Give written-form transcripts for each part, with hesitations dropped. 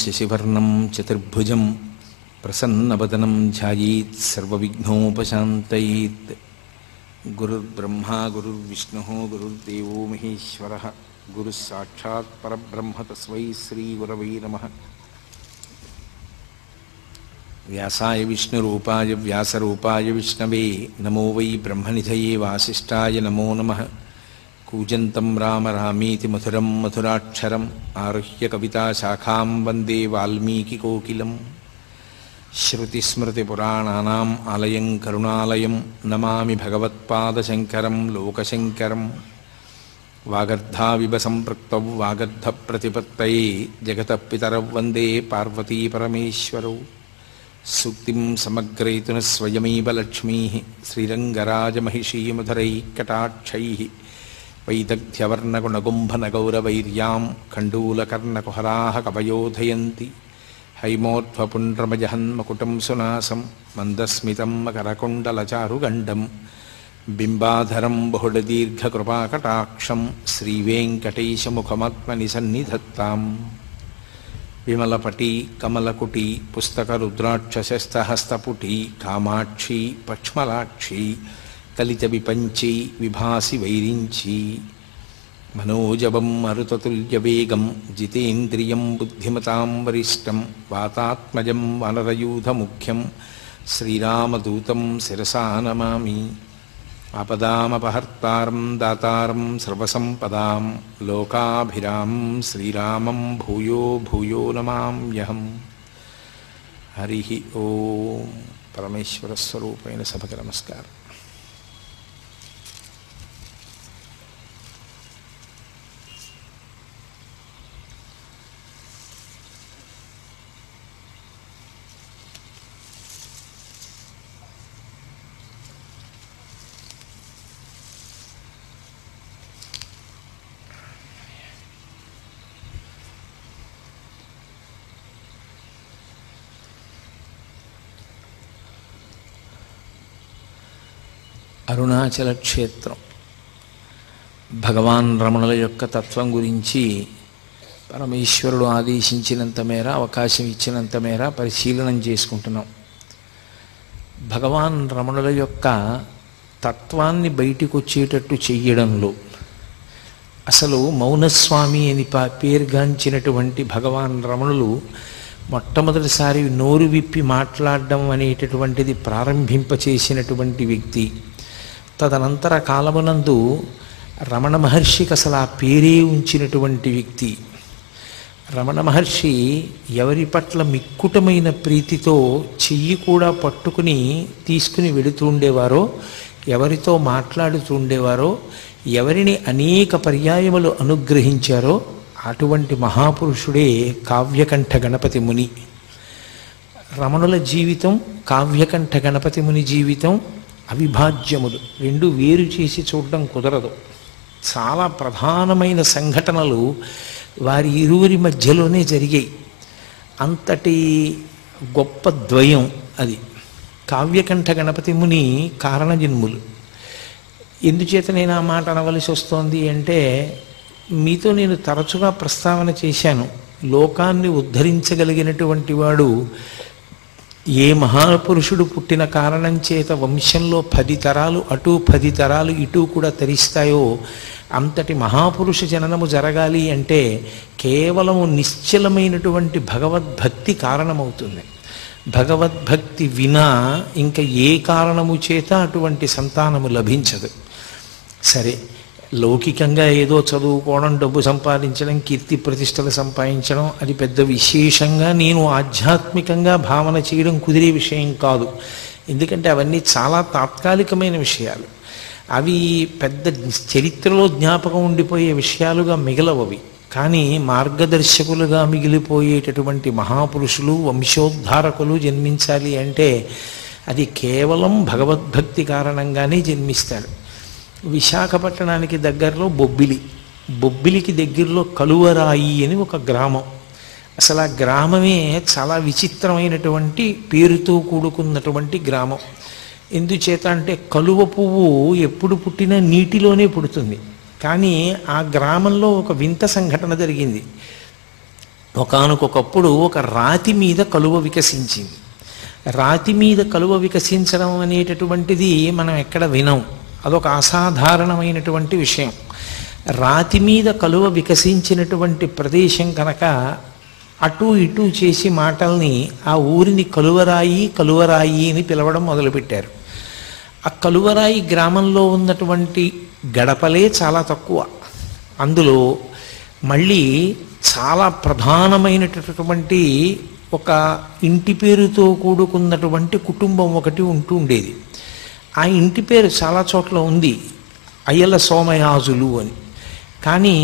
శశివర్ణం చతుర్భుజం ప్రసన్నవదనం ధ్యాయేత్ సర్వవిఘ్నోపశాంతయేత్. గురుర్బ్రహ్మా గురుర్విష్ణుః గురుర్దేవో మహేశ్వరః గురుః సాక్షాత్ పరబ్రహ్మ తస్మై శ్రీగురవై నమః. వ్యాసాయ విష్ణురూపాయ వ్యాసరూపాయ విష్ణవే నమో వై బ్రహ్మనిధయే వాసిష్ఠాయ నమో నమః. కూజంతం రామ రామేతి మధురం మధురాక్షరం ఆరుహ్య కవితాశాఖాం వందే వాల్మీకికోకిలం. శ్రుతిస్మృతిపురాణానాం ఆలయం కరుణాలయం నమామి భగవత్పాదశంకరం లోకశంకరం. వాగర్ధావివ సంపృక్తౌ వాగర్ధప్రతిపత్తయే జగతః పితరౌ వందే పార్వతీపరమేశ్వరౌ. సూక్తిం సమగ్రయతున స్వయమేవ లక్ష్మీః శ్రీరంగరాజమహిషీమధురైః వైదగ్ధ్యవర్ణగుణగుంభనగౌరవైర్యాం కండూలకర్ణకుహరాः కవయోధయంతి. హైమోర్ధ్వపుండ్రమజహన్మకుటం సునాసం మందస్మితం మకరకుండలచారుగండం బింబాధరం బహుళదీర్ఘకృపాకటాక్షం శ్రీవేంకటేశముఖమాత్మని సన్నిధత్తాం. విమలపటి కమలకుటి పుస్తకరుద్రాక్షశస్తహస్తపుటి కామాక్షి పక్ష్మలాక్షి కలిత విపంచి విభాసి వైరించి. మనోజవం మరుతతుల్యవేగం జితేంద్రియం బుద్ధిమతాం వరిష్టం వాతాత్మజం వనరయూధముఖ్యం శ్రీరామదూతం శిరసా నమామి. ఆపదామపహర్తారం దాతారం సర్వసంపదాం లోకాభిరామం శ్రీరామం భూయో భూయో నమామ్యహం. హరి ఓం. పరమేశ్వరస్వరూపైన సభకి నమస్కారం. అరుణాచల క్షేత్రం భగవాన్ రమణుల యొక్క తత్వం గురించి పరమేశ్వరుడు ఆదేశించినంత మేర అవకాశం ఇచ్చినంత మేర పరిశీలనం చేసుకుంటున్నాం. భగవాన్ రమణుల యొక్క తత్వాన్ని బయటికి వచ్చేటట్టు చెయ్యడంలో అసలు మౌనస్వామి అని పేరుగాంచినటువంటి భగవాన్ రమణులు మొట్టమొదటిసారి నోరు విప్పి మాట్లాడడం అనేటటువంటిది ప్రారంభింపచేసినటువంటి వ్యక్తి. తదనంతర కాలమునందు రమణ మహర్షికి అసలు ఆ పేరే ఉంచినటువంటి వ్యక్తి. రమణ మహర్షి ఎవరి పట్ల మిక్కుటమైన ప్రీతితో చెయ్యి కూడా పట్టుకుని తీసుకుని వెళుతూ ఉండేవారో, ఎవరితో మాట్లాడుతూ ఉండేవారో, ఎవరిని అనేక పర్యాయములు అనుగ్రహించారో అటువంటి మహాపురుషుడే కావ్యకంఠ గణపతి ముని. రమణుల జీవితం కావ్యకంఠ గణపతి ముని జీవితం అవిభాజ్యములు, రెండు వేరు చేసి చూడడం కుదరదు. చాలా ప్రధానమైన సంఘటనలు వారి ఇరువురి మధ్యలోనే జరిగాయి. అంతటి గొప్ప ద్వయం అది. కావ్యకంఠ గణపతి ముని కారణజన్ములు. ఎందుచేత నేను ఆ మాట అనవలసి వస్తోంది అంటే, మీతో నేను తరచుగా ప్రస్తావన చేశాను, లోకాన్ని ఉద్ధరించగలిగినటువంటి వాడు ఏ మహాపురుషుడు పుట్టిన కారణం చేత వంశంలో 10 తరాలు అటు 10 తరాలు ఇటు కూడా తరిస్తాయో అంతటి మహాపురుష జననము జరగాలి అంటే కేవలము నిశ్చలమైనటువంటి భగవద్భక్తి కారణమవుతుంది. భగవద్భక్తి వినా ఇంకా ఏ కారణము చేత అటువంటి సంతానము లభించదు. సరే, లౌకికంగా ఏదో చదువుకోవడం, డబ్బు సంపాదించడం, కీర్తి ప్రతిష్టలు సంపాదించడం అది పెద్ద విశేషంగా నేను ఆధ్యాత్మికంగా భావన చేయడం కుదిరే విషయం కాదు. ఎందుకంటే అవన్నీ చాలా తాత్కాలికమైన విషయాలు. అవి పెద్ద చరిత్రలో జ్ఞాపకం ఉండిపోయే విషయాలుగా మిగలవవి. కానీ మార్గదర్శకులుగా మిగిలిపోయేటటువంటి మహాపురుషులు, వంశోద్ధారకులు జన్మించాలి అంటే అది కేవలం భగవద్భక్తి కారణంగానే జన్మిస్తాడు. విశాఖపట్టణానికి దగ్గరలో బొబ్బిలికి దగ్గరలో కలువరాయి అని ఒక గ్రామం. అసలు ఆ గ్రామమే చాలా విచిత్రమైనటువంటి పేరుతో కూడుకున్నటువంటి గ్రామం. ఎందుచేత అంటే కలువ పువ్వు ఎప్పుడు పుట్టినా నీటిలోనే పుడుతుంది. కానీ ఆ గ్రామంలో ఒక వింత సంఘటన జరిగింది. ఒకానొకప్పుడు ఒక రాతి మీద కలువ వికసించింది. రాతి మీద కలువ వికసించడం అనేటటువంటిది మనం ఎక్కడ వినం. అదొక అసాధారణమైనటువంటి విషయం. రాతి మీద కలువ వికసించినటువంటి ప్రదేశం కనుక అటు ఇటు చేసి మాటల్ని ఆ ఊరిని కలువరాయి కలువరాయి అని పిలవడం మొదలుపెట్టారు. ఆ కలువరాయి గ్రామంలో ఉన్నటువంటి గడపలే చాలా తక్కువ. అందులో మళ్ళీ చాలా ప్రధానమైనటువంటి ఒక ఇంటి పేరుతో కూడుకున్నటువంటి కుటుంబం ఒకటి ఉంటూ ఉండేది. ఆ ఇంటి పేరు చాలా చోట్ల ఉంది, అయ్యల సోమయాజులు అని. కానీ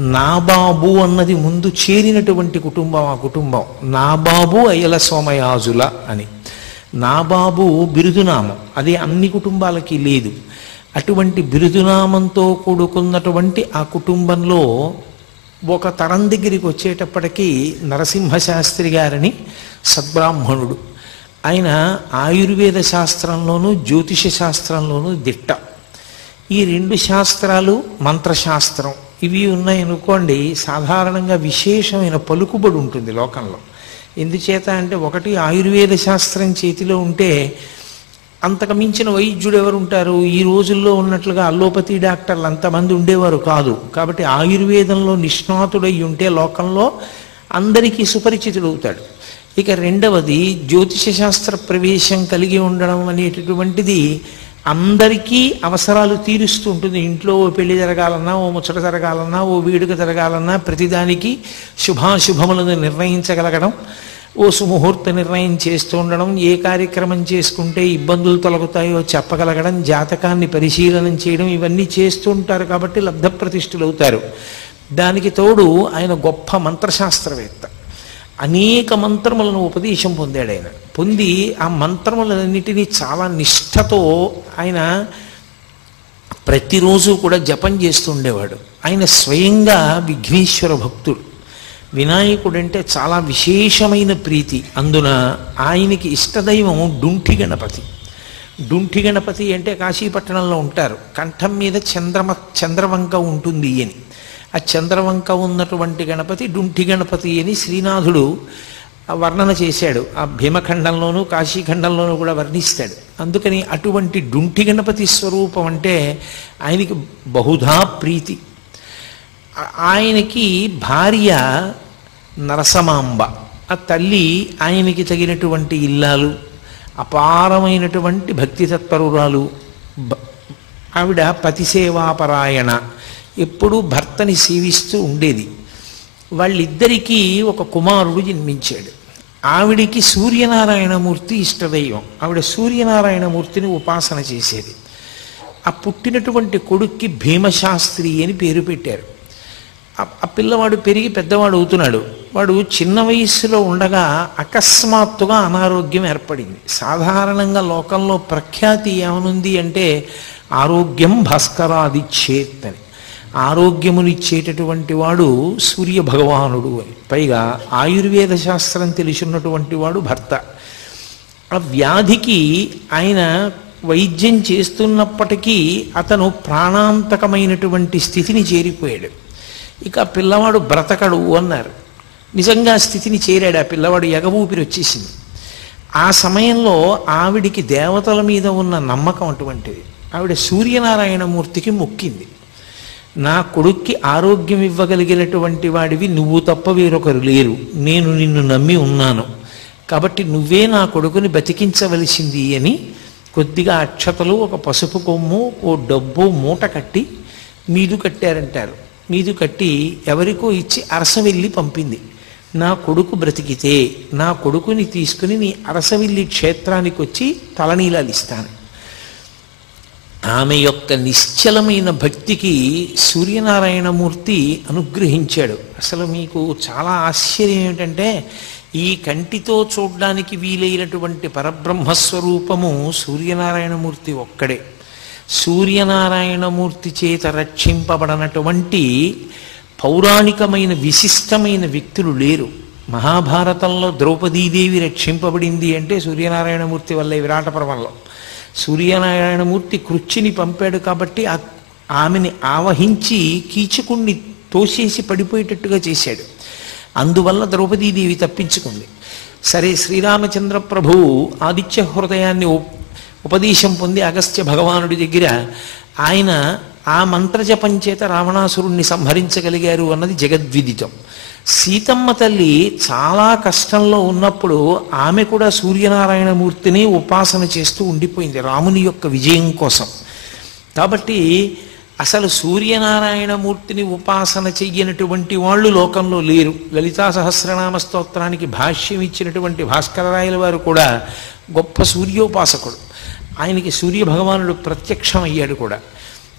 నాబాబు అన్నది ముందు చేరినటువంటి కుటుంబం ఆ కుటుంబం. నాబాబు అయ్యల సోమయాజుల అని. నాబాబు బిరుదునామం, అది అన్ని కుటుంబాలకి లేదు. అటువంటి బిరుదునామంతో కూడుకున్నటువంటి ఆ కుటుంబంలో ఒక తరం దగ్గరికి వచ్చేటప్పటికీ నరసింహశాస్త్రి గారని సద్బ్రాహ్మణుడు. ఆయన ఆయుర్వేద శాస్త్రంలోనూ జ్యోతిష శాస్త్రంలోనూ దిట్ట. ఈ రెండు శాస్త్రాలు, మంత్రశాస్త్రం ఇవి ఉన్నాయనుకోండి, సాధారణంగా విశేషమైన పలుకుబడి ఉంటుంది లోకంలో. ఎందుచేత అంటే, ఒకటి ఆయుర్వేద శాస్త్రం చేతిలో ఉంటే అంతకు మించిన వైద్యుడు ఎవరు ఉంటారు? ఈ రోజుల్లో ఉన్నట్లుగా అల్లోపతి డాక్టర్లు అంతమంది ఉండేవారు కాదు. కాబట్టి ఆయుర్వేదంలో నిష్ణాతుడై ఉంటే లోకంలో అందరికీ సుపరిచితుడవుతాడు. ఇక రెండవది, జ్యోతిష శాస్త్ర ప్రవేశం కలిగి ఉండడం అనేటటువంటిది అందరికీ అవసరాలు తీరుస్తూ ఉంటుంది. ఇంట్లో ఓ పెళ్లి జరగాలన్నా, ఓ ముచ్చట జరగాలన్నా, ఓ వేడుక జరగాలన్నా ప్రతిదానికి శుభాశుభములను నిర్ణయించగలగడం, ఓ సుముహూర్త నిర్ణయం చేస్తూ ఉండడం, ఏ కార్యక్రమం చేసుకుంటే ఇబ్బందులు తొలగుతాయో చెప్పగలగడం, జాతకాన్ని పరిశీలనం చేయడం, ఇవన్నీ చేస్తూ ఉంటారు. కాబట్టి లబ్ధప్రతిష్ఠులు అవుతారు. దానికి తోడు ఆయన గొప్ప మంత్రశాస్త్రవేత్త. అనేక మంత్రములను ఉపదేశం పొందాడు ఆయన. పొంది ఆ మంత్రములన్నిటినీ చాలా నిష్ఠతో ఆయన ప్రతిరోజు కూడా జపం చేస్తూ ఉండేవాడు. ఆయన స్వయంగా విఘ్నేశ్వర భక్తుడు. వినాయకుడంటే చాలా విశేషమైన ప్రీతి. అందున ఆయనకి ఇష్టదైవం డుంఠి గణపతి. డుంఠి గణపతి అంటే కాశీపట్టణంలో ఉంటారు. కంఠం మీద చంద్రవంక ఉంటుంది అని. ఆ చంద్రవంక ఉన్నటువంటి గణపతి డుంఠి గణపతి అని శ్రీనాథుడు వర్ణన చేశాడు. ఆ భీమఖండంలోనూ కాశీఖండంలోనూ కూడా వర్ణిస్తాడు. అందుకని అటువంటి డుంఠి గణపతి స్వరూపం అంటే ఆయనకి బహుధా ప్రీతి. ఆయనకి భార్య నరసమాంబ. ఆ తల్లి ఆయనకి తగినటువంటి ఇల్లాలు, అపారమైనటువంటి భక్తి తత్పరురాలు. ఆవిడ పతిసేవాపరాయణ, ఎప్పుడూ భర్తని సేవిస్తూ ఉండేది. వాళ్ళిద్దరికీ ఒక కుమారుడు జన్మించాడు. ఆవిడికి సూర్యనారాయణమూర్తి ఇష్టదైవం. ఆవిడ సూర్యనారాయణమూర్తిని ఉపాసన చేసేది. ఆ పుట్టినటువంటి కొడుక్కి భీమశాస్త్రి అని పేరు పెట్టారు. ఆ పిల్లవాడు పెరిగి పెద్దవాడు అవుతున్నాడు. వాడు చిన్న వయస్సులో ఉండగా అకస్మాత్తుగా అనారోగ్యం ఏర్పడింది. సాధారణంగా లోకంలో ప్రఖ్యాతి ఏమనుంది అంటే ఆరోగ్యం భాస్కరాదిచ్చేత్ అని. ఆరోగ్యమునిచ్చేటటువంటి వాడు సూర్య భగవానుడు అని. పైగా ఆయుర్వేద శాస్త్రం తెలిసినటువంటి వాడు భర్త. ఆ వ్యాధికి ఆయన వైద్యం చేస్తున్నప్పటికీ అతను ప్రాణాంతకమైనటువంటి స్థితిని చేరిపోయాడు. ఇక పిల్లవాడు బ్రతకడు అన్నారు. నిజంగా స్థితిని చేరాడు. ఆ పిల్లవాడు ఎగబూపిరి వచ్చేసింది. ఆ సమయంలో ఆవిడికి దేవతల మీద ఉన్న నమ్మకం అటువంటిది. ఆవిడ సూర్యనారాయణమూర్తికి మొక్కింది. నా కొడుక్కి ఆరోగ్యం ఇవ్వగలిగినటువంటి వాడివి నువ్వు తప్ప వేరొకరు లేరు. నేను నిన్ను నమ్మి ఉన్నాను. కాబట్టి నువ్వే నా కొడుకుని బతికించవలసింది అని కొద్దిగా అక్షతలు, ఒక పసుపు కొమ్ము, ఓ డబ్బు మూట కట్టి మీదు కట్టారంటారు. మీదు కట్టి ఎవరికో ఇచ్చి అరసవెల్లి పంపింది. నా కొడుకు బ్రతికితే నా కొడుకుని తీసుకుని నీ అరసవెల్లి క్షేత్రానికి వచ్చి తలనీలాలు ఇస్తాను. ఆమె యొక్క నిశ్చలమైన భక్తికి సూర్యనారాయణమూర్తి అనుగ్రహించాడు. అసలు మీకు చాలా ఆశ్చర్యం ఏమిటంటే, ఈ కంటితో చూడడానికి వీలైనటువంటి పరబ్రహ్మస్వరూపము సూర్యనారాయణమూర్తి ఒక్కడే. సూర్యనారాయణమూర్తి చేత రక్షింపబడినటువంటి పౌరాణికమైన విశిష్టమైన వ్యక్తులు లేరు. మహాభారతంలో ద్రౌపదీదేవి రక్షింపబడింది అంటే సూర్యనారాయణమూర్తి వల్లే. విరాట పర్వంలో సూర్యనారాయణమూర్తి కృచ్చిని పంపాడు కాబట్టి ఆమెని ఆవహించి కీచకుణ్ణి తోసేసి పడిపోయేటట్టుగా చేశాడు. అందువల్ల ద్రౌపదీదేవి తప్పించుకుంది. సరే, శ్రీరామచంద్ర ప్రభువు ఆదిత్య హృదయాన్ని ఉపదేశం పొంది అగస్త్య భగవానుడి దగ్గర ఆయన ఆ మంత్రజపం చేత రావణాసురుణ్ణి సంహరించగలిగారు అన్నది జగద్విదితం. సీతమ్మ తల్లి చాలా కష్టంలో ఉన్నప్పుడు ఆమె కూడా సూర్యనారాయణమూర్తిని ఉపాసన చేస్తూ ఉండిపోయింది రాముని యొక్క విజయం కోసం. కాబట్టి అసలు సూర్యనారాయణమూర్తిని ఉపాసన చెయ్యనటువంటి వాళ్ళు లోకంలో లేరు. లలితా సహస్రనామ స్తోత్రానికి భాష్యం ఇచ్చినటువంటి భాస్కరరాయల వారు కూడా గొప్ప సూర్యోపాసకుడు. ఆయనకి సూర్యభగవానుడు ప్రత్యక్షమయ్యాడు కూడా.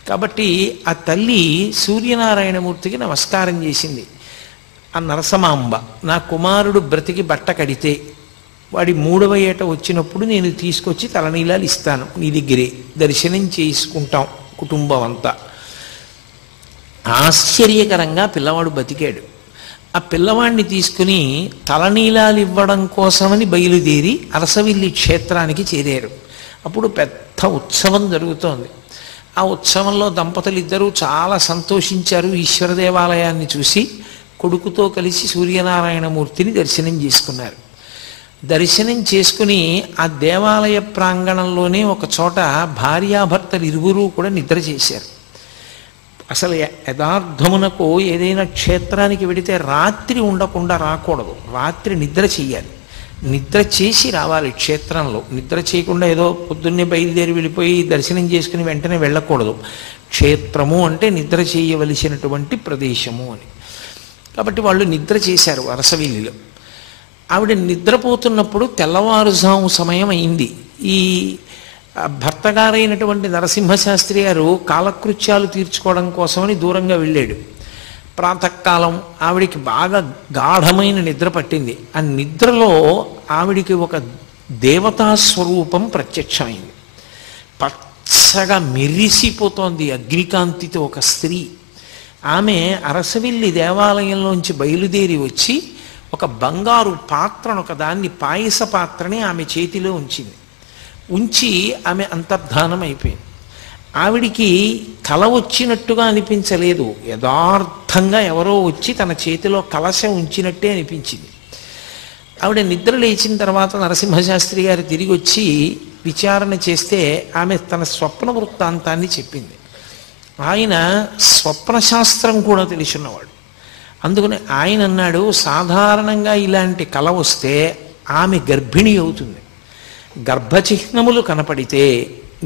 కాబట్టి ఆ తల్లి సూర్యనారాయణమూర్తికి నమస్కారం చేసింది. ఆ నరసమాంబ, నా కుమారుడు బ్రతికి బట్ట కడితే వాడి 3వ ఏట వచ్చినప్పుడు నేను తీసుకొచ్చి తలనీలాలు ఇస్తాను, నీ దగ్గరే దర్శనం చేసుకుంటాం కుటుంబం అంతా. ఆశ్చర్యకరంగా పిల్లవాడు బతికాడు. ఆ పిల్లవాడిని తీసుకుని తలనీలాలు ఇవ్వడం కోసమని బయలుదేరి అరసవిల్లి క్షేత్రానికి చేరారు. అప్పుడు పెద్ద ఉత్సవం జరుగుతోంది. ఆ ఉత్సవంలో దంపతులు ఇద్దరూ చాలా సంతోషించారు. ఈశ్వర దేవాలయాన్ని చూసి కొడుకుతో కలిసి సూర్యనారాయణమూర్తిని దర్శనం చేసుకున్నారు. దర్శనం చేసుకుని ఆ దేవాలయ ప్రాంగణంలోనే ఒక చోట భార్యాభర్తలు ఇరువురూ కూడా నిద్ర చేశారు. అసలు యథార్థమునకు ఏదైనా క్షేత్రానికి వెడితే రాత్రి ఉండకుండా రాకూడదు, రాత్రి నిద్ర చెయ్యాలి. నిద్ర చేసి రావాలి క్షేత్రంలో. నిద్ర చేయకుండా ఏదో పొద్దున్నే బయలుదేరి వెళ్ళిపోయి దర్శనం చేసుకుని వెంటనే వెళ్ళకూడదు. క్షేత్రము అంటే నిద్ర చేయవలసినటువంటి ప్రదేశము అని. కాబట్టి వాళ్ళు నిద్ర చేశారు అరసవిల్లిలో. ఆవిడ నిద్రపోతున్నప్పుడు తెల్లవారుజాము సమయం అయింది. ఈ భర్తగారైనటువంటి నరసింహశాస్త్రి గారు కాలకృత్యాలు తీర్చుకోవడం కోసమని దూరంగా వెళ్ళాడు. ప్రాతకాలం ఆవిడికి బాగా గాఢమైన నిద్ర పట్టింది. ఆ నిద్రలో ఆవిడికి ఒక దేవతా స్వరూపం ప్రత్యక్షమైంది. పచ్చగా మెరిసిపోతోంది అగ్నికాంతితో ఒక స్త్రీ. ఆమె అరసవిల్లి దేవాలయంలోంచి బయలుదేరి వచ్చి ఒక బంగారు పాత్రను, ఒక దాన్ని పాయస పాత్రని ఆమె చేతిలో ఉంచింది. ఉంచి ఆమె అంతర్ధానం అయిపోయింది. ఆవిడికి కల వచ్చినట్టుగా అనిపించలేదు, యథార్థంగా ఎవరో వచ్చి తన చేతిలో కలశం ఉంచినట్టే అనిపించింది. ఆవిడ నిద్ర లేచిన తర్వాత నరసింహశాస్త్రి గారు తిరిగి వచ్చి విచారణ చేస్తే ఆమె తన స్వప్న వృత్తాంతాన్ని చెప్పింది. ఆయన స్వప్నశాస్త్రం కూడా తెలిసినవాడు. అందుకని ఆయన అన్నాడు, సాధారణంగా ఇలాంటి కల వస్తే ఆమె గర్భిణి అవుతుంది. గర్భచిహ్నములు కనపడితే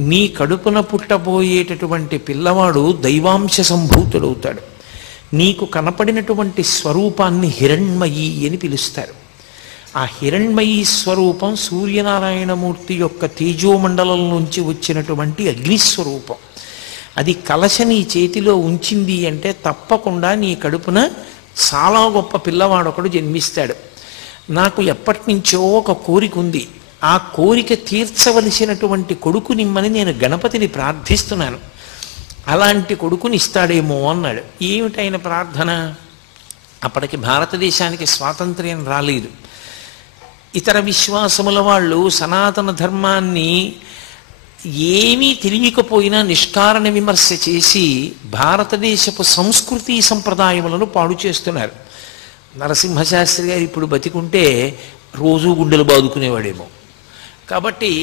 నీ కడుపున పుట్టబోయేటటువంటి పిల్లవాడు దైవాంశ సంభూతుడవుతాడు. నీకు కనపడినటువంటి స్వరూపాన్ని హిరణ్మయి అని పిలుస్తారు. ఆ హిరణ్మయీ స్వరూపం సూర్యనారాయణమూర్తి యొక్క తేజోమండలం నుంచి వచ్చినటువంటి అగ్నిస్వరూపం. అది కలశ నీ చేతిలో ఉంచింది అంటే తప్పకుండా నీ కడుపున చాలా గొప్ప పిల్లవాడు ఒకడు జన్మిస్తాడు. నాకు ఎప్పటి నుంచో ఒక కోరిక ఉంది, ఆ కోరిక తీర్చవలసినటువంటి కొడుకు నిమ్మని నేను గణపతిని ప్రార్థిస్తున్నాను, అలాంటి కొడుకుని ఇస్తాడేమో అన్నాడు. ఏమిటైన ప్రార్థన? అప్పటికి భారతదేశానికి స్వాతంత్ర్యం రాలేదు. ఇతర విశ్వాసముల వాళ్ళు సనాతన ధర్మాన్ని ఏమీ తెలియకపోయినా నిష్కారణ విమర్శ చేసి భారతదేశపు సంస్కృతి సంప్రదాయములను పాడు చేస్తున్నారు. నరసింహశాస్త్రి గారు ఇప్పుడు బతికుంటే రోజూ గుండెలు బాదుకునేవాడేమో. కాబట్టి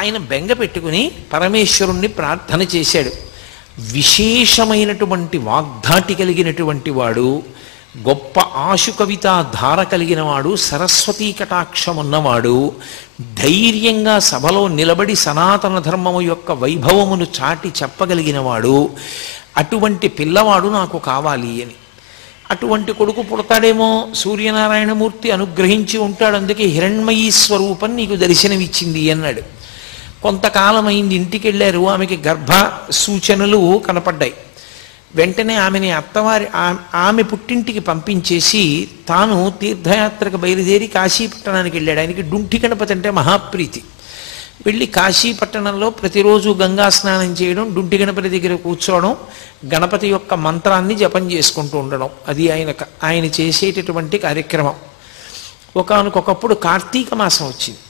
ఆయన బెంగ పెట్టుకుని పరమేశ్వరుణ్ణి ప్రార్థన చేశాడు. విశేషమైనటువంటి వాగ్ధాటి కలిగినటువంటి వాడు, గొప్ప ఆశు కవితా ధార కలిగిన వాడు, సరస్వతీ కటాక్షం ఉన్నవాడు, ధైర్యంగా సభలో నిలబడి సనాతన ధర్మము యొక్క వైభవమును చాటి చెప్పగలిగిన వాడు, అటువంటి పిల్లవాడు నాకు కావాలి అని. అటువంటి కొడుకు పుడతాడేమో, సూర్యనారాయణమూర్తి అనుగ్రహించి ఉంటాడు, అందుకే హిరణ్మయీ స్వరూపం నీకు దర్శనమిచ్చింది అన్నాడు. కొంతకాలం అయింది, ఇంటికి వెళ్ళారు. ఆమెకి గర్భ సూచనలు కనపడ్డాయి. వెంటనే ఆమెని ఆమె పుట్టింటికి పంపించేసి తాను తీర్థయాత్రకు బయలుదేరి కాశీపట్టణానికి వెళ్ళాడు. ఆయనకి డుంఠి గణపతి అంటే మహాప్రీతి. వెళ్ళి కాశీపట్టణంలో ప్రతిరోజు గంగా స్నానం చేయడం, డుంఠి గణపతి దగ్గర కూర్చోవడం, గణపతి యొక్క మంత్రాన్ని జపం చేసుకుంటూ ఉండడం, అది ఆయన చేసేటటువంటి కార్యక్రమం. ఒకానొకప్పుడు కార్తీక మాసం వచ్చింది.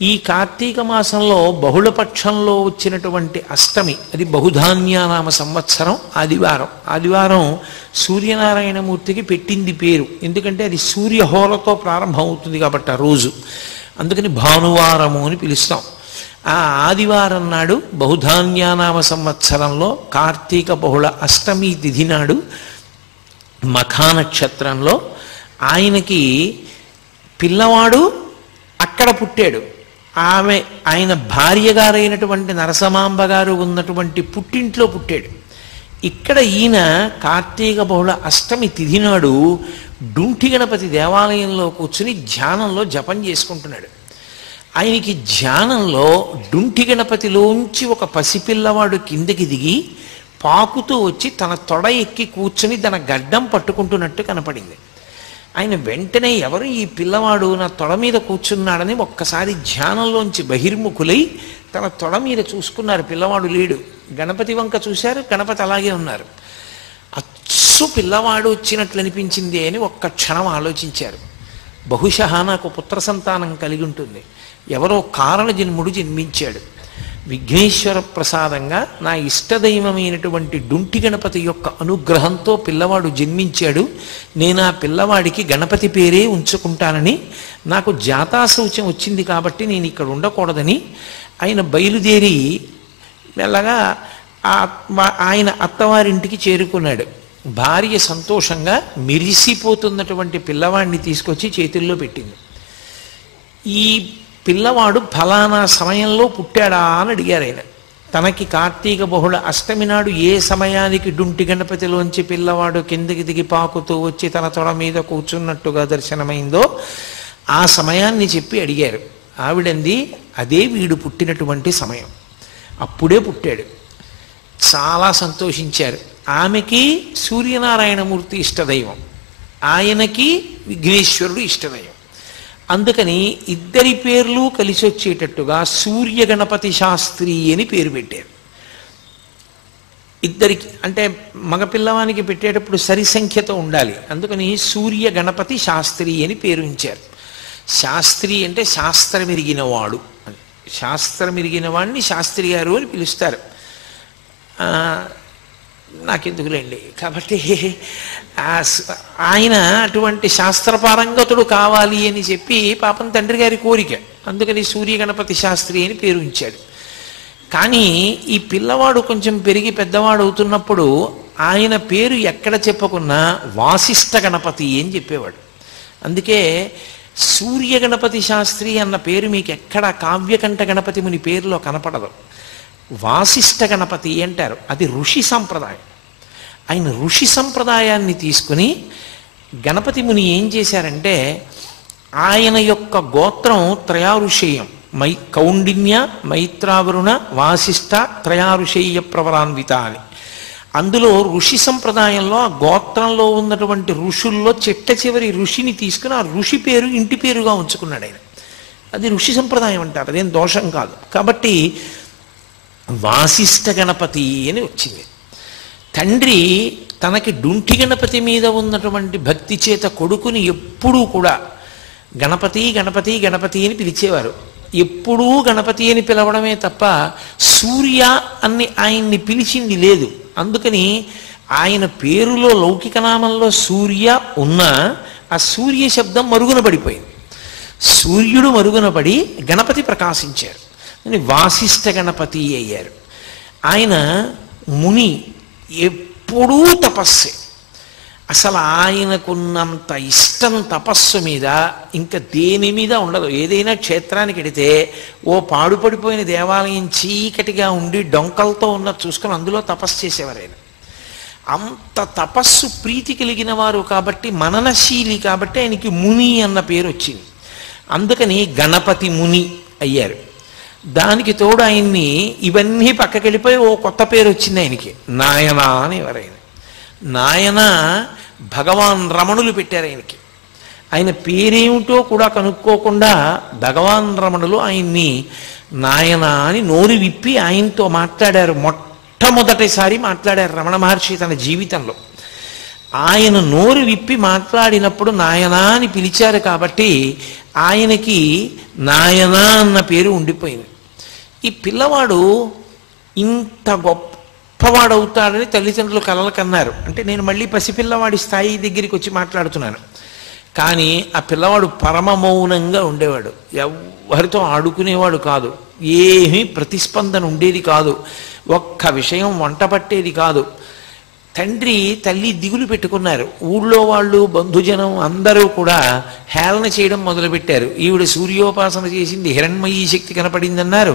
ఈ కార్తీక మాసంలో బహుళపక్షంలో వచ్చినటువంటి అష్టమి, అది బహుధాన్యానామ సంవత్సరం ఆదివారం సూర్యనారాయణమూర్తికి పెట్టింది పేరు. ఎందుకంటే అది సూర్యహోరతో ప్రారంభం అవుతుంది కాబట్టి ఆ రోజు, అందుకని భానువారము అని పిలుస్తాం. ఆ ఆదివారం నాడు బహుధాన్యానామ సంవత్సరంలో కార్తీక బహుళ అష్టమి తిథి నాడు మఖా నక్షత్రంలో ఆయనకి పిల్లవాడు అక్కడ పుట్టాడు. ఆయన భార్య గారైనటువంటి నరసమాంబ గారు ఉన్నటువంటి పుట్టింట్లో పుట్టాడు. ఇక్కడ ఈయన కార్తీక బహుళ అష్టమి తిథి నాడు డుంఠి గణపతి దేవాలయంలో కూర్చుని ధ్యానంలో జపం చేసుకుంటున్నాడు. ఆయనకి ధ్యానంలో డుంఠి గణపతిలోంచి ఒక పసిపిల్లవాడు కిందకి దిగి పాకుతూ వచ్చి తన తొడ ఎక్కి కూర్చుని తన గడ్డం పట్టుకుంటున్నట్టు కనపడింది. ఆయన వెంటనే ఎవరు ఈ పిల్లవాడు నా తొడ మీద కూర్చున్నాడని ఒక్కసారి ధ్యానంలోంచి బహిర్ముఖులై తన తొడ మీద చూసుకున్నారు. పిల్లవాడు లేడు. గణపతి వంక చూశారు, గణపతి అలాగే ఉన్నారు. అచ్చు పిల్లవాడు వచ్చినట్లు అనిపించింది అని ఒక్క క్షణం ఆలోచించారు. బహుశः నాకు పుత్ర సంతానం కలిగి ఉంటుంది, ఎవరో కారణ జన్ముడు జన్మించాడు, విఘ్నేశ్వర ప్రసాదంగా నా ఇష్టదైవమైనటువంటి డుంఠి గణపతి యొక్క అనుగ్రహంతో పిల్లవాడు జన్మించాడు, నేను ఆ పిల్లవాడికి గణపతి పేరే ఉంచుకుంటానని నాకు జాతాశౌచం వచ్చింది కాబట్టి నేను ఇక్కడ ఉండకూడదని ఆయన బయలుదేరి మెల్లగా ఆయన అత్తవారింటికి చేరుకున్నాడు. భార్య సంతోషంగా మెరిసిపోతున్నటువంటి పిల్లవాడిని తీసుకొచ్చి చేతుల్లో పెట్టింది. ఈ పిల్లవాడు ఫలానా సమయంలో పుట్టాడా అని అడిగారు ఆయన. తనకి కార్తీక బహుళ అష్టమి నాడు ఏ సమయానికి డుంటి గణపతిలోంచి పిల్లవాడు కిందకి దిగి పాకుతూ వచ్చి తన తొడ మీద కూర్చున్నట్టుగా దర్శనమైందో ఆ సమయాన్ని చెప్పి అడిగారు. ఆవిడంది, అదే వీడు పుట్టినటువంటి సమయం, అప్పుడే పుట్టాడు. చాలా సంతోషించారు. ఆమెకి సూర్యనారాయణమూర్తి ఇష్టదైవం, ఆయనకి విఘ్నేశ్వరుడు ఇష్టదైవం. అందుకని ఇద్దరి పేర్లు కలిసి వచ్చేటట్టుగా సూర్య గణపతి శాస్త్రి అని పేరు పెట్టారు. ఇద్దరికి అంటే మగపిల్లవానికి పెట్టేటప్పుడు సరి సంఖ్యతో ఉండాలి, అందుకని సూర్య గణపతి శాస్త్రి అని పేరు ఉంచారు. శాస్త్రి అంటే శాస్త్రం ఎరిగినవాడు అని, శాస్త్రం ఎరిగిన వాడిని శాస్త్రి గారు అని పిలుస్తారు. నాకెందుకులేండి. కాబట్టి ఆయన అటువంటి శాస్త్రపారంగతుడు కావాలి అని చెప్పి పాపం తండ్రి గారి కోరిక, అందుకని సూర్య గణపతి శాస్త్రి అని పేరు ఉంచాడు. కానీ ఈ పిల్లవాడు కొంచెం పెరిగి పెద్దవాడు అవుతున్నప్పుడు ఆయన పేరు ఎక్కడ చెప్పకున్నా వాసిష్ఠ గణపతి అని చెప్పేవాడు. అందుకే సూర్య గణపతి శాస్త్రి అన్న పేరు మీకు ఎక్కడ కావ్యకంఠ గణపతి ముని పేరులో కనపడదు. వాసిష్ఠ గణపతి అంటారు, అది ఋషి సంప్రదాయం. ఆయన ఋషి సంప్రదాయాన్ని తీసుకుని గణపతి ముని ఏం చేశారంటే ఆయన యొక్క గోత్రం త్రయారుషేయం, కౌండిన్య మైత్రావరుణ వాసిష్ఠ త్రయారుషేయ ప్రవరాన్విత అని. అందులో ఋషి సంప్రదాయంలో ఆ గోత్రంలో ఉన్నటువంటి ఋషుల్లో చిట్ట చివరి ఋషిని తీసుకుని ఆ ఋషి పేరు ఇంటి పేరుగా ఉంచుకున్నాడు ఆయన. అది ఋషి సంప్రదాయం అంటారు, అదేం దోషం కాదు. కాబట్టి వాసిష్ఠ గణపతి అని వచ్చింది. తండ్రి తనకి డుంఠి గణపతి మీద ఉన్నటువంటి భక్తి చేత కొడుకుని ఎప్పుడూ కూడా గణపతి గణపతి గణపతి అని పిలిచేవారు. ఎప్పుడూ గణపతి అని పిలవడమే తప్ప సూర్య అని ఆయన్ని పిలిచింది లేదు. అందుకని ఆయన పేరులో లౌకిక నామంలో సూర్య ఉన్నా ఆ సూర్య శబ్దం మరుగున పడిపోయింది. సూర్యుడు మరుగున పడి గణపతి ప్రకాశించారు, వాసిష్ఠ గణపతి అయ్యారు. ఆయన ముని, ఎప్పుడూ తపస్సే. అసలు ఆయనకున్నంత ఇష్టం తపస్సు మీద ఇంకా దేని మీద ఉండదు. ఏదైనా క్షేత్రానికి వెడితే ఓ పాడుపడిపోయిన దేవాలయం చీకటిగా ఉండి డొంకలతో ఉన్న చూసుకొని అందులో తపస్సు చేసేవారు ఆయన. అంత తపస్సు ప్రీతి కలిగిన వారు కాబట్టి, మననశీలి కాబట్టి ఆయనకి ముని అన్న పేరు వచ్చింది. అందుకని గణపతి ముని అయ్యారు. దానికి తోడు ఆయన్ని ఇవన్నీ పక్కకెళ్ళిపోయి ఓ కొత్త పేరు వచ్చింది ఆయనకి, నాయన అని. ఎవరైనా నాయన భగవాన్ రమణులు పెట్టారు ఆయనకి. ఆయన పేరేమిటో కూడా కనుక్కోకుండా భగవాన్ రమణులు ఆయన్ని నాయన అని నోరు విప్పి ఆయనతో మాట్లాడారు. మొట్టమొదటిసారి మాట్లాడారు రమణ మహర్షి తన జీవితంలో. ఆయన నోరు విప్పి మాట్లాడినప్పుడు నాయనా అని పిలిచారు కాబట్టి ఆయనకి నాయనా అన్న పేరు ఉండిపోయింది. ఈ పిల్లవాడు ఇంత గొప్పవాడవుతాడని తల్లిదండ్రులు కలలు కన్నారు. అంటే నేను మళ్ళీ పసిపిల్లవాడి స్థాయి దగ్గరికి వచ్చి మాట్లాడుతున్నాను. కానీ ఆ పిల్లవాడు పరమ మౌనంగా ఉండేవాడు, ఎవరితో ఆడుకునేవాడు కాదు, ఏమీ ప్రతిస్పందన ఉండేది కాదు, ఒక్క విషయం వంట పట్టేది కాదు. తండ్రి తల్లి దిగులు పెట్టుకున్నారు. ఊళ్ళో వాళ్ళు బంధుజనం అందరూ కూడా హేళన చేయడం మొదలుపెట్టారు. ఈవిడ సూర్యోపాసన చేసింది, హిరణ్మయీ శక్తి కనపడిందన్నారు.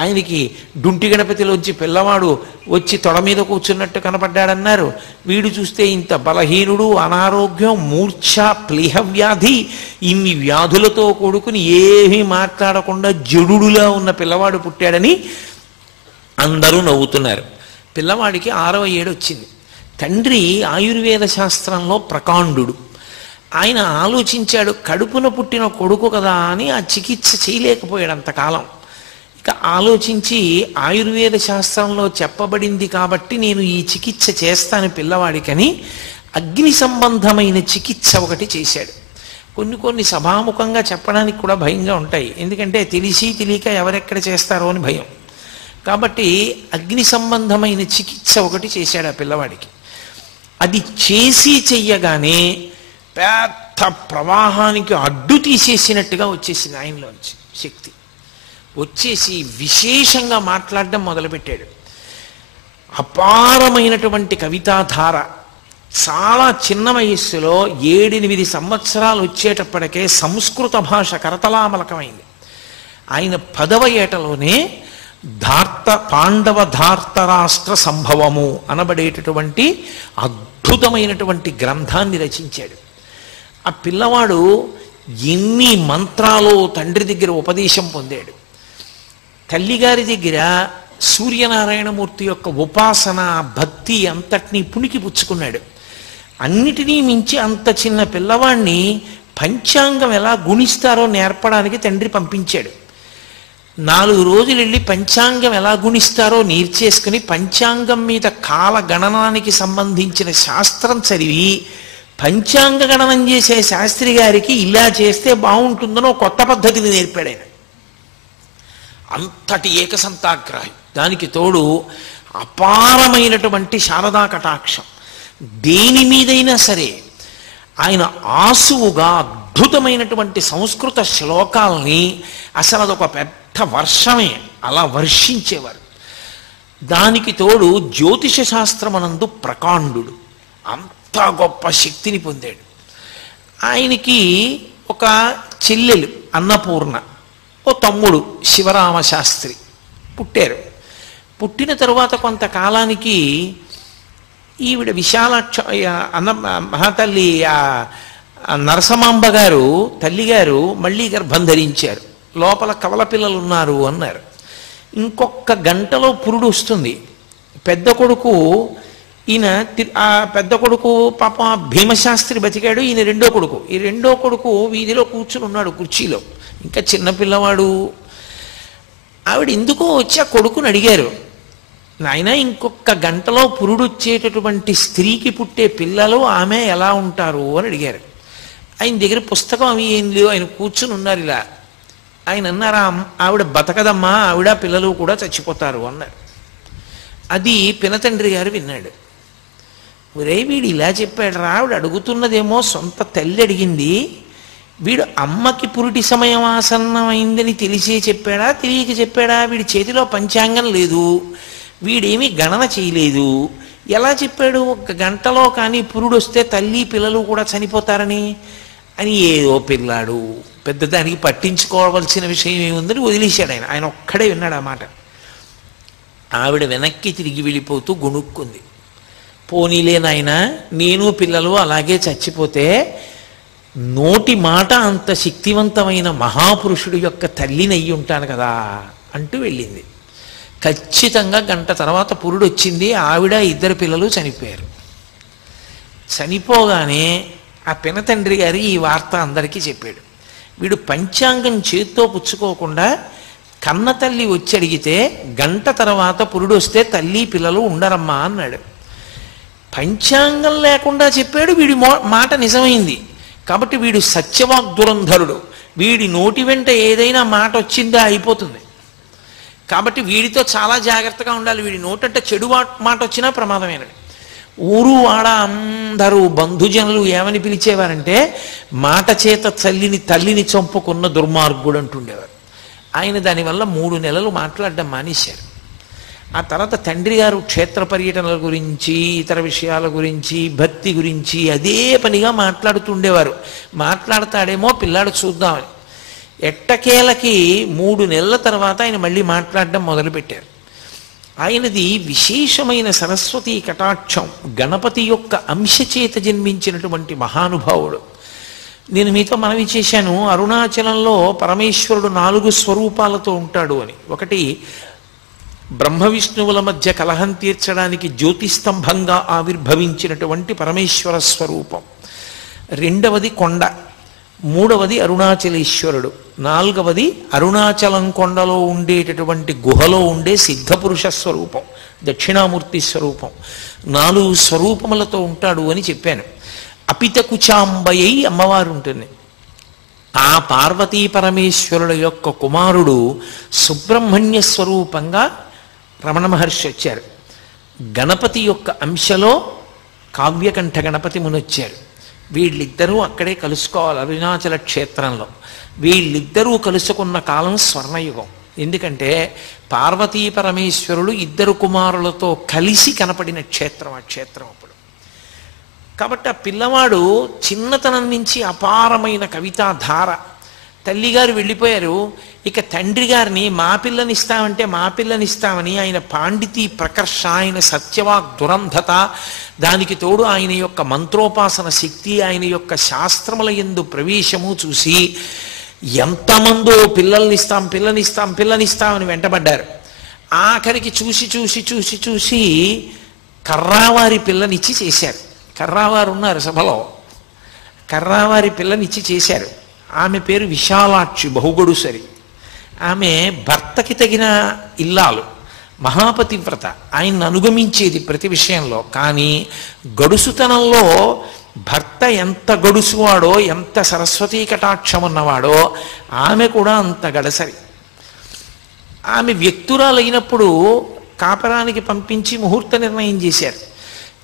ఆయనకి డుంటి గణపతిలోంచి పిల్లవాడు వచ్చి తొడ మీద కూర్చున్నట్టు కనపడ్డాడన్నారు. వీడు చూస్తే ఇంత బలహీనుడు, అనారోగ్యం, మూర్ఛ, ప్లీహ వ్యాధి, ఇన్ని వ్యాధులతో కూడుకుని ఏమీ మాట్లాడకుండా జడుడులా ఉన్న పిల్లవాడు పుట్టాడని అందరూ నవ్వుతున్నారు. పిల్లవాడికి 6వ ఏడు వచ్చింది. తండ్రి ఆయుర్వేద శాస్త్రంలో ప్రకాండు. ఆయన ఆలోచించాడు, కడుపున పుట్టిన కొడుకు కదా అని ఆ చికిత్స చేయలేకపోయాడు అంతకాలం. ఇక ఆలోచించి ఆయుర్వేద శాస్త్రంలో చెప్పబడింది కాబట్టి నేను ఈ చికిత్స చేస్తాను పిల్లవాడికని అగ్ని సంబంధమైన చికిత్స ఒకటి చేశాడు. కొన్ని సభాముఖంగా చెప్పడానికి కూడా భయంగా ఉంటాయి, ఎందుకంటే తెలిసి తెలియక ఎవరెక్కడ చేస్తారో అని భయం. కాబట్టి అగ్ని సంబంధమైన చికిత్స ఒకటి చేశాడు ఆ పిల్లవాడికి. అది చేసి చెయ్యగానే పెద్ద ప్రవాహానికి అడ్డు తీసేసినట్టుగా వచ్చేసింది ఆయనలోంచి శక్తి. వచ్చేసి విశేషంగా మాట్లాడడం మొదలుపెట్టాడు. అపారమైనటువంటి కవితాధార. చాలా చిన్న వయస్సులో 7-8 సంవత్సరాలు వచ్చేటప్పటికే సంస్కృత భాష కరతలామలకమైంది. ఆయన 10వ ఏటలోనే పాండవ ధార్తరాష్ట్ర సంభవము అనబడేటటువంటి అద్భుతమైనటువంటి గ్రంథాన్ని రచించాడు. ఆ పిల్లవాడు ఎన్ని మంత్రాలు తండ్రి దగ్గర ఉపదేశం పొందాడు. తల్లిగారి దగ్గర సూర్యనారాయణమూర్తి యొక్క ఉపాసన, భక్తి అంతటినీ పుణికి పుచ్చుకున్నాడు. అన్నిటినీ మించి అంత చిన్న పిల్లవాడిని పంచాంగం ఎలా గుణిస్తారో నేర్పడానికి తండ్రి పంపించాడు. 4 రోజులు వెళ్ళి పంచాంగం ఎలా గుణిస్తారో నేర్చేసుకుని పంచాంగం మీద కాల గణనానికి సంబంధించిన శాస్త్రం చదివి పంచాంగ గణనం చేసే శాస్త్రి గారికి ఇలా చేస్తే బాగుంటుందనో కొత్త పద్ధతిని నేర్పాడు ఆయన. అంతటి ఏకసంతాగ్రాహి. దానికి తోడు అపారమైనటువంటి శారదా కటాక్షం. దేని మీదైనా సరే ఆయన ఆసువుగా అద్భుతమైనటువంటి సంస్కృత శ్లోకాల్ని అసలు అదొక పెద్ద వర్షమే అలా వర్షించేవారు. దానికి తోడు జ్యోతిష శాస్త్రమనందు ప్రకాండు. అంత గొప్ప శక్తిని పొందాడు. ఆయనకి ఒక చెల్లెలు అన్నపూర్ణ, ఓ తమ్ముడు శివరామశాస్త్రి పుట్టారు. పుట్టిన తరువాత కొంతకాలానికి ఈవిడ విశాలాక్ష మహాతల్లి నరసమాంబ గారు తల్లిగారు మళ్ళీ గర్భం ధరించారు. లోపల కవల పిల్లలు ఉన్నారు అన్నారు. ఇంకొక గంటలో పురుడు వస్తుంది. పెద్ద కొడుకు ఈయన ఆ పెద్ద కొడుకు పాప భీమశాస్త్రి బతికాడు. ఈయన రెండో కొడుకు. ఈ రెండో కొడుకు వీధిలో కూర్చుని ఉన్నాడు కుర్చీలో, ఇంకా చిన్నపిల్లవాడు. ఆవిడ ఎందుకో వచ్చి ఆ కొడుకుని అడిగారు, నాయన ఇంకొక గంటలో పురుడు వచ్చేటటువంటి స్త్రీకి పుట్టే పిల్లలు ఆమె ఎలా ఉంటారు అని అడిగారు. ఆయన దగ్గర పుస్తకం అవి ఏం లేవు, ఆయన కూర్చుని ఉన్నారు ఇలా. ఆయన అన్నారా, ఆవిడ బతకదమ్మా, ఆవిడ పిల్లలు కూడా చచ్చిపోతారు అన్నారు. అది పినతండ్రి గారు విన్నాడు. ఒరే వీడు ఇలా చెప్పాడు రా, ఆవిడ అడుగుతున్నదేమో సొంత తల్లి అడిగింది, వీడు అమ్మకి పురిటి సమయం ఆసన్నమైందని తెలిసే చెప్పాడా తెలియక చెప్పాడా? వీడి చేతిలో పంచాంగం లేదు, వీడేమీ గణన చేయలేదు, ఎలా చెప్పాడు 1 గంటలో కానీ పురుడు వస్తే తల్లి పిల్లలు కూడా చనిపోతారని? అని ఏదో పిల్లాడు, పెద్ద దానికి పట్టించుకోవాల్సిన విషయం ఏముందని వదిలేశాడు ఆయన. ఆయన ఒక్కడే విన్నాడు ఆ మాట. ఆవిడ వెనక్కి తిరిగి వెళ్ళిపోతూ గొణుక్కుంది. పోనీలే నాయనా, నేను పిల్లలు అలాగే చచ్చిపోతే నోటి మాట అంత శక్తివంతమైన మహాపురుషుడు యొక్క తల్లిని అయ్యి ఉంటాను కదా అంటూ వెళ్ళింది. ఖచ్చితంగా గంట తర్వాత పురుడు వచ్చింది. ఆవిడ 2 పిల్లలు చనిపోయారు. చనిపోగానే ఆ పినతండ్రి గారు ఈ వార్త అందరికీ చెప్పాడు. వీడు పంచాంగం చేత్తో పుచ్చుకోకుండా కన్న తల్లి వచ్చి అడిగితే గంట తర్వాత పురుడు వస్తే తల్లి పిల్లలు ఉండరమ్మా అన్నాడు. పంచాంగం లేకుండా చెప్పాడు, వీడి మాట నిజమైంది. కాబట్టి వీడు సత్యవాగ్దురంధరుడు. వీడి నోటి వెంట ఏదైనా మాట వచ్చిందా అయిపోతుంది. కాబట్టి వీడితో చాలా జాగ్రత్తగా ఉండాలి. వీడి నోటంటే చెడు మాట వచ్చినా ప్రమాదమేనది. ఊరు వాడ అందరూ బంధుజనులు ఏమని పిలిచేవారంటే మాట చేత తల్లిని చంపుకున్న దుర్మార్గుడు అంటుండేవారు. ఆయన దానివల్ల 3 నెలలు మాట్లాడడం మానేశారు. ఆ తర్వాత తండ్రి గారు క్షేత్ర పర్యటనల గురించి, ఇతర విషయాల గురించి, భక్తి గురించి అదే పనిగా మాట్లాడుతుండేవారు. మాట్లాడతాడేమో పిల్లాడు చూద్దామని. ఎట్టకేలకి 3 నెలల తర్వాత ఆయన మళ్ళీ మాట్లాడడం మొదలుపెట్టారు. ఆయనది విశేషమైన సరస్వతీ కటాక్షం, గణపతి యొక్క అంశచేత జన్మించినటువంటి మహానుభావుడు. నేను మీతో మనవి చేశాను, అరుణాచలంలో పరమేశ్వరుడు 4 స్వరూపాలతో ఉంటాడు అని. ఒకటి బ్రహ్మ విష్ణువుల మధ్య కలహం తీర్చడానికి జ్యోతిస్తంభంగా ఆవిర్భవించినటువంటి పరమేశ్వర స్వరూపం. రెండవది కొండ. మూడవది అరుణాచలేశ్వరుడు. నాలుగవది అరుణాచలం కొండలో ఉండేటటువంటి గుహలో ఉండే సిద్ధపురుష స్వరూపం, దక్షిణామూర్తి స్వరూపం. 4 స్వరూపములతో ఉంటాడు అని చెప్పాను. అపితకుచాంబయ్యి అమ్మవారు ఉంటుంది. ఆ పార్వతీ పరమేశ్వరుల యొక్క కుమారుడు సుబ్రహ్మణ్య స్వరూపంగా రమణ మహర్షి వచ్చారు. గణపతి యొక్క అంశలో కావ్యకంఠ గణపతి మునొచ్చారు. వీళ్ళిద్దరూ అక్కడే కలుసుకోవాలి అరుణాచల క్షేత్రంలో. వీళ్ళిద్దరూ కలుసుకున్న కాలం స్వర్ణయుగం. ఎందుకంటే పార్వతీ పరమేశ్వరులు 2 కుమారులతో కలిసి కనపడిన క్షేత్రం ఆ క్షేత్రం అప్పుడు. కాబట్టి ఆ పిల్లవాడు చిన్నతనం నుంచి అపారమైన కవితా ధార. తల్లిగారు వెళ్ళిపోయారు. ఇక తండ్రి గారిని మా పిల్లనిస్తామని ఆయన పాండితీ ప్రకర్ష, ఆయన సత్యవాగ్ దురంధత, దానికి తోడు ఆయన యొక్క మంత్రోపాసన శక్తి, ఆయన యొక్క శాస్త్రముల యందు ప్రవేశము చూసి ఎంతమందో పిల్లనిస్తామని వెంటబడ్డారు. ఆఖరికి చూసి కర్రావారి పిల్లనిచ్చి చేశారు. కర్రావారు ఉన్నారు సభలో. కర్రావారి పిల్లనిచ్చి చేశారు. ఆమె పేరు విశాలాక్షి, బహుగొడుసరి. ఆమె భర్తకి తగిన ఇల్లాలు, మహాపతివ్రత, ఆయన్ని అనుగమించేది ప్రతి విషయంలో. కానీ గడుసుతనంలో భర్త ఎంత గడుసువాడో, ఎంత సరస్వతీ కటాక్షం ఉన్నవాడో ఆమె కూడా అంత గడసరి. ఆమె వ్యక్తురాలైనప్పుడు కాపరానికి పంపించి ముహూర్త నిర్ణయం చేశారు.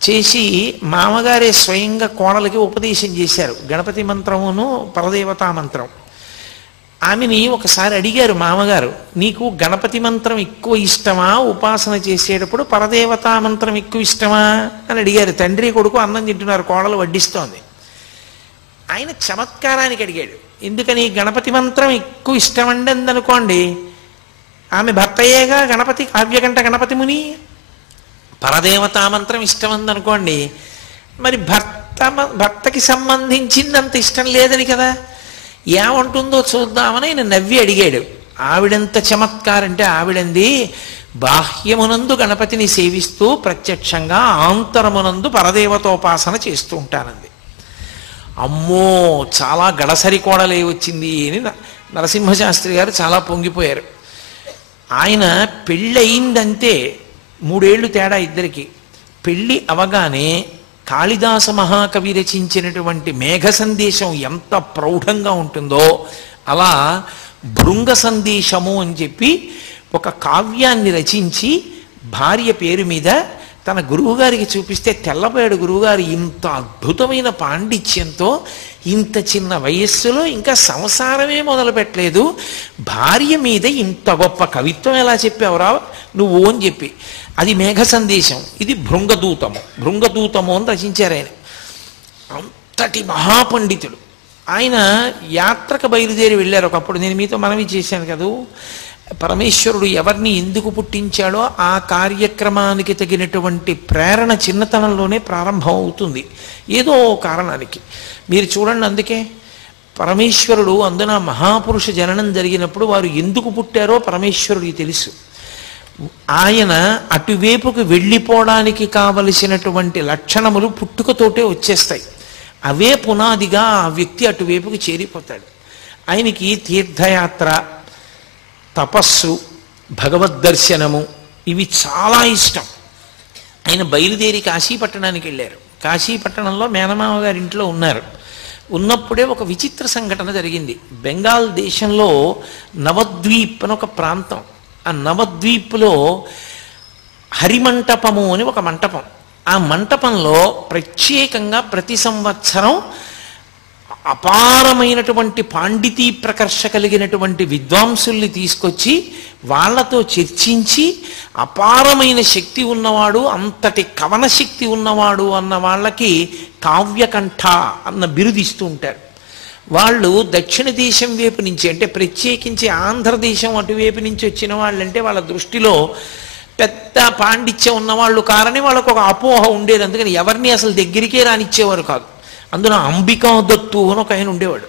చేసి మామగారే స్వయంగా కోడలకి ఉపదేశం చేశారు, గణపతి మంత్రమును పరదేవతా మంత్రం. ఆమెని ఒకసారి అడిగారు మామగారు, నీకు గణపతి మంత్రం ఎక్కువ ఇష్టమా, ఉపాసన చేసేటప్పుడు పరదేవతా మంత్రం ఎక్కువ ఇష్టమా అని అడిగారు. తండ్రి కొడుకు అన్నం తింటున్నారు, కోడలు వడ్డిస్తోంది. ఆయన చమత్కారానికి అడిగాడు, ఎందుకని గణపతి మంత్రం ఎక్కువ ఇష్టమండి అందనుకోండి, ఆమె భర్తయ్యేగా గణపతి, కావ్యకంఠ గణపతి ముని. పరదేవతా మంత్రం ఇష్టమందనుకోండి, మరి భర్తకి సంబంధించిందంత ఇష్టం లేదని కదా, ఏమంటుందో చూద్దామని ఆయన నవ్వి అడిగాడు. ఆవిడెంత చమత్కారంటే ఆవిడంది, బాహ్యమునందు గణపతిని సేవిస్తూ ప్రత్యక్షంగా ఆంతరమునందు పరదేవతోపాసన చేస్తూ ఉంటానంది. అమ్మో, చాలా గడసరి కోడలే వచ్చింది అని నరసింహశాస్త్రి గారు చాలా పొంగిపోయారు. ఆయన పెళ్ళయిందంతే, 3 ఏళ్ళు తేడా ఇద్దరికి. పెళ్ళి అవగానే కాళిదాస మహాకవి రచించినటువంటి మేఘ సందేశం ఎంత ప్రౌఢంగా ఉంటుందో అలా భృంగ సందేశము అని చెప్పి ఒక కావ్యాన్ని రచించి భార్య పేరు మీద తన గురువుగారికి చూపిస్తే తెల్లబోయాడు గురువుగారు. ఇంత అద్భుతమైన పాండిత్యంతో ఇంత చిన్న వయస్సులో ఇంకా సంసారమే మొదలు పెట్టలేదు, భార్య మీద ఇంత గొప్ప కవిత్వం ఎలా చెప్పావురా నువ్వు అని చెప్పి. అది మేఘ సందేశం, ఇది భృంగదూతము అని రచించారు ఆయన. అంతటి మహాపండితుడు ఆయన. యాత్రకు బయలుదేరి వెళ్ళారు ఒకప్పుడు. నేను మీతో మనవి చేశాను కదూ, పరమేశ్వరుడు ఎవరిని ఎందుకు పుట్టించాడో ఆ కార్యక్రమానికి తగినటువంటి ప్రేరణ చిన్నతనంలోనే ప్రారంభం అవుతుంది, ఏదో కారణానికి. మీరు చూడండి, అందుకే పరమేశ్వరుడు అందున మహాపురుష జననం జరిగినప్పుడు వారు ఎందుకు పుట్టారో పరమేశ్వరుడికి తెలుసు. ఆయన అటువైపుకు వెళ్ళిపోవడానికి కావలసినటువంటి లక్షణములు పుట్టుకతోటే వచ్చేస్తాయి. అవే పునాదిగా ఆ వ్యక్తి అటువైపుకు చేరిపోతాడు. ఆయనకి తీర్థయాత్ర, తపస్సు, భగవద్దర్శనము ఇవి చాలా ఇష్టం. ఆయన బయలుదేరి కాశీపట్టణానికి వెళ్ళారు. కాశీపట్టణంలో మేనమామ గారి ఇంట్లో ఉన్నారు. ఉన్నప్పుడే ఒక విచిత్ర సంఘటన జరిగింది. బెంగాల్ దేశంలో నవద్వీప్ అని ఒక ప్రాంతం. ఆ నవద్వీప్లో హరిమంటపము అని ఒక మంటపం. ఆ మంటపంలో ప్రత్యేకంగా ప్రతి సంవత్సరం అపారమైనటువంటి పాండితీ ప్రకర్ష కలిగినటువంటి విద్వాంసుల్ని తీసుకొచ్చి వాళ్లతో చర్చించి అపారమైన శక్తి ఉన్నవాడు, అంతటి కవన శక్తి ఉన్నవాడు అన్న వాళ్ళకి కావ్యకంఠ అన్న బిరుదిస్తూ ఉంటారు. వాళ్ళు దక్షిణ దేశం వైపు నుంచి, అంటే ప్రత్యేకించి ఆంధ్రదేశం అటువైపు నుంచి వచ్చిన వాళ్ళంటే వాళ్ళ దృష్టిలో పెద్ద పాండిత్యం ఉన్నవాళ్ళు కారని వాళ్ళకు ఒక అపోహ ఉండేది. అందుకని ఎవరిని అసలు దగ్గరికే రానిచ్చేవారు కాదు. అందులో అంబికా దత్తు అని ఒక ఆయన ఉండేవాడు.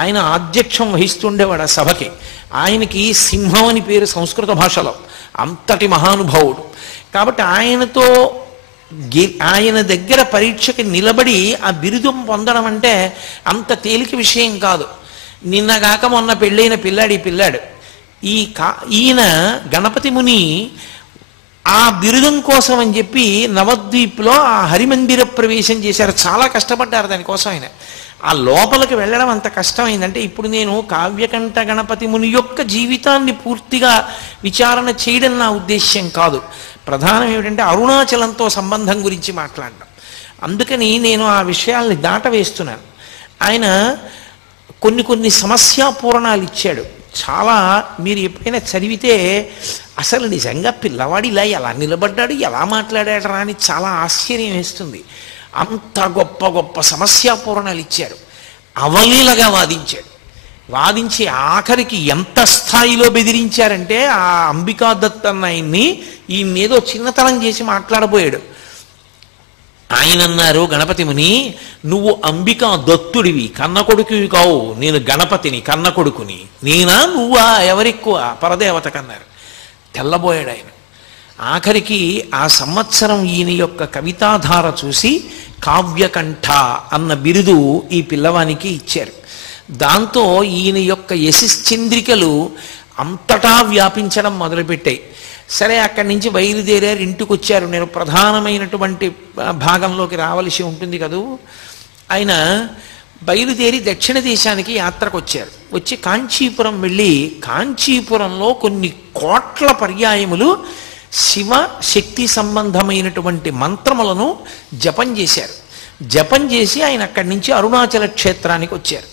ఆయన ఆధ్యక్షం వహిస్తుండేవాడు ఆ సభకి. ఆయనకి సింహం అని పేరు సంస్కృత భాషలో. అంతటి మహానుభావుడు. కాబట్టి ఆయన దగ్గర పరీక్షకి నిలబడి ఆ బిరుదం పొందడం అంటే అంత తేలిక విషయం కాదు. నిన్నగాక మొన్న పెళ్ళైన పిల్లాడు ఈయన గణపతి ముని ఆ బిరుదం కోసం అని చెప్పి నవద్వీప్లో ఆ హరిమందిర ప్రవేశం చేశారు. చాలా కష్టపడ్డారు దానికోసం. ఆయన ఆ లోపలికి వెళ్ళడం అంత కష్టమైందంటే, ఇప్పుడు నేను కావ్యకంఠ గణపతి ముని యొక్క జీవితాన్ని పూర్తిగా విచారణ చేయడం నా ఉద్దేశ్యం కాదు. ప్రధానం ఏమిటంటే అరుణాచలంతో సంబంధం గురించి మాట్లాడడం. అందుకని నేను ఆ విషయాల్ని దాటవేస్తున్నాను. ఆయన కొన్ని సమస్యాపూరణాలు ఇచ్చాడు. చాలా మీరు ఎప్పుడైనా చదివితే అసలు నిజంగా పిల్లవాడు ఇలా ఎలా నిలబడ్డాడు, ఎలా మాట్లాడాడరా అని చాలా ఆశ్చర్యం వేస్తుంది. అంత గొప్ప సమస్యాపూరణాలు ఇచ్చారు. అవలీలగా వాదించి ఆఖరికి ఎంత స్థాయిలో బెదిరించారంటే ఆ అంబికా దత్ అన్న ఈయన్నేదో చిన్నతనం చేసి మాట్లాడబోయాడు. ఆయన అన్నారు, గణపతి ముని నువ్వు అంబికా దత్తుడివి, కన్న కొడుకువి కావు, నేను గణపతిని కన్న కొడుకుని, నేనా నువ్వా ఎవరెక్కువ పరదేవత కన్నారు. తెల్లబోయాడు ఆయన. ఆఖరికి ఆ సంవత్సరం ఈయన యొక్క కవితాధార చూసి కావ్యకంఠ అన్న బిరుదు ఈ పిల్లవానికి ఇచ్చారు. దాంతో ఈయన యొక్క యశశ్చంద్రికలు అంతటా వ్యాపించడం మొదలుపెట్టాయి. సరే, అక్కడి నుంచి బయలుదేరారు, ఇంటికి వచ్చారు. నేను ప్రధానమైనటువంటి భాగంలోకి రావలసి ఉంటుంది కదూ. ఆయన బయలుదేరి దక్షిణ దేశానికి యాత్రకు వచ్చారు. వచ్చి కాంచీపురం వెళ్ళి కాంచీపురంలో కొన్ని కోట్ల పర్యాయములు శివ శక్తి సంబంధమైనటువంటి మంత్రములను జపం చేశారు. జపం చేసి ఆయన అక్కడి నుంచి అరుణాచల క్షేత్రానికి వచ్చారు.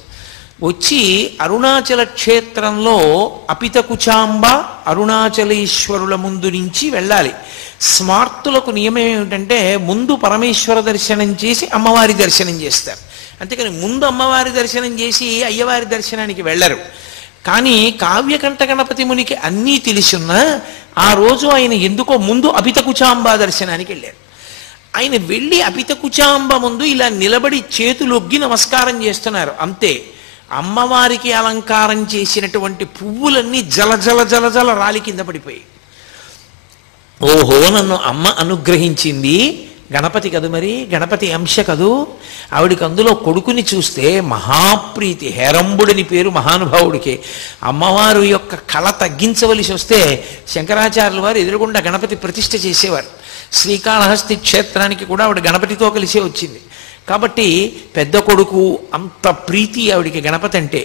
వచ్చి అరుణాచల క్షేత్రంలో అపితకుచాంబ అరుణాచలేశ్వరుల ముందు నుంచి వెళ్ళాలి. స్మార్తులకు నియమం ఏమిటంటే ముందు పరమేశ్వర దర్శనం చేసి అమ్మవారి దర్శనం చేస్తారు. అంతేకాని ముందు అమ్మవారి దర్శనం చేసి అయ్యవారి దర్శనానికి వెళ్ళరు. కానీ కావ్యకంఠ గణపతి మునికి అన్నీ తెలిసున్నా ఆ రోజు ఆయన ఎందుకో ముందు అపితకుచాంబ దర్శనానికి వెళ్ళారు. ఆయన వెళ్ళి అపితకుచాంబ ముందు ఇలా నిలబడి చేతులొగ్గి నమస్కారం చేస్తున్నారు. అంతే, అమ్మవారికి అలంకారం చేసినటువంటి పువ్వులన్నీ జల రాలి కింద పడిపోయి, ఓహో నన్ను అమ్మ అనుగ్రహించింది, గణపతి కదు, మరి గణపతి అంశ కదూ. ఆవిడికి అందులో కొడుకుని చూస్తే మహాప్రీతి, హేరంబుడిని పేరు మహానుభావుడికి. అమ్మవారు యొక్క కళ తగ్గించవలసి వస్తే శంకరాచార్యుల వారు ఎదురుగుండా గణపతి ప్రతిష్ఠ చేసేవారు. శ్రీకాళహస్తి క్షేత్రానికి కూడా ఆవిడ గణపతితో కలిసే వచ్చింది. కాబట్టి పెద్ద కొడుకు అంత ప్రీతి ఆవిడికి గణపతి అంటే.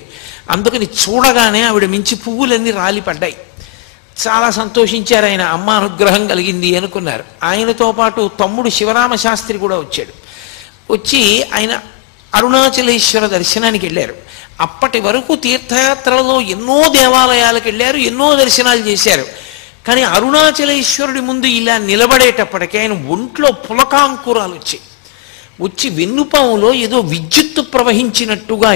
అందుకని చూడగానే ఆవిడ మించి పువ్వులన్నీ రాలిపడ్డాయి. చాలా సంతోషించారు ఆయన. అమ్మ అనుగ్రహం కలిగింది అనుకున్నారు. ఆయనతో పాటు తమ్ముడు శివరామశాస్త్రి కూడా వచ్చాడు. వచ్చి ఆయన అరుణాచలేశ్వర దర్శనానికి వెళ్ళారు. అప్పటి వరకు తీర్థయాత్రలో ఎన్నో దేవాలయాలకు వెళ్ళారు, ఎన్నో దర్శనాలు చేశారు. కానీ అరుణాచలేశ్వరుడి ముందు ఇలా నిలబడేటప్పటికీ ఆయన ఒంట్లో పులకాంకురాలు వచ్చి వెన్నుపాములో ఏదో విద్యుత్తు ప్రవహించినట్టుగా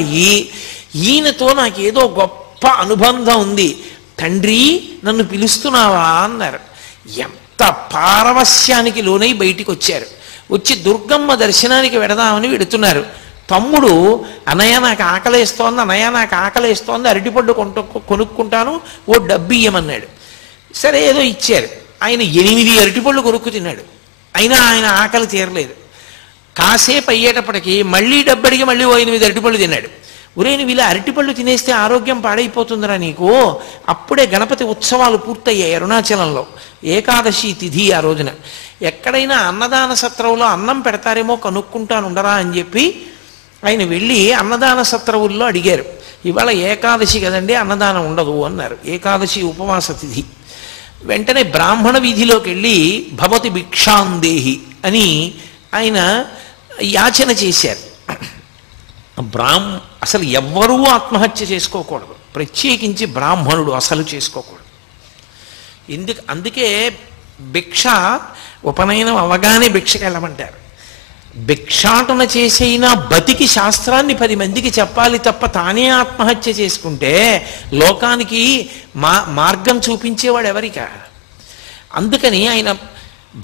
ఈయనతో నాకేదో గొప్ప అనుబంధం ఉంది, తండ్రి నన్ను పిలుస్తున్నావా అన్నారు. ఎంత పారవస్యానికి లోనై బయటికి వచ్చారు. వచ్చి దుర్గమ్మ దర్శనానికి వెడదామని వెడుతున్నారు. తమ్ముడు, అన్నయ్య నాకు ఆకలేస్తోంది, అరటిపండు కొనుక్కుంటాను, ఓ డబ్బు ఇయ్యమన్నాడు. సరే ఏదో ఇచ్చారు. ఆయన 8 అరటిపళ్ళు కొనుక్కు తిన్నాడు. అయినా ఆయన ఆకలి తీరలేదు. కాసేపు అయ్యేటప్పటికి మళ్ళీ డబ్బడికి మళ్ళీ ఓ 8 అరటిపళ్ళు తిన్నాడు. నువ్వు ఇలా అరటిపళ్ళు తినేస్తే ఆరోగ్యం పాడైపోతుందిరా నీకు. అప్పుడే గణపతి ఉత్సవాలు పూర్తయ్యాయి అరుణాచలంలో. ఏకాదశి తిథి ఆ రోజున. ఎక్కడైనా అన్నదాన సత్రంలో అన్నం పెడతారేమో కనుక్కుంటాను ఉండరా అని చెప్పి ఆయన వెళ్ళి అన్నదాన సత్రవుల్లో అడిగారు. ఇవాళ ఏకాదశి కదండి, అన్నదానం ఉండదు అన్నారు. ఏకాదశి ఉపవాస తిథి. వెంటనే బ్రాహ్మణ వీధిలోకి వెళ్ళి భవతి భిక్షాందేహి అని ఆయన యాచన చేశారు. అసలు ఎవ్వరూ ఆత్మహత్య చేసుకోకూడదు, ప్రత్యేకించి బ్రాహ్మణుడు అసలు చేసుకోకూడదు. అందుకే భిక్ష ఉపనయనం అవగానే భిక్షకి వెళ్ళమంటారు. భిక్షాటన చేసైనా బతికి శాస్త్రాన్ని 10 మందికి చెప్పాలి తప్ప తానే ఆత్మహత్య చేసుకుంటే లోకానికి మార్గం చూపించేవాడు ఎవరికా? అందుకని ఆయన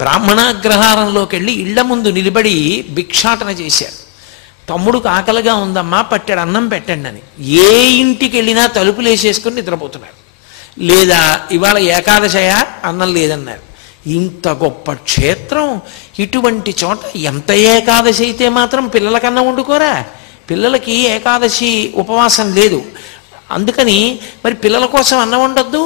బ్రాహ్మణాగ్రహారంలోకి వెళ్ళి ఇళ్ల ముందు నిలబడి భిక్షాటన చేశారు. తమ్ముడికి ఆకలిగా ఉందమ్మా, పట్టెడు అన్నం పెట్టండి అని. ఏ ఇంటికి వెళ్ళినా తలుపులు వేసేసుకుని నిద్రపోతున్నారు. లేదా ఇవాళ ఏకాదశయ అన్నం లేదన్నారు. ఇంత గొప్ప క్షేత్రం, ఇటువంటి చోట ఎంత ఏకాదశి అయితే మాత్రం పిల్లలకన్నా వండుకోరా? పిల్లలకి ఏకాదశి ఉపవాసం లేదు. అందుకని మరి పిల్లల కోసం అన్నం వండొద్దు.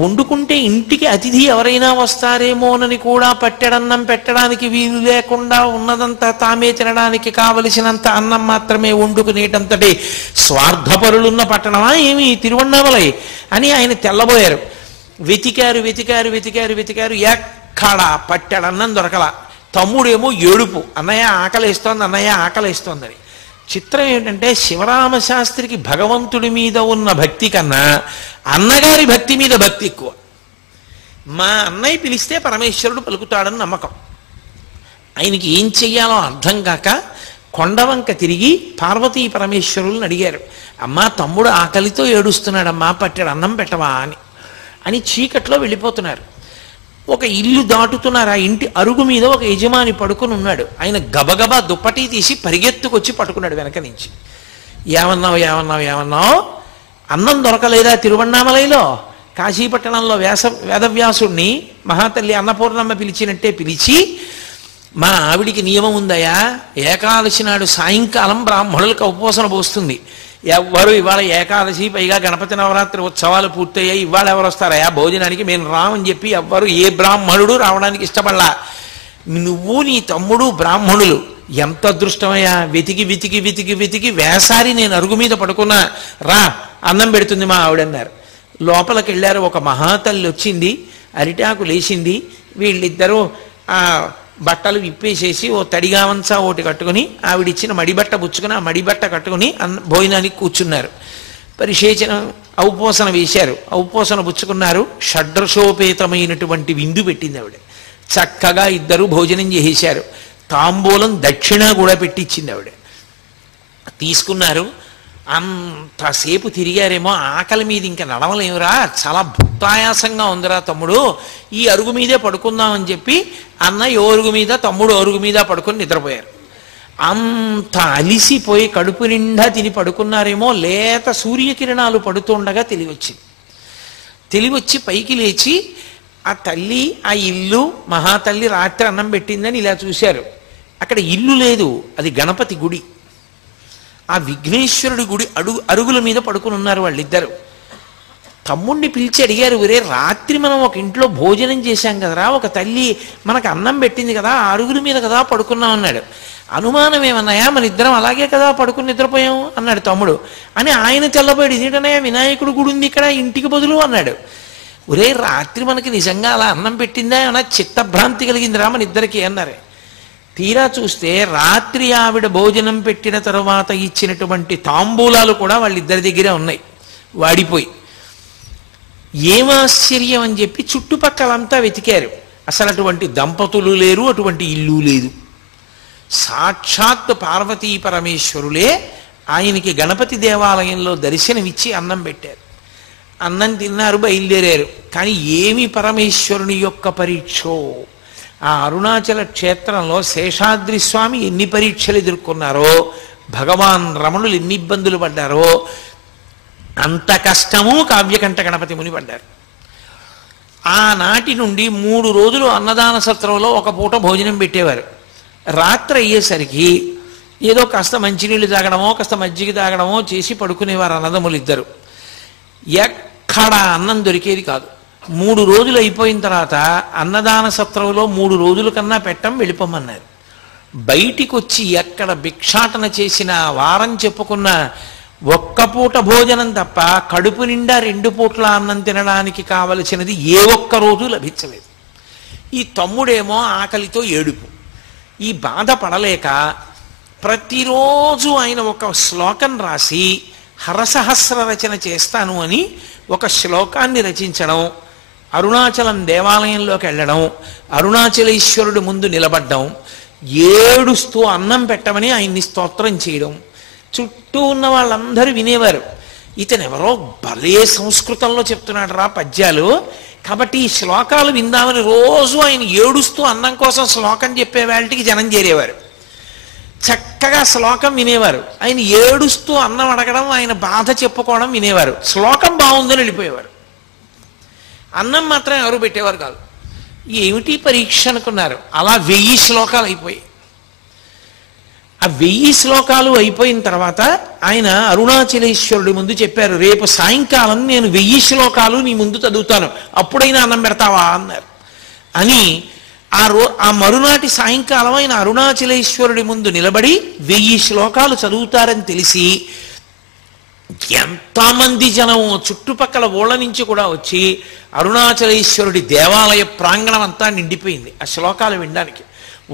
వండుకుంటే ఇంటికి అతిథి ఎవరైనా వస్తారేమోనని కూడా పట్టెడన్నం పెట్టడానికి వీలు లేకుండా ఉన్నదంతా తామే తినడానికి కావలసినంత అన్నం మాత్రమే వండుకునేటంతటి స్వార్థపరులున్న పట్టణమా ఏమి తిరువన్నామలై అని ఆయన తెల్లబోయారు. వెతికారు వెతికారు వెతికారు వెతికారు, ఎక్కడా పట్టెడన్నం దొరకల. తమ్ముడేమో ఏడుపు, అన్నయ్య ఆకలేస్తోంది, అన్నయ్య ఆకలేస్తోందని. చిత్రం ఏంటంటే శివరామశాస్త్రికి భగవంతుడి మీద ఉన్న భక్తి కన్నా అన్నగారి భక్తి మీద భక్తి ఎక్కువ. మా అన్నయ్య పిలిస్తే పరమేశ్వరుడు పలుకుతాడని నమ్మకం. ఆయనకి ఏం చెయ్యాలో అర్థం కాక కొండవంక తిరిగి పార్వతీ పరమేశ్వరులను అడిగారు. అమ్మా, తమ్ముడు ఆకలితో ఏడుస్తున్నాడమ్మా, పట్టెడు అన్నం పెట్టవా అని చీకట్లో వెళ్ళిపోతున్నారు. ఒక ఇల్లు దాటుతున్నారు. ఆ ఇంటి అరుగు మీద ఒక యజమాని పడుకుని ఉన్నాడు. ఆయన గబగబా దుప్పటి తీసి పరిగెత్తుకొచ్చి పట్టుకున్నాడు వెనక నుంచి. ఏమన్నావు ఏమన్నావు ఏమన్నావు? అన్నం దొరకలేదా తిరువన్నామలైలో? కాశీపట్టణంలో వేదవ్యాసుడిని మహాతల్లి అన్నపూర్ణమ్మ పిలిచినట్టే పిలిచి, మా ఆవిడికి నియమం ఉందయా, ఏకాదశి నాడు సాయంకాలం బ్రాహ్మణులకు ఉపవాసన పోస్తుంది. ఎవ్వరు ఇవాళ ఏకాదశి, పైగా గణపతి నవరాత్రి ఉత్సవాలు పూర్తయ్యాయి, ఇవాళ ఎవరు వస్తారయా భోజనానికి, మేము రామని చెప్పి ఎవ్వరు ఏ బ్రాహ్మణుడు రావడానికి ఇష్టపడలా. నువ్వు నీ తమ్ముడు బ్రాహ్మణులు ఎంత అదృష్టమయ్యా. వెతికి వెతికి వెతికి వెతికి వేసారి నేను అరుగు మీద పడుకున్నా, రా అన్నం పెడుతుంది మా ఆవిడన్నారు. లోపలికి వెళ్ళారు. ఒక మహాతల్లి వచ్చింది, అరిటాకు లేచింది. వీళ్ళిద్దరూ ఆ బట్టలు విప్పేసేసి ఓ తడిగావంచా ఒకటి కట్టుకుని ఆవిడిచ్చిన మడిబట్ట పుచ్చుకుని ఆ మడిబట్ట కట్టుకుని భోజనానికి కూర్చున్నారు. పరిశేచనం ఔపోసన వేశారు, ఔపోసన పుచ్చుకున్నారు. షడ్రసోపేతమైనటువంటి విందు పెట్టింది ఆవిడ. చక్కగా ఇద్దరు భోజనం చేసేశారు. తాంబూలం దక్షిణ కూడా పెట్టించింది ఆవిడ. తీసుకున్నారు. అంతసేపు తిరిగారేమో, ఆకలి మీద ఇంకా నడవలేమురా, చాలా భుక్తాయాసంగా ఉందిరా తమ్ముడు, ఈ అరుగు మీదే పడుకుందామని చెప్పి అన్న అరుగు మీద, తమ్ముడు అరుగు మీద పడుకొని నిద్రపోయారు. అంత అలిసిపోయి కడుపు నిండా తిని పడుకున్నారేమో. లేత సూర్యకిరణాలు పడుతుండగా తెలివచ్చి పైకి లేచి ఆ తల్లి, ఆ ఇల్లు, మహాతల్లి రాత్రి అన్నం పెట్టిందని ఇలా చూశారు. అక్కడ ఇల్లు లేదు, అది గణపతి గుడి. ఆ విఘ్నేశ్వరుడి గుడి అరుగుల మీద పడుకుని ఉన్నారు వాళ్ళిద్దరు. తమ్ముడిని పిలిచి అడిగారు, ఒరే రాత్రి మనం ఒక ఇంట్లో భోజనం చేశాం కదరా, ఒక తల్లి మనకు అన్నం పెట్టింది కదా, ఆ అరుగుల మీద కదా పడుకున్నాం అన్నాడు. అనుమానం ఏమన్నాయా, మన ఇద్దరం అలాగే కదా పడుకుని నిద్రపోయాం అన్నాడు తమ్ముడు. అని ఆయన తెల్లబోయాడు, ఇదేంటన్నాయా వినాయకుడు గుడి ఉంది ఇక్కడ ఇంటికి బదులు అన్నాడు. ఒరే రాత్రి మనకి నిజంగా అలా అన్నం పెట్టిందా, ఏమన్నా చిత్తభ్రాంతి కలిగిందిరా మన ఇద్దరికి అన్నారు. తీరా చూస్తే రాత్రి ఆవిడ భోజనం పెట్టిన తర్వాత ఇచ్చినటువంటి తాంబూలాలు కూడా వాళ్ళిద్దరి దగ్గరే ఉన్నాయి, వాడిపోయి. ఏమాశ్చర్యం అని చెప్పి చుట్టుపక్కలంతా వెతికారు. అసలు అటువంటి దంపతులు లేరు, అటువంటి ఇల్లు లేదు. సాక్షాత్ పార్వతీ పరమేశ్వరులే ఆయనకి గణపతి దేవాలయంలో దర్శనమిచ్చి అన్నం పెట్టారు. అన్నం తిన్నారు, బయలుదేరారు. కానీ ఏమి పరమేశ్వరుని యొక్క పరీక్షో! ఆ అరుణాచల క్షేత్రంలో శేషాద్రి స్వామి ఎన్ని పరీక్షలు ఎదుర్కొన్నారో, భగవాన్ రమణులు ఎన్ని ఇబ్బందులు పడ్డారో, అంత కష్టము కావ్యకంఠ గణపతి ముని పడ్డారు. ఆనాటి నుండి 3 రోజులు అన్నదాన సత్రంలో ఒక పూట భోజనం పెట్టేవారు. రాత్రి అయ్యేసరికి ఏదో కాస్త మంచినీళ్ళు తాగడమో కాస్త మజ్జిగ తాగడమో చేసి పడుకునేవారు అన్నదమ్ములు ఇద్దరు. ఎక్కడ అన్నం దొరికేది కాదు. 3 రోజులు అయిపోయిన తర్వాత అన్నదాన సత్రంలో 3 రోజుల కన్నా పెట్టం, వెళ్ళిపోమన్నారు. బయటికి వచ్చి ఎక్కడ భిక్షాటన చేసిన వారం చెప్పుకున్న ఒక్క పూట భోజనం తప్ప కడుపు నిండా 2 పూట్ల అన్నం తినడానికి కావలసినది ఏ ఒక్క రోజు లభించలేదు. ఈ తమ్ముడేమో ఆకలితో ఏడుపు. ఈ బాధ పడలేక ప్రతిరోజు ఆయన ఒక శ్లోకం రాసి హరసహస్ర రచన చేస్తాను అని ఒక శ్లోకాన్ని రచించడం, అరుణాచలం దేవాలయంలోకి వెళ్ళడం, అరుణాచలేశ్వరుడు ముందు నిలబడ్డం, ఏడుస్తూ అన్నం పెట్టమని ఆయన్ని స్తోత్రం చేయడం, చుట్టూ ఉన్న వాళ్ళందరూ వినేవారు. ఇతనెవరో భలే సంస్కృతంలో చెప్తున్నాడు రా పద్యాలు, కాబట్టి ఈ శ్లోకాలు విందామని రోజు ఆయన ఏడుస్తూ అన్నం కోసం శ్లోకం చెప్పే వాళ్ళకి జనం చేరేవారు. చక్కగా శ్లోకం వినేవారు. ఆయన ఏడుస్తూ అన్నం అడగడం, ఆయన బాధ చెప్పుకోవడం వినేవారు. శ్లోకం బాగుందని వెళ్ళిపోయేవారు. అన్నం మాత్రం ఎవరు పెట్టేవారు కాదు. ఏమిటి పరీక్ష అనుకున్నారు. అలా 1000 శ్లోకాలు అయిపోయాయి. ఆ 1000 శ్లోకాలు అయిపోయిన తర్వాత ఆయన అరుణాచలేశ్వరుడి ముందు చెప్పారు, రేపు సాయంకాలం నేను 1000 శ్లోకాలు నీ ముందు చదువుతాను, అప్పుడైనా అన్నం పెడతావా అన్నారు. అని ఆ మరునాటి సాయంకాలం ఆయన అరుణాచలేశ్వరుడి ముందు నిలబడి 1000 శ్లోకాలు చదువుతారని తెలిసి ఎంతమంది జనం చుట్టుపక్కల ఊళ్ళ నుంచి కూడా వచ్చి అరుణాచలేశ్వరుడి దేవాలయ ప్రాంగణం అంతా నిండిపోయింది ఆ శ్లోకాలు వినడానికి.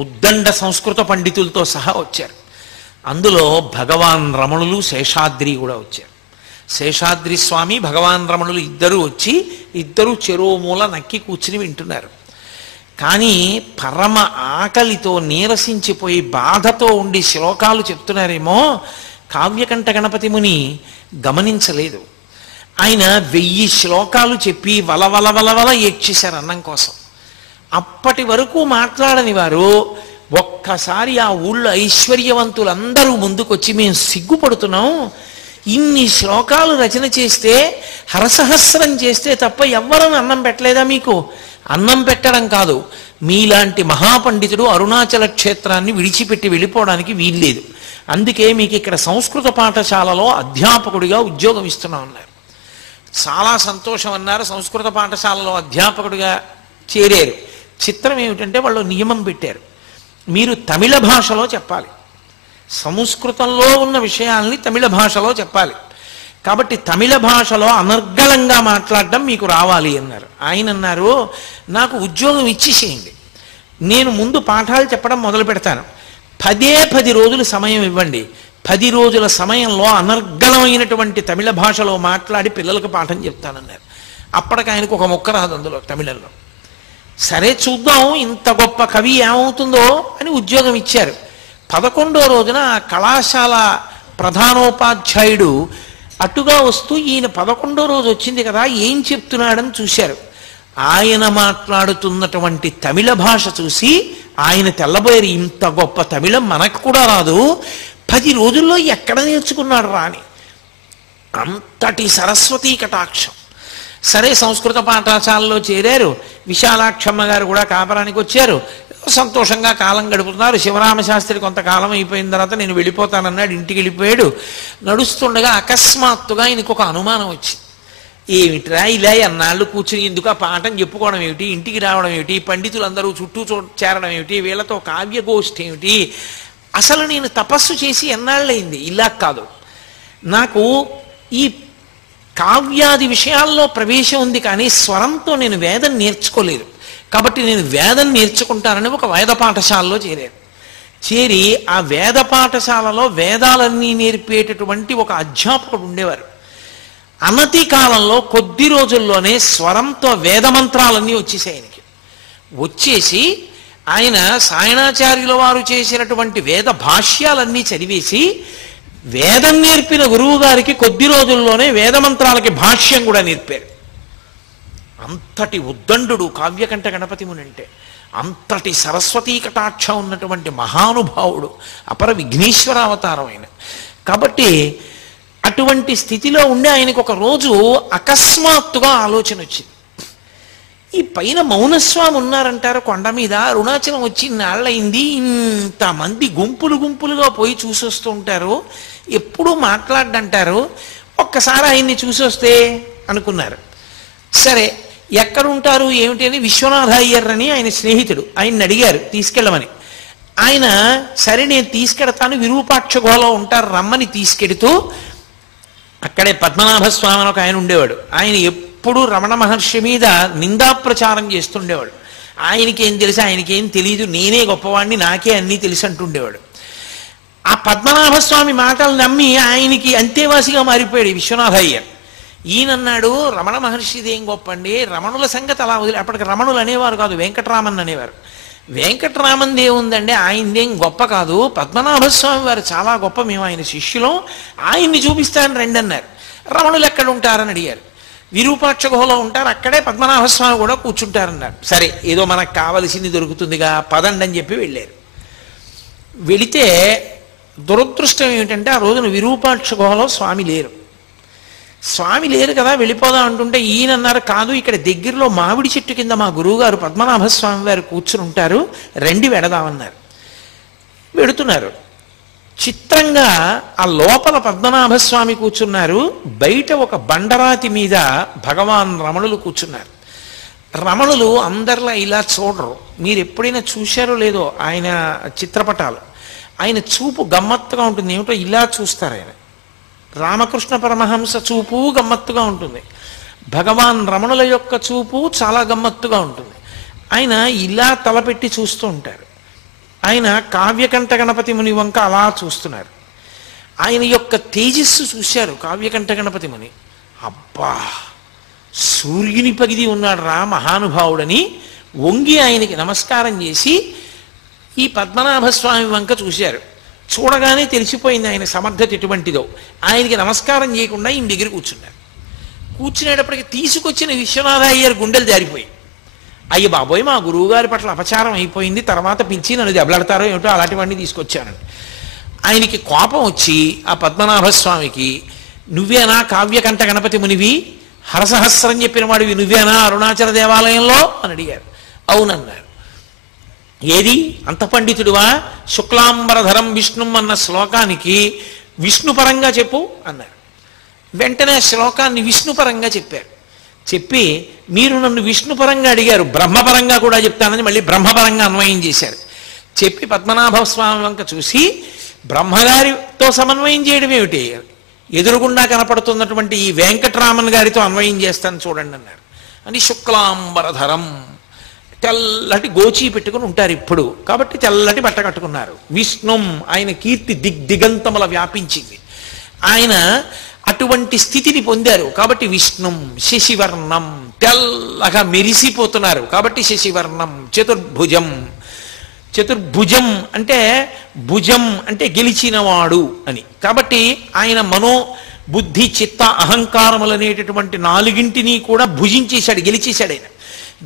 ఉద్దండ సంస్కృత పండితులతో సహా వచ్చారు. అందులో భగవాన్ రమణులు, శేషాద్రి కూడా వచ్చారు. శేషాద్రి స్వామి, భగవాన్ రమణులు ఇద్దరూ వచ్చి ఇద్దరూ చెరో మూల నక్కి కూర్చుని వింటున్నారు. కానీ పరమ ఆకలితో నీరసించిపోయి బాధతో ఉండి శ్లోకాలు చెప్తున్నారేమో కావ్యకంఠ గణపతి ముని గమనించలేదు. ఆయన 1000 శ్లోకాలు చెప్పి వలవల ఏడ్చేశారు అన్నం కోసం. అప్పటి వరకు మాట్లాడని వారు ఒక్కసారి ఆ ఊళ్ళో ఐశ్వర్యవంతులందరూ ముందుకొచ్చి, మేము సిగ్గుపడుతున్నాం, ఇన్ని శ్లోకాలు రచన చేస్తే, హరసహస్రం చేస్తే తప్ప ఎవ్వరూ అన్నం పెట్టలేదా మీకు? అన్నం పెట్టడం కాదు, మీలాంటి మహాపండితుడు అరుణాచల క్షేత్రాన్ని విడిచిపెట్టి వెళ్ళిపోవడానికి వీల్లేదు, అందుకే మీకు ఇక్కడ సంస్కృత పాఠశాలలో అధ్యాపకుడిగా ఉద్యోగం ఇస్తున్నాం అన్నారు. చాలా సంతోషం అన్నారు. సంస్కృత పాఠశాలలో అధ్యాపకుడిగా చేరారు. చిత్రం ఏమిటంటే వాళ్ళు నియమం పెట్టారు, మీరు తమిళ భాషలో చెప్పాలి, సంస్కృతంలో ఉన్న విషయాల్ని తమిళ భాషలో చెప్పాలి, కాబట్టి తమిళ భాషలో అనర్గళంగా మాట్లాడడం మీకు రావాలి అన్నారు. ఆయన అన్నారు, నాకు ఉద్యోగం ఇచ్చేసేయండి, నేను ముందు పాఠాలు చెప్పడం మొదలు పెడతాను, 10 రోజులు సమయం ఇవ్వండి, 10 రోజుల సమయంలో అనర్గళమైనటువంటి తమిళ భాషలో మాట్లాడి పిల్లలకు పాఠం చెప్తానన్నారు. అప్పటికి ఆయనకు ఒక ముక్క రాదు అందులో తమిళంలో. సరే చూద్దాం ఇంత గొప్ప కవి ఏమవుతుందో అని ఉద్యోగం ఇచ్చారు. 11వ రోజున కళాశాల ప్రధానోపాధ్యాయుడు అటుగా వస్తూ ఈయన 11వ రోజు వచ్చింది కదా ఏం చెప్తున్నాడని చూశారు. ఆయన మాట్లాడుతున్నటువంటి తమిళ భాష చూసి ఆయన తెల్లబోయారు, ఇంత గొప్ప తమిళం మనకు కూడా రాదు, 10 రోజుల్లో ఎక్కడ నేర్చుకున్నాడు రాని. అంతటి సరస్వతీ కటాక్షం. సరే సంస్కృత పాఠశాలలో చేరారు. విశాలాక్షమ్మ గారు కూడా కాపరానికి వచ్చారు. సంతోషంగా కాలం గడుపుతున్నారు. శివరామశాస్త్రి కొంతకాలం అయిపోయిన తర్వాత నేను వెళ్ళిపోతానన్నాడు, ఇంటికి వెళ్ళిపోయాడు. నడుస్తుండగా అకస్మాత్తుగా ఆయనకు ఒక అనుమానం వచ్చింది. ఏమిట్రా ఇలా ఎన్నాళ్ళు కూర్చుని ఎందుకు ఆ పాఠం చెప్పుకోవడం ఏమిటి, ఇంటికి రావడం ఏమిటి, పండితులందరూ చుట్టూ చేరడం ఏమిటి, వీళ్ళతో కావ్యగోష్ఠి ఏమిటి, అసలు నేను తపస్సు చేసి ఎన్నాళ్ళయింది, ఇలా కాదు, నాకు ఈ కావ్యాది విషయాల్లో ప్రవేశం ఉంది కానీ స్వరంతో నేను వేదం నేర్చుకోలేదు, కాబట్టి నేను వేదం నేర్చుకుంటానని ఒక వేద పాఠశాలలో చేరాను. చేరి ఆ వేద పాఠశాలలో వేదాలన్నీ నేర్పేటటువంటి ఒక అధ్యాపకుడు ఉండేవారు. అనతి కాలంలో కొద్ది రోజుల్లోనే స్వరంతో వేదమంత్రాలన్నీ వచ్చేసాయి ఆయనకి. వచ్చేసి ఆయన సాయణాచార్యుల వారు చేసినటువంటి వేద భాష్యాలన్నీ చదివేసి వేదం నేర్పిన గురువు గారికి కొద్ది రోజుల్లోనే వేదమంత్రాలకి భాష్యం కూడా నేర్పారు. అంతటి ఉద్దండు కావ్యకంఠ గణపతి ముని అంటే, అంతటి సరస్వతీ కటాక్షం ఉన్నటువంటి మహానుభావుడు, అపర విఘ్నేశ్వర అవతారం ఆయన. కాబట్టి అటువంటి స్థితిలో ఉండి ఆయనకు ఒక రోజు అకస్మాత్తుగా ఆలోచన వచ్చింది, ఈ పైన మౌనస్వామి ఉన్నారంటారు కొండ మీద. అరుణాచలం వచ్చి నాళ్ళయింది, ఇంతమంది గుంపులు గుంపులుగా పోయి చూసొస్తూ ఉంటారు, ఎప్పుడూ మాట్లాడంటారు, ఒక్కసారి ఆయన్ని చూసొస్తే అనుకున్నారు. సరే ఎక్కడుంటారు ఏమిటి అని విశ్వనాథ అయ్యర్ అని ఆయన స్నేహితుడు, ఆయన్ని అడిగారు తీసుకెళ్ళమని. ఆయన సరే నేను తీసుకెడతాను, విరూపాక్ష గుహలో ఉంటారు రమ్మని తీసుకెడుతూ, అక్కడే పద్మనాభస్వామి అని ఒక ఆయన ఉండేవాడు. ఆయన ఎప్పుడు రమణ మహర్షి మీద నిందా ప్రచారం చేస్తుండేవాడు. ఆయనకేం తెలుసు, ఆయనకేం తెలియదు, నేనే గొప్పవాడిని, నాకే అన్నీ తెలుసు అంటుండేవాడు. ఆ పద్మనాభస్వామి మాటలు నమ్మి ఆయనకి అంతేవాసిగా మారిపోయాడు విశ్వనాథ అయ్యర్. ఈయనన్నాడు రమణ మహర్షిది ఏం గొప్ప అండి, రమణుల సంగతి అలా వదిలి, అప్పటికి రమణులు అనేవారు కాదు, వెంకటరామన్ అనేవారు. వెంకటరామన్ దేవుందండి, ఆయనదేం గొప్ప కాదు, పద్మనాభస్వామి వారు చాలా గొప్ప, మేము ఆయన శిష్యులం, ఆయన్ని చూపిస్తాను రండి అన్నారు. రమణులు ఎక్కడ ఉంటారని అడిగారు. విరూపాక్ష గుహలో ఉంటారు, అక్కడే పద్మనాభస్వామి కూడా కూర్చుంటారన్నారు. సరే ఏదో మనకు కావలసింది దొరుకుతుందిగా పదండి అని చెప్పి వెళ్ళారు. వెళితే దురదృష్టం ఏమిటంటే ఆ రోజున విరూపాక్ష గుహలో స్వామి లేరు. స్వామి లేరు కదా వెళ్ళిపోదాం అంటుంటే ఈయన అన్నారు, కాదు ఇక్కడ దగ్గరలో మామిడి చెట్టు కింద మా గురువుగారు పద్మనాభస్వామి వారు కూర్చుని ఉంటారు, రండి వెడదామన్నారు. వెడుతున్నారు. చిత్రంగా ఆ లోపల పద్మనాభస్వామి కూర్చున్నారు, బయట ఒక బండరాతి మీద భగవాన్ రమణులు కూర్చున్నారు. రమణులు అందరిలా ఇలా చూడరు, మీరు ఎప్పుడైనా చూశారో లేదో ఆయన చిత్రపటాలు, ఆయన చూపు గమ్మత్తుగా ఉంటుంది, ఏమిటో ఇలా చూస్తారు ఆయన. రామకృష్ణ పరమహంస చూపు గమ్మత్తుగా ఉంటుంది, భగవాన్ రమణుల యొక్క చూపు చాలా గమ్మత్తుగా ఉంటుంది. ఆయన ఇలా తలపెట్టి చూస్తూ ఉంటారు. ఆయన కావ్యకంఠ గణపతి ముని వంక అలా చూస్తున్నారు. ఆయన యొక్క తేజస్సు చూశారు కావ్యకంఠ గణపతి ముని. అబ్బా సూర్యుని పగిది ఉన్నాడు రా మహానుభావుడని వంగి ఆయనకి నమస్కారం చేసి ఈ పద్మనాభస్వామి వంక చూశారు. చూడగానే తెలిసిపోయింది ఆయన సమర్థత ఎటువంటిదో. ఆయనకి నమస్కారం చేయకుండా ఈయన దగ్గర కూర్చున్నారు. కూర్చునేటప్పటికి తీసుకొచ్చిన విశ్వనాథ అయ్యర్ గుండెలు జారిపోయి, అయ్య బాబోయ్ మా గురువుగారి పట్ల అపచారం అయిపోయింది, తర్వాత పిలిచి నన్ను దెబ్బలాడతారో ఏమిటో అలాంటివన్నీ తీసుకొచ్చానండి. ఆయనకి కోపం వచ్చి ఆ పద్మనాభస్వామికి, నువ్వేనా కావ్యకంఠ గణపతి మునివి, హరసహస్రం చెప్పిన వాడివి నువ్వేనా అరుణాచల దేవాలయంలో అని అడిగారు. అవునన్నారు. ఏది అంత పండితుడువా, శుక్లాంబరధరం విష్ణుం అన్న శ్లోకానికి విష్ణుపరంగా చెప్పు అన్నారు. వెంటనే శ్లోకాన్ని విష్ణుపరంగా చెప్పారు. చెప్పి మీరు నన్ను విష్ణుపరంగా అడిగారు, బ్రహ్మపరంగా కూడా చెప్తానని మళ్ళీ బ్రహ్మపరంగా అన్వయం చేశారు. చెప్పి పద్మనాభ స్వామి వంక చూసి, బ్రహ్మగారితో సమన్వయం చేయడం ఏమిటి, ఎదురుగుండా కనపడుతున్నటువంటి ఈ వెంకటరామన్ గారితో అన్వయం చేస్తాను చూడండి అన్నారు. అని శుక్లాంబరధరం, తెల్లటి గోచీ పెట్టుకుని ఉంటారు ఇప్పుడు కాబట్టి తెల్లటి బట్ట కట్టుకున్నారు. విష్ణుం, ఆయన కీర్తి దిగ్దిగంతముల వ్యాపించింది, ఆయన అటువంటి స్థితిని పొందారు కాబట్టి విష్ణుం. శశివర్ణం, తెల్లగా మెరిసిపోతున్నారు కాబట్టి శశివర్ణం. చతుర్భుజం, చతుర్భుజం అంటే భుజం అంటే గెలిచినవాడు అని, కాబట్టి ఆయన మనో బుద్ధి చిత్త అహంకారములు అనేటటువంటి నాలుగింటిని కూడా భుజించేశాడు, గెలిచేశాడు. ఆయన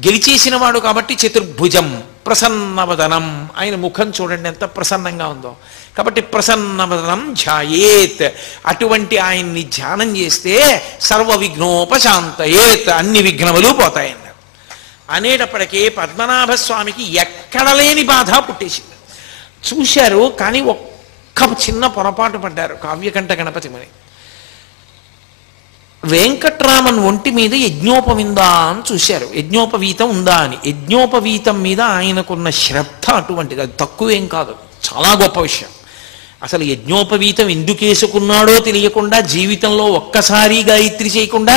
గెలిచేసిన వాడు కాబట్టి చతుర్భుజం. ప్రసన్నవదనం, ఆయన ముఖం చూడండి ఎంత ప్రసన్నంగా ఉందో, కాబట్టి ప్రసన్నవదనం ధ్యాయేత్, అటువంటి ఆయన్ని ధ్యానం చేస్తే సర్వ విఘ్నోపశాంతయేత్, అన్ని విఘ్నములు పోతాయన్నారు. అనేటప్పటికీ పద్మనాభస్వామికి ఎక్కడ లేని బాధ పుట్టేసింది. చూశారు కానీ ఒక్క చిన్న పొరపాటు పడ్డారు కావ్యకంఠ గణపతి ముని. వెంకట్రామన్ ఒంటి మీద యజ్ఞోపవిందా అని చూశారు, యజ్ఞోపవీతం ఉందా అని. యజ్ఞోపవీతం మీద ఆయనకున్న శ్రద్ధ అటువంటిది, అది తక్కువేం కాదు, చాలా గొప్ప విషయం. అసలు యజ్ఞోపవీతం ఎందుకు వేసుకున్నాడో తెలియకుండా జీవితంలో ఒక్కసారి గాయత్రి చేయకుండా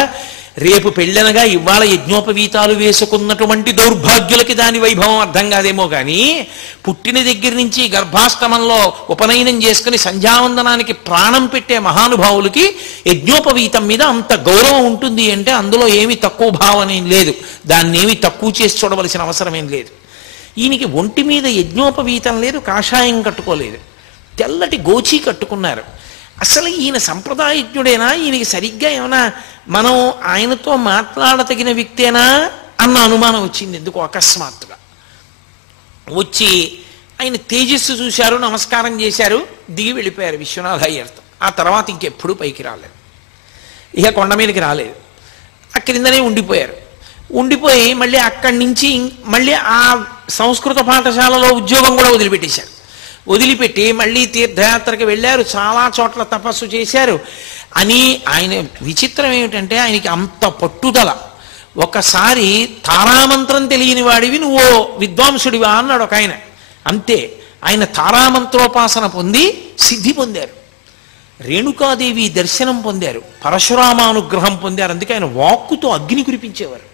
రేపు పెళ్ళనగా ఇవాళ యజ్ఞోపవీతాలు వేసుకున్నటువంటి దౌర్భాగ్యులకి దాని వైభవం అర్థం కాదేమో కానీ, పుట్టిన దగ్గర నుంచి గర్భాష్టమంలో ఉపనయనం చేసుకుని సంధ్యావందనానికి ప్రాణం పెట్టే మహానుభావులకి యజ్ఞోపవీతం మీద అంత గౌరవం ఉంటుంది అంటే అందులో ఏమి తక్కువ భావం ఏం లేదు, దాన్ని ఏమి తక్కువ చేసి చూడవలసిన అవసరం ఏం లేదు. ఈయనకి ఒంటి మీద యజ్ఞోపవీతం లేదు, కాషాయం కట్టుకోలేదు, తెల్లటి గోచీ కట్టుకున్నారు. అసలు ఈయన సంప్రదాయజ్ఞుడేనా, ఈయనకి సరిగ్గా ఏమైనా మనం ఆయనతో మాట్లాడతగిన వ్యక్తేనా అన్న అనుమానం వచ్చింది ఎందుకు అకస్మాత్తుగా. వచ్చి ఆయన తేజస్సు చూశారు, నమస్కారం చేశారు, దిగి వెళ్ళిపోయారు విశ్వనాథ అయ్యర్తో. ఆ తర్వాత ఇంకెప్పుడు పైకి రాలేదు, ఇక కొండ మీదకి రాలేదు, ఆ క్రిందనే ఉండిపోయారు. ఉండిపోయి మళ్ళీ అక్కడి నుంచి మళ్ళీ ఆ సంస్కృత పాఠశాలలో ఉద్యోగం కూడా వదిలిపెట్టేశారు. వదిలిపెట్టి మళ్ళీ తీర్థయాత్రకి వెళ్ళారు, చాలా చోట్ల తపస్సు చేశారు. అని ఆయన విచిత్రం ఏమిటంటే ఆయనకి అంత పట్టుదల. ఒకసారి తారామంత్రం తెలియని వాడివి నువ్వు విద్వాంసుడివా అన్నాడు ఒక ఆయన. అంతే, ఆయన తారామంత్రోపాసన పొంది సిద్ధి పొందారు, రేణుకాదేవి దర్శనం పొందారు, పరశురామానుగ్రహం పొందారు. అందుకే ఆయన వాక్కుతో అగ్ని కురిపించేవారు.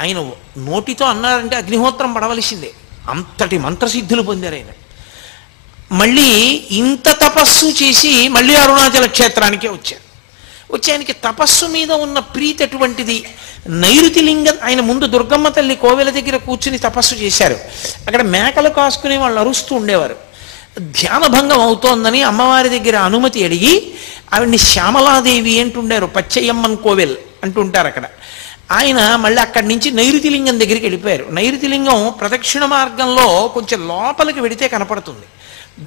ఆయన నోటితో అన్నారంటే అగ్నిహోత్రం పడవలసిందే, అంతటి మంత్రసిద్ధులు పొందారు ఆయన. మళ్ళీ ఇంత తపస్సు చేసి మళ్ళీ అరుణాచల క్షేత్రానికే వచ్చారు. ఆయనకి తపస్సు మీద ఉన్న ప్రీతి అటువంటిది. నైరుతి లింగం ఆయన ముందు దుర్గమ్మ తల్లి కోవెల దగ్గర కూర్చుని తపస్సు చేశారు. అక్కడ మేకలు కాసుకునే వాళ్ళు అరుస్తూ ఉండేవారు. ధ్యానభంగం అవుతోందని అమ్మవారి దగ్గర అనుమతి అడిగి ఆవిడ్ని శ్యామలాదేవి అంటుండారు, పచ్చయ్యమ్మన్ కోవెల్ అంటుంటారు అక్కడ. ఆయన మళ్ళీ అక్కడి నుంచి నైరుతి లింగం దగ్గరికి వెళ్ళిపోయారు. నైరుతి లింగం ప్రదక్షిణ మార్గంలో కొంచెం లోపలికి వెడితే కనపడుతుంది.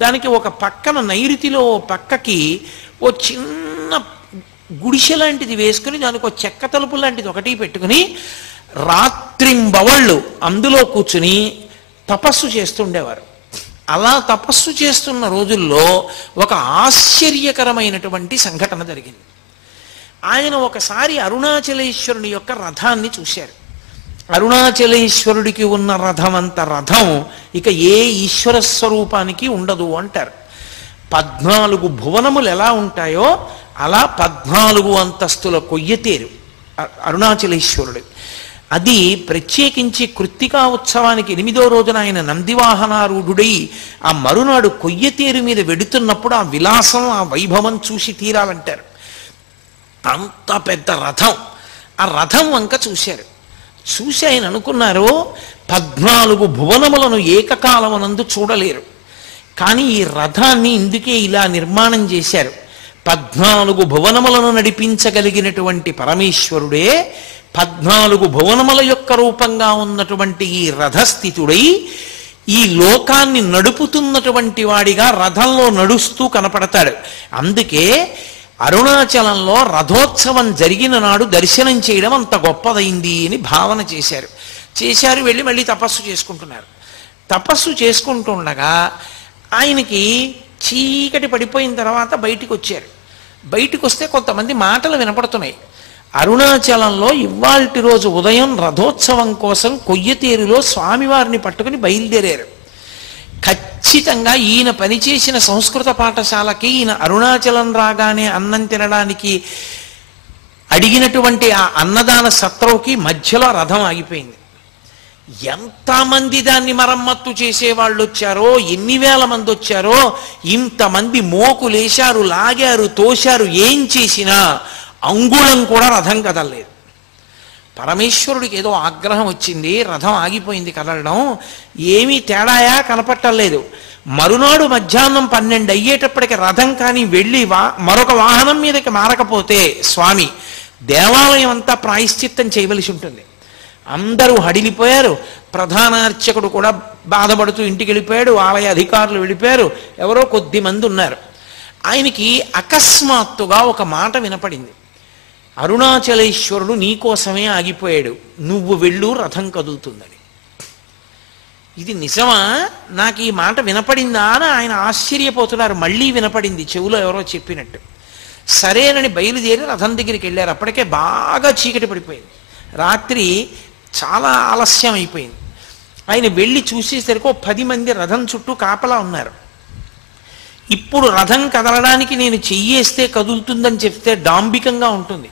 దానికి ఒక పక్కన నైరుతిలో పక్కకి ఓ చిన్న గుడిసె లాంటిది వేసుకుని దానికి ఒక చెక్క తలుపు లాంటిది ఒకటి పెట్టుకుని రాత్రింబవళ్ళు అందులో కూర్చుని తపస్సు చేస్తుండేవారు. అలా తపస్సు చేస్తున్న రోజుల్లో ఒక ఆశ్చర్యకరమైనటువంటి సంఘటన జరిగింది. ఆయన ఒకసారి అరుణాచలేశ్వరుని యొక్క రథాన్ని చూశారు. అరుణాచలేశ్వరుడికి ఉన్న రథం అంత రథం ఇక ఏ ఈశ్వర స్వరూపానికి ఉండదు అంటారు. 14 భువనములు ఎలా ఉంటాయో అలా 14 అంతస్తుల కొయ్యతేరు అరుణాచలేశ్వరుడు. అది ప్రత్యేకించి కృత్తికా ఉత్సవానికి 8వ రోజున ఆయన నందివాహనారూఢుడై ఆ మరునాడు కొయ్యతేరు మీద వెడుతున్నప్పుడు ఆ విలాసం, ఆ వైభవం చూసి తీరాలంటారు. అంత పెద్ద రథం, ఆ రథం వంక చూశారు. చూసి ఆయన అనుకున్నారు, 14 భువనములను ఏకకాలమునందు చూడలేరు, కానీ ఈ రథాన్ని ఇందుకే ఇలా నిర్మాణం చేశారు. 14 భువనములను నడిపించగలిగినటువంటి పరమేశ్వరుడే 14 భువనముల యొక్క రూపంగా ఉన్నటువంటి ఈ రథస్థితుడై ఈ లోకాన్ని నడుపుతున్నటువంటి వాడిగా రథంలో నడుస్తూ కనపడతాడు. అందుకే అరుణాచలంలో రథోత్సవం జరిగిన నాడు దర్శనం చేయడం అంత గొప్పదైంది అని భావన చేశారు. వెళ్ళి మళ్ళీ తపస్సు చేసుకుంటున్నారు. తపస్సు చేసుకుంటుండగా ఆయనకి చీకటి పడిపోయిన తర్వాత బయటికి వచ్చారు. బయటికి వస్తే కొంతమంది మాటలు వినపడుతున్నాయి. అరుణాచలంలో ఇవాల్టి రోజు ఉదయం రథోత్సవం కోసం కొయ్యతేరులో స్వామివారిని పట్టుకుని బయలుదేరారు. ఖచ్చితంగా ఈయన పనిచేసిన సంస్కృత పాఠశాలకి ఈయన అరుణాచలం రాగానే అన్నం తినడానికి అడిగినటువంటి ఆ అన్నదాన సత్రంకి మధ్యలో రథం ఆగిపోయింది. ఎంతమంది దాన్ని మరమ్మత్తు చేసేవాళ్ళు వచ్చారో, ఎన్ని వేల మంది వచ్చారో, ఇంతమంది మోకులేశారు, లాగారు, తోశారు. ఏం చేసినా అంగుళం కూడా రథం కదలలేదు. పరమేశ్వరుడికి ఏదో ఆగ్రహం వచ్చింది, రథం ఆగిపోయింది కదలడం. ఏమీ తేడాయా కనపట్టలేదు. మరునాడు మధ్యాహ్నం 12 అయ్యేటప్పటికి రథం కానీ వెళ్ళి మరొక వాహనం మీదకి మారకపోతే స్వామి దేవాలయం అంతా ప్రాయశ్చిత్తం చేయవలసి ఉంటుంది. అందరూ హడిలిపోయారు. ప్రధాన అర్చకుడు కూడా బాధపడుతూ ఇంటికి వెళ్ళిపోయాడు. ఆలయ అధికారులు వెళ్ళిపోయారు. ఎవరో కొద్ది మంది ఉన్నారు. ఆయనకి అకస్మాత్తుగా ఒక మాట వినపడింది, అరుణాచలేశ్వరుడు నీకోసమే ఆగిపోయాడు, నువ్వు వెళ్ళు, రథం కదులుతుందని. ఇది నిజమా? నాకు ఈ మాట వినపడిందా అని ఆయన ఆశ్చర్యపోతున్నారు. మళ్ళీ వినపడింది, చెవులో ఎవరో చెప్పినట్టు. సరేనని బయలుదేరి రథం దగ్గరికి వెళ్ళారు. అప్పటికే బాగా చీకటి పడిపోయింది, రాత్రి చాలా ఆలస్యం అయిపోయింది. ఆయన వెళ్ళి చూసేసరికి 10 మంది రథం చుట్టూ కాపలా ఉన్నారు. ఇప్పుడు రథం కదలడానికి నేను చెయ్యేస్తే కదులుతుందని చెప్తే డాంబికంగా ఉంటుంది.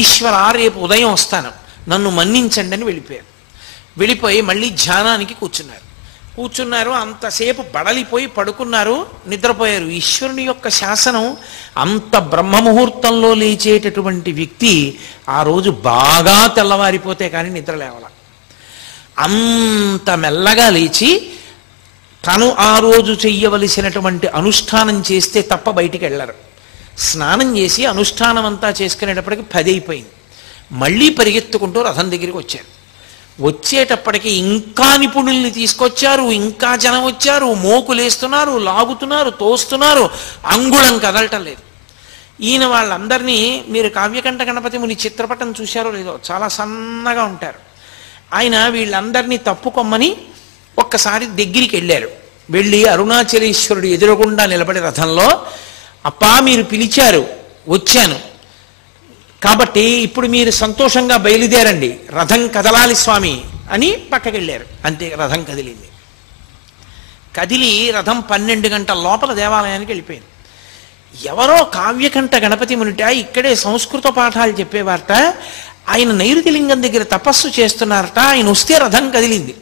ఈశ్వర, రేపు ఉదయం వస్తాను, నన్ను మన్నించండి అని వెళ్ళిపోయి మళ్ళీ ధ్యానానికి కూర్చున్నారు. అంతసేపు బడలిపోయి పడుకున్నారు, నిద్రపోయారు. ఈశ్వరుని యొక్క శాసనం, అంత బ్రహ్మముహూర్తంలో లేచేటటువంటి వ్యక్తి ఆ రోజు బాగా తెల్లవారిపోతే కానీ నిద్ర లేవాల. అంత మెల్లగా లేచి తను ఆ రోజు చెయ్యవలసినటువంటి అనుష్ఠానం చేస్తే తప్ప బయటికి వెళ్ళరు. స్నానం చేసి అనుష్ఠానం అంతా చేసుకునేటప్పటికి 10 అయిపోయింది. మళ్ళీ పరిగెత్తుకుంటూ రథం దగ్గరికి వచ్చేటప్పటికి ఇంకా నిపుణుల్ని తీసుకొచ్చారు, ఇంకా జనం వచ్చారు, మోకులేస్తున్నారు, లాగుతున్నారు, తోస్తున్నారు, అంగుళం కదలటం లేదు. ఈయన వాళ్ళందరినీ మీరు కావ్యకంఠ గణపతి ముని చిత్రపటం చూశారో లేదో, చాలా సన్నగా ఉంటారు. ఆయన వీళ్ళందరినీ తప్పుకొమ్మని ఒక్కసారి దగ్గరికి వెళ్ళారు. వెళ్ళి అరుణాచలేశ్వరుడు ఎదురుగుండా నిలబడి రథంలో, అప్పా మీరు పిలిచారు, వచ్చాను, కాబట్టి ఇప్పుడు మీరు సంతోషంగా బయలుదేరండి, రథం కదలాలి స్వామి అని పక్కకి వెళ్ళారు. అంతే, రథం కదిలింది. కదిలి రథం 12 గంటల లోపల దేవాలయానికి వెళ్ళిపోయింది. ఎవరో కావ్యకంఠ గణపతి మునిట ఇక్కడే సంస్కృత పాఠాలు చెప్పేవారట. ఆయన నైరుతిలింగం దగ్గర తపస్సు చేస్తున్నారట. ఆయన వస్తే రథం కదిలింది.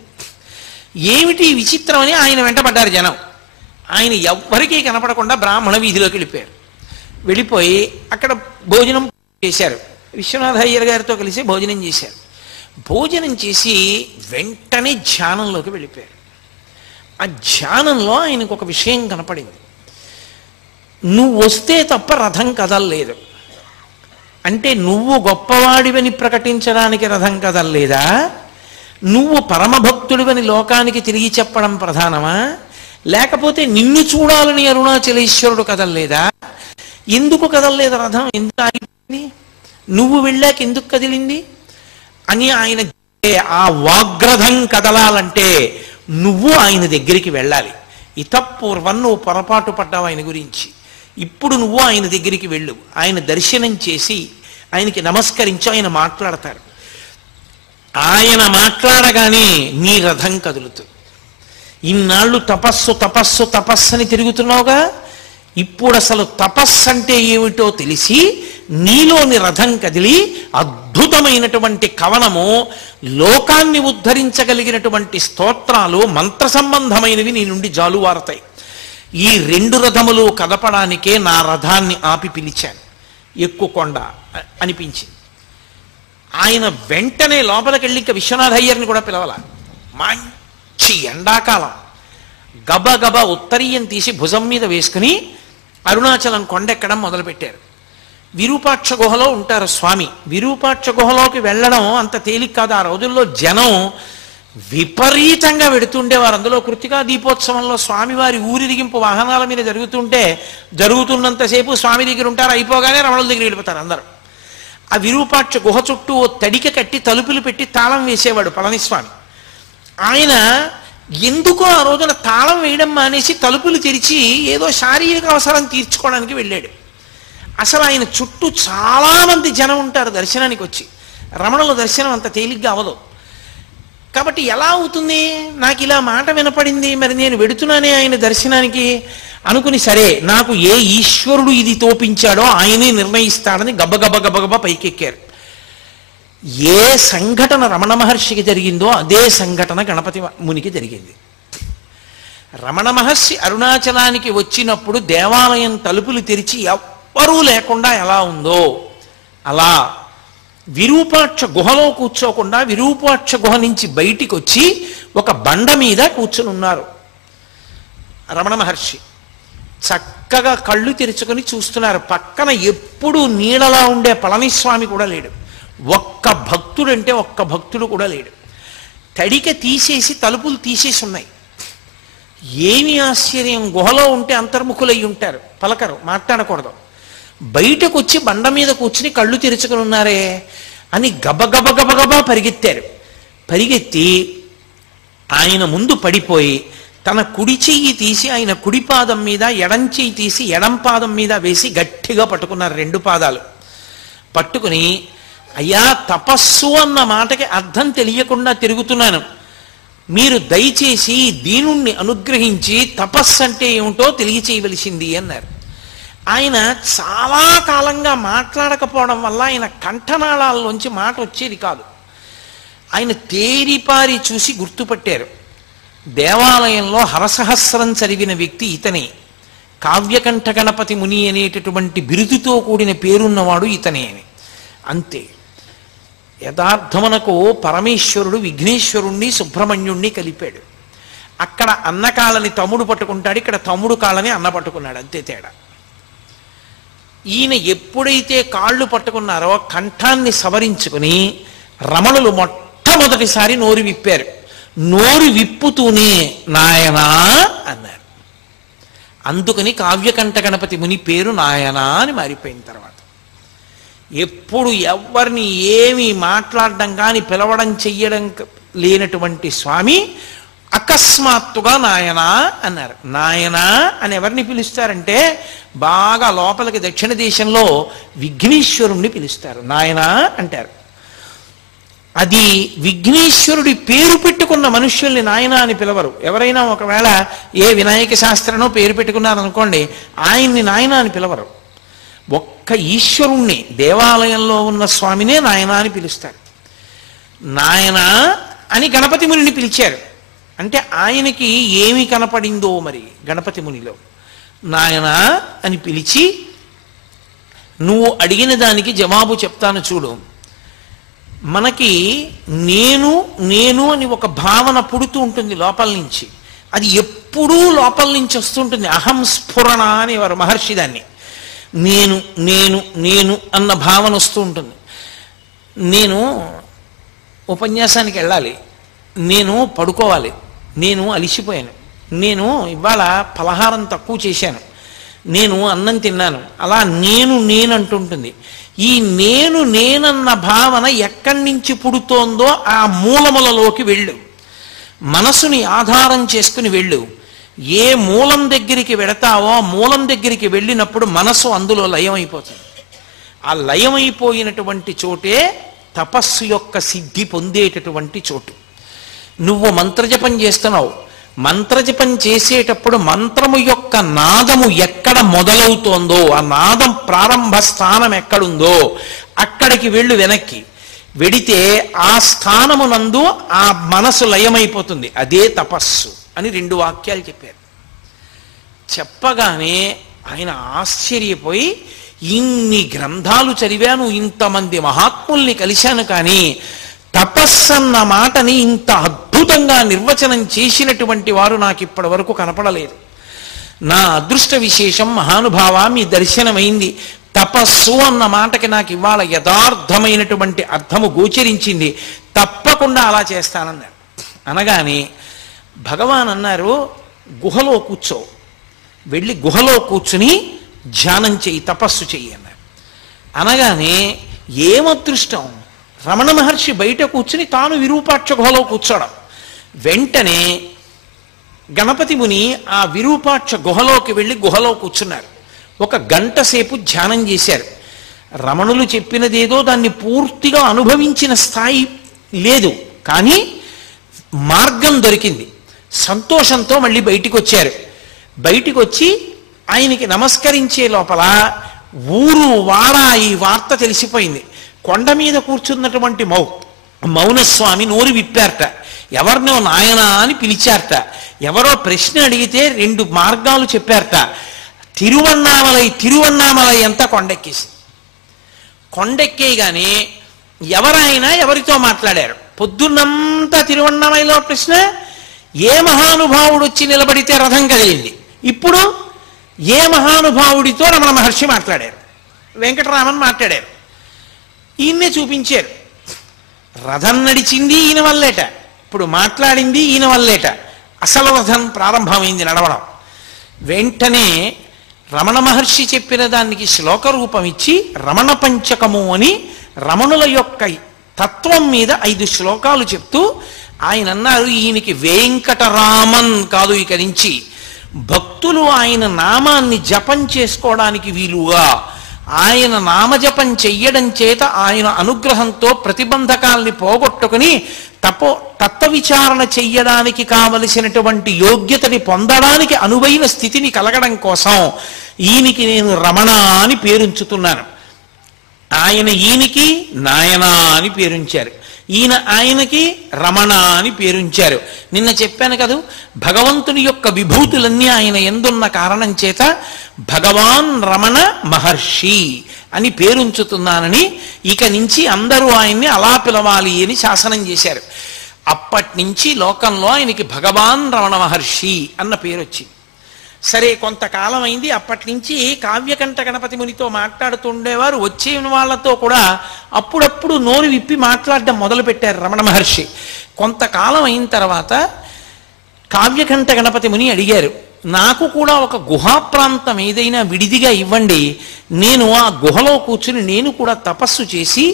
ఏమిటి విచిత్రం అని ఆయన వెంటబడ్డారు జనం. ఆయన ఎవ్వరికీ కనపడకుండా బ్రాహ్మణ వీధిలోకి వెళ్ళిపోయారు. వెళ్ళిపోయి అక్కడ భోజనం చేశారు. విశ్వనాథ అయ్యర్ గారితో కలిసి భోజనం చేశారు. భోజనం చేసి వెంటనే ధ్యానంలోకి వెళ్ళిపోయారు. ఆ ధ్యానంలో ఆయనకు ఒక విషయం కనపడింది. నువ్వు వస్తే తప్ప రథం కదలలేదు అంటే నువ్వు గొప్పవాడివని ప్రకటించడానికి రథం కదలలేదా? నువ్వు పరమభక్తుడివని లోకానికి తిరిగి చెప్పడం ప్రధానమా? లేకపోతే నిన్ను చూడాలని అరుణాచలేశ్వరుడు కదలలేదా? ఎందుకు కదలలేదు రథం? ఎందుకు ఆగిపోయింది? నువ్వు వెళ్ళాక ఎందుకు కదిలింది అని ఆయన, ఆ వాగ్రథం కదలాలంటే నువ్వు ఆయన దగ్గరికి వెళ్ళాలి. ఇతపూర్వం నువ్వు పొరపాటు పడ్డావు ఆయన గురించి. ఇప్పుడు నువ్వు ఆయన దగ్గరికి వెళ్ళు, ఆయన దర్శనం చేసి ఆయనకి నమస్కరించి ఆయన మాట్లాడతారు. ఆయన మాట్లాడగానే నీ రథం కదులుతుంది. ఇన్నాళ్ళు తపస్సు తపస్సు తపస్సని తిరుగుతున్నావుగా, ఇప్పుడు అసలు తపస్సు అంటే ఏమిటో తెలిసి నీలోని రథం కదిలి అద్భుతమైనటువంటి కవనము, లోకాన్ని ఉద్ధరించగలిగినటువంటి స్తోత్రాలు, మంత్ర సంబంధమైనవి నీ నుండి జాలువారతాయి. ఈ 2 రథములు కదపడానికే నా రథాన్ని ఆపి పిలిచాను, ఎక్కుకొండ అనిపించింది. ఆయన వెంటనే లోపలికెళ్ళి ఇంకా విశ్వనాథ అయ్యర్ని కూడా పిలవాల. మంచి ఎండాకాలం, గబగబ ఉత్తరీయం తీసి భుజం మీద వేసుకుని అరుణాచలం కొండెక్కడం మొదలుపెట్టారు. విరూపాక్ష గుహలో ఉంటారు స్వామి. విరూపాక్ష గుహలోకి వెళ్ళడం అంత తేలిక కాదు. ఆ రోజుల్లో జనం విపరీతంగా వెడుతుండేవారు. అందులో కృత్తికా దీపోత్సవంలో స్వామివారి ఊరిరిగింపు వాహనాల మీద జరుగుతున్నంతసేపు స్వామి దగ్గర ఉంటారు. అయిపోగానే రమణుల దగ్గర వెళ్ళిపోతారు అందరూ. ఆ విరూపాక్ష గుహ చుట్టూ ఓ తడిక కట్టి తలుపులు పెట్టి తాళం వేసేవాడు పళనిస్వామి. ఆయన ఎందుకో ఆ రోజున తాళం వేయడం మానేసి తలుపులు తెరిచి ఏదో శారీరక అవసరం తీర్చుకోవడానికి వెళ్ళాడు. అసలు ఆయన చుట్టూ చాలామంది జనం ఉంటారు దర్శనానికి వచ్చి. రమణుల దర్శనం అంత తేలిగ్గా అవదు. కాబట్టి ఎలా అవుతుంది? నాకు ఇలా మాట వినపడింది, మరి నేను వెడుతున్నానే ఆయన దర్శనానికి అనుకుని, సరే నాకు ఏ ఈశ్వరుడు ఇది తోపించాడో ఆయనే నిర్ణయిస్తాడని గబగబ గబగబ పైకెక్కారు. ఏ సంఘటన రమణ మహర్షికి జరిగిందో అదే సంఘటన గణపతి మునికి జరిగింది. రమణ మహర్షి అరుణాచలానికి వచ్చినప్పుడు దేవాలయం తలుపులు తెరిచి ఎవ్వరూ లేకుండా ఎలా ఉందో అలా విరూపాక్ష గుహలో కూర్చోకుండా విరూపాక్ష గుహ నుంచి బయటికి వచ్చి ఒక బండ మీద కూర్చుని ఉన్నారు రమణ మహర్షి. చక్కగా కళ్ళు తెరుచుకొని చూస్తున్నారు. పక్కన ఎప్పుడు నీడలా ఉండే పళనిస్వామి కూడా లేడు. ఒక్క భక్తుడంటే ఒక్క భక్తుడు కూడా లేడు. తడిక తీసేసి తలుపులు తీసేసి ఉన్నాయి. ఏమి ఆశ్చర్యం! గుహలో ఉంటే అంతర్ముఖులై ఉంటారు, పలకరు, మాట్లాడకూడదు. బయటకు వచ్చి బండ మీద కూర్చుని కళ్ళు తెరుచుకుని ఉన్నారే అని గబగబ గబగబా పరిగెత్తారు. పరిగెత్తి ఆయన ముందు పడిపోయి తన కుడి చెయ్యి తీసి ఆయన కుడి పాదం మీద, ఎడం చెయ్యి తీసి ఎడం పాదం మీద వేసి గట్టిగా పట్టుకున్నారు 2 పాదాలు. పట్టుకుని, అయ్యా తపస్సు అన్న మాటకి అర్థం తెలియకుండా తిరుగుతున్నాను, మీరు దయచేసి దీనుణ్ణి అనుగ్రహించి తపస్సు అంటే ఏమిటో తెలియచేయవలసింది అన్నారు. ఆయన చాలా కాలంగా మాట్లాడకపోవడం వల్ల ఆయన కంఠనాళాల్లోంచి మాట వచ్చేది కాదు. ఆయన తేరిపారి చూసి గుర్తుపట్టారు. దేవాలయంలో హరసహస్రం చదివిన వ్యక్తి ఇతనే. కావ్యకంఠ గణపతి ముని అనేటటువంటి బిరుదుతో కూడిన పేరున్నవాడు ఇతనే అని. అంతే. యథార్థమునకు పరమేశ్వరుడు విఘ్నేశ్వరుణ్ణి సుబ్రహ్మణ్యుణ్ణి కలిపాడు. అక్కడ అన్న కాళ్ళని తమ్ముడు పట్టుకుంటాడు, ఇక్కడ తమ్ముడు కాళ్ళని అన్న పట్టుకున్నాడు, అంతే తేడా. ఈయన ఎప్పుడైతే కాళ్ళు పట్టుకున్నారో కంఠాన్ని సవరించుకుని రమణులు మొట్టమొదటిసారి నోరు విప్పారు. నోరు విప్పుతూనే నాయనా అన్నారు. అందుకని కావ్యకంఠ గణపతి ముని పేరు నాయన అని మారిపోయిన తర్వాత ఎప్పుడు ఎవరిని ఏమి మాట్లాడడం కానీ పిలవడం చెయ్యడం లేనటువంటి స్వామి అకస్మాత్తుగా నాయన అన్నారు. నాయన అని ఎవరిని పిలుస్తారంటే బాగా లోపలికి దక్షిణ దేశంలో విఘ్నేశ్వరుణ్ణి పిలుస్తారు, నాయన అంటారు. అది విఘ్నేశ్వరుడి పేరు పెట్టుకున్న మనుష్యుల్ని నాయన అని పిలవరు. ఎవరైనా ఒకవేళ ఏ వినాయక శాస్త్రనో పేరు పెట్టుకున్నారనుకోండి, ఆయన్ని నాయన అని పిలవరు. ఒక్క ఈశ్వరుణ్ణి దేవాలయంలో ఉన్న స్వామినే నాయన అని పిలుస్తారు. నాయన అని గణపతి మునిని పిలిచారు. అంటే ఆయనకి ఏమి కనపడిందో మరి గణపతి మునిలో. నాయన అని పిలిచి, నువ్వు అడిగిన దానికి జవాబు చెప్తాను చూడు. మనకి నేను నేను అని ఒక భావన పుడుతూ ఉంటుంది లోపల నుంచి. అది ఎప్పుడూ లోపల నుంచి వస్తుంటుంది. అహం స్ఫురణ అనేవారు మహర్షి దాన్ని. నేను నేను నేను అన్న భావన వస్తూ ఉంటుంది. నేను ఉపన్యాసానికి వెళ్ళాలి, నేను పడుకోవాలి, నేను అలిసిపోయాను, నేను ఇవాళ పలహారం తక్కువ చేశాను, నేను అన్నం తిన్నాను, అలా నేను నేనంటుంటుంది. ఈ నేను నేనన్న భావన ఎక్కడి నుంచి పుడుతోందో ఆ మూలములలోకి వెళ్ళు, మనసుని ఆధారం చేసుకుని వెళ్ళు. ఏ మూలం దగ్గరికి వెడతావో ఆ మూలం దగ్గరికి వెళ్ళినప్పుడు మనసు అందులో లయమైపోతుంది. ఆ లయమైపోయినటువంటి చోటే తపస్సు యొక్క సిద్ధి పొందేటటువంటి చోటు. నువ్వు మంత్రజపం చేస్తున్నావు, మంత్రజపం చేసేటప్పుడు మంత్రము యొక్క నాదము ఎక్కడ మొదలవుతోందో, ఆ నాదం ప్రారంభ స్థానం ఎక్కడుందో అక్కడికి వెళ్ళు. వెనక్కి వెడితే ఆ స్థానమునందు ఆ మనసు లయమైపోతుంది. అదే తపస్సు అని 2 వాక్యాలు చెప్పారు. చెప్పగానే ఆయన ఆశ్చర్యపోయి, ఇన్ని గ్రంథాలు చదివాను, ఇంతమంది మహాత్ముల్ని కలిశాను, కానీ తపస్సన్న మాటని ఇంత అద్భుతంగా నిర్వచనం చేసినటువంటి వారు నాకు ఇప్పటి వరకు కనపడలేదు. నా అదృష్ట విశేషం మహానుభావ, మీ దర్శనమైంది. తపస్సు అన్న మాటకి నాకు ఇవాళ యథార్థమైనటువంటి అర్థము గోచరించింది, తప్పకుండా అలా చేస్తానన్నారు. అనగానే భగవాన్ అన్నారు, గుహలో కూర్చో, వెళ్ళి గుహలో కూర్చుని ధ్యానం చెయ్యి, తపస్సు చెయ్యి అన్నారు. అనగానే ఏమదృష్టం, రమణ మహర్షి బయట కూర్చుని తాను విరూపాక్ష గుహలో కూర్చోవడం. వెంటనే గణపతి ముని ఆ విరూపాక్ష గుహలోకి వెళ్ళి గుహలో కూర్చున్నారు. 1 గంట సేపు ధ్యానం చేశారు. రమణులు చెప్పినదేదో దాన్ని పూర్తిగా అనుభవించిన స్థాయి లేదు, కానీ మార్గం దొరికింది. సంతోషంతో మళ్ళీ బయటికి వచ్చారు. బయటికి వచ్చి ఆయనకి నమస్కరించే లోపల ఊరు వాడ ఈ వార్త తెలిసిపోయింది. కొండ మీద కూర్చున్నటువంటి మౌనస్వామి నోరు విప్పారట. ఎవరినో నాయనా అని పిలిచారట. ఎవరో ప్రశ్న అడిగితే 2 మార్గాలు చెప్పారట. తిరువన్నామలై అంతా కొండెక్కేసి, కొండెక్కేయగానే ఎవరైనా ఎవరితో మాట్లాడారు. పొద్దున్నంతా తిరువన్నామలలో ప్రశ్న, ఏ మహానుభావుడు వచ్చి నిలబడితే రథం కదిలింది. ఇప్పుడు ఏ మహానుభావుడితో రమణ మహర్షి మాట్లాడారు, వెంకటరామన్ మాట్లాడారు, ఈయన్నే చూపించారు. రథం నడిచింది ఈయన వల్లేట, ఇప్పుడు మాట్లాడింది ఈయన వల్లేట. అసలు రథం ప్రారంభమైంది నడవడం. వెంటనే రమణ మహర్షి చెప్పిన దానికి శ్లోక రూపం ఇచ్చి రమణ పంచకము అని రమణుల యొక్క తత్వం మీద 5 శ్లోకాలు చెప్తూ ఆయన అన్నారు, ఈయనకి వెంకటరామన్ కాదు, ఇక నుంచి భక్తులు ఆయన నామాన్ని జపం చేసుకోవడానికి వీలుగా ఆయన నామజపం చెయ్యడం చేత ఆయన అనుగ్రహంతో ప్రతిబంధకాల్ని పోగొట్టుకుని తత్వ విచారణ చెయ్యడానికి కావలసినటువంటి యోగ్యతని పొందడానికి అనువైన స్థితిని కలగడం కోసం ఈయనకి నేను రమణ అని పేరుంచుతున్నాను. ఆయన ఈయనకి నాయన అని పేరుంచారు, ఈయన ఆయనకి రమణ అని పేరుంచారు. నిన్న చెప్పాను కదా, భగవంతుని యొక్క విభూతులన్నీ ఆయన ఎందున్న కారణం చేత భగవాన్ రమణ మహర్షి అని పేరుంచుతున్నానని, ఇక నుంచి అందరూ ఆయన్ని అలా పిలవాలి అని శాసనం చేశారు. అప్పటి నుంచి లోకంలో ఆయనకి భగవాన్ రమణ మహర్షి అన్న పేరు వచ్చింది. సరే, కొంతకాలం అయింది. అప్పటి నుంచి కావ్యకంఠ గణపతి మునితో మాట్లాడుతుండేవారు. వచ్చే వాళ్ళతో కూడా అప్పుడప్పుడు నోరు విప్పి మాట్లాడడం మొదలుపెట్టారు రమణ మహర్షి. కొంతకాలం అయిన తర్వాత కావ్యకంఠ గణపతి ముని అడిగారు, నాకు కూడా ఒక గుహా ప్రాంతం ఏదైనా విడిదిగా ఇవ్వండి, నేను ఆ గుహలో కూర్చుని నేను కూడా తపస్సు చేసి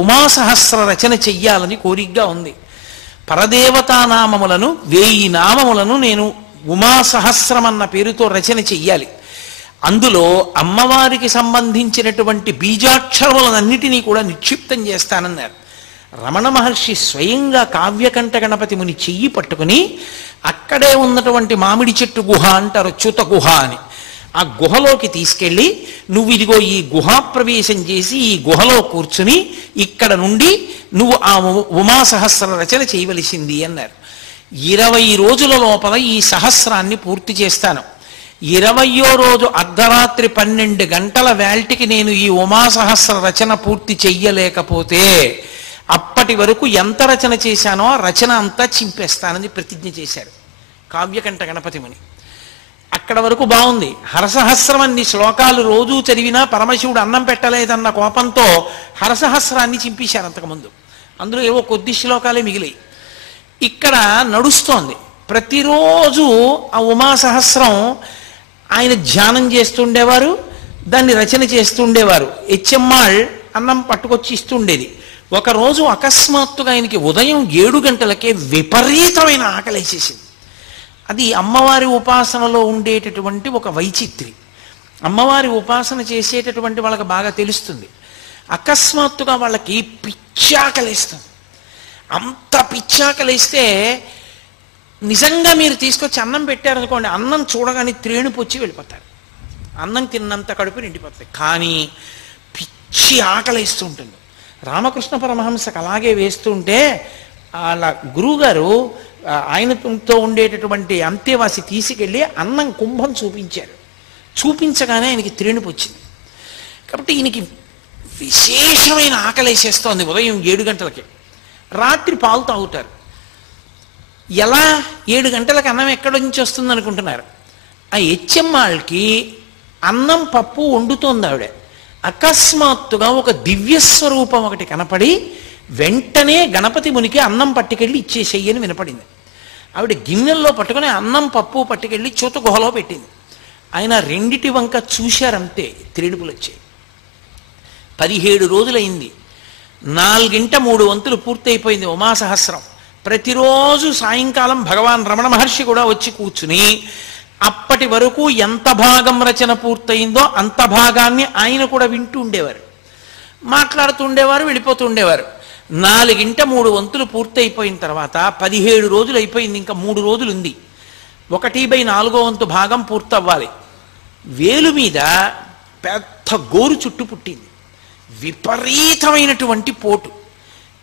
ఉమాసహస్ర రచన చెయ్యాలని కోరికగా ఉంది. పరదేవతా నామములను 1000 నామములను నేను ఉమాసహస్రం అన్న పేరుతో రచన చెయ్యాలి. అందులో అమ్మవారికి సంబంధించినటువంటి బీజాక్షరములన్నిటినీ కూడా నిక్షిప్తం చేస్తానన్నారు. రమణ మహర్షి స్వయంగా కావ్యకంఠ గణపతి ముని చెయ్యి పట్టుకుని అక్కడే ఉన్నటువంటి మామిడి చెట్టు గుహ అంటారు, చ్యుత గుహ అని, ఆ గుహలోకి తీసుకెళ్ళి నువ్వు ఇదిగో ఈ గుహా ప్రవేశం చేసి ఈ గుహలో కూర్చుని ఇక్కడ నుండి నువ్వు ఆ ఉమాసహస్ర రచన చేయవలసింది అన్నారు. 20 రోజుల లోపల ఈ సహస్రాన్ని పూర్తి చేస్తాను. 20వ రోజు అర్ధరాత్రి 12 గంటల వేల్టికి నేను ఈ ఉమాసహస్ర రచన పూర్తి చెయ్యలేకపోతే అప్పటి వరకు ఎంత రచన చేశానో ఆ రచన అంతా చింపేస్తానని ప్రతిజ్ఞ చేశారు కావ్యకంఠ గణపతి ముని. అక్కడ వరకు బాగుంది. హరసహస్రం అన్ని శ్లోకాలు రోజూ చదివినా పరమశివుడు అన్నం పెట్టలేదన్న కోపంతో హరసహస్రాన్ని చింపేశారు అంతకుముందు. అందులో ఏవో కొద్ది శ్లోకాలే మిగిలాయి. ఇక్కడ నడుస్తోంది. ప్రతిరోజు ఆ ఉమాసహస్రం ఆయన ధ్యానం చేస్తుండేవారు, దాన్ని రచన చేస్తుండేవారు. హెచ్ఎమ్మాళ్ అన్నం పట్టుకొచ్చి ఇస్తుండేది. ఒకరోజు అకస్మాత్తుగా ఆయనకి ఉదయం 7 గంటలకే విపరీతమైన ఆకలేసేసింది. అది అమ్మవారి ఉపాసనలో ఉండేటటువంటి ఒక వైచిత్రి. అమ్మవారి ఉపాసన చేసేటటువంటి వాళ్ళకి బాగా తెలుస్తుంది. అకస్మాత్తుగా వాళ్ళకి పిచ్చాకలేస్తుంది. అంత పిచ్చాకలేస్తే నిజంగా మీరు తీసుకొచ్చి అన్నం పెట్టారనుకోండి, అన్నం చూడగానే త్రేణుపు వచ్చి వెళ్ళిపోతారు. అన్నం తిన్నంత కడుపు నిండిపోతాయి. కానీ పిచ్చి ఆకలేస్తూ ఉంటుంది. రామకృష్ణ పరమహంసకు అలాగే వేస్తుంటే వాళ్ళ గురువుగారు ఆయనతో ఉండేటటువంటి అంతేవాసి తీసుకెళ్ళి అన్నం కుంభం చూపించారు. చూపించగానే ఆయనకి త్రేణుపు వచ్చింది. కాబట్టి ఈయనకి విశేషమైన ఆకలేసేస్తోంది ఉదయం 7 గంటలకి. రాత్రి పాలు తాగుతారు. ఎలా 7 గంటలకు అన్నం ఎక్కడి నుంచి వస్తుంది అనుకుంటున్నారు? ఆ హెచ్ఎమ్మాళ్ళకి అన్నం పప్పు వండుతోంది ఆవిడ. అకస్మాత్తుగా ఒక దివ్యస్వరూపం ఒకటి కనపడి వెంటనే గణపతి మునికి అన్నం పట్టుకెళ్ళి ఇచ్చేసేయని వినపడింది. ఆవిడ గిన్నెల్లో పట్టుకుని అన్నం పప్పు పట్టుకెళ్ళి చ్యుత గుహలో పెట్టింది. ఆయన రెండిటి వంక చూశారంతే, త్రేడుపులు వచ్చాయి. 17 రోజులైంది. 4 వంతులు పూర్తయిపోయింది ఉమాసహస్రం. ప్రతిరోజు సాయంకాలం భగవాన్ రమణ మహర్షి కూడా వచ్చి కూర్చుని అప్పటి వరకు ఎంత భాగం రచన పూర్తయిందో అంత భాగాన్ని ఆయన కూడా వింటూ ఉండేవారు, మాట్లాడుతూ ఉండేవారు, వెళ్ళిపోతూ ఉండేవారు. 4 వంతులు పూర్తయిపోయిన తర్వాత 17 రోజులు అయిపోయింది. ఇంకా 3 రోజులు ఉంది. 1/4 వంతు భాగం పూర్తవ్వాలి. వేలు మీద పెద్ద గోరు చుట్టు పుట్టింది. విపరీతమైనటువంటి పోటు.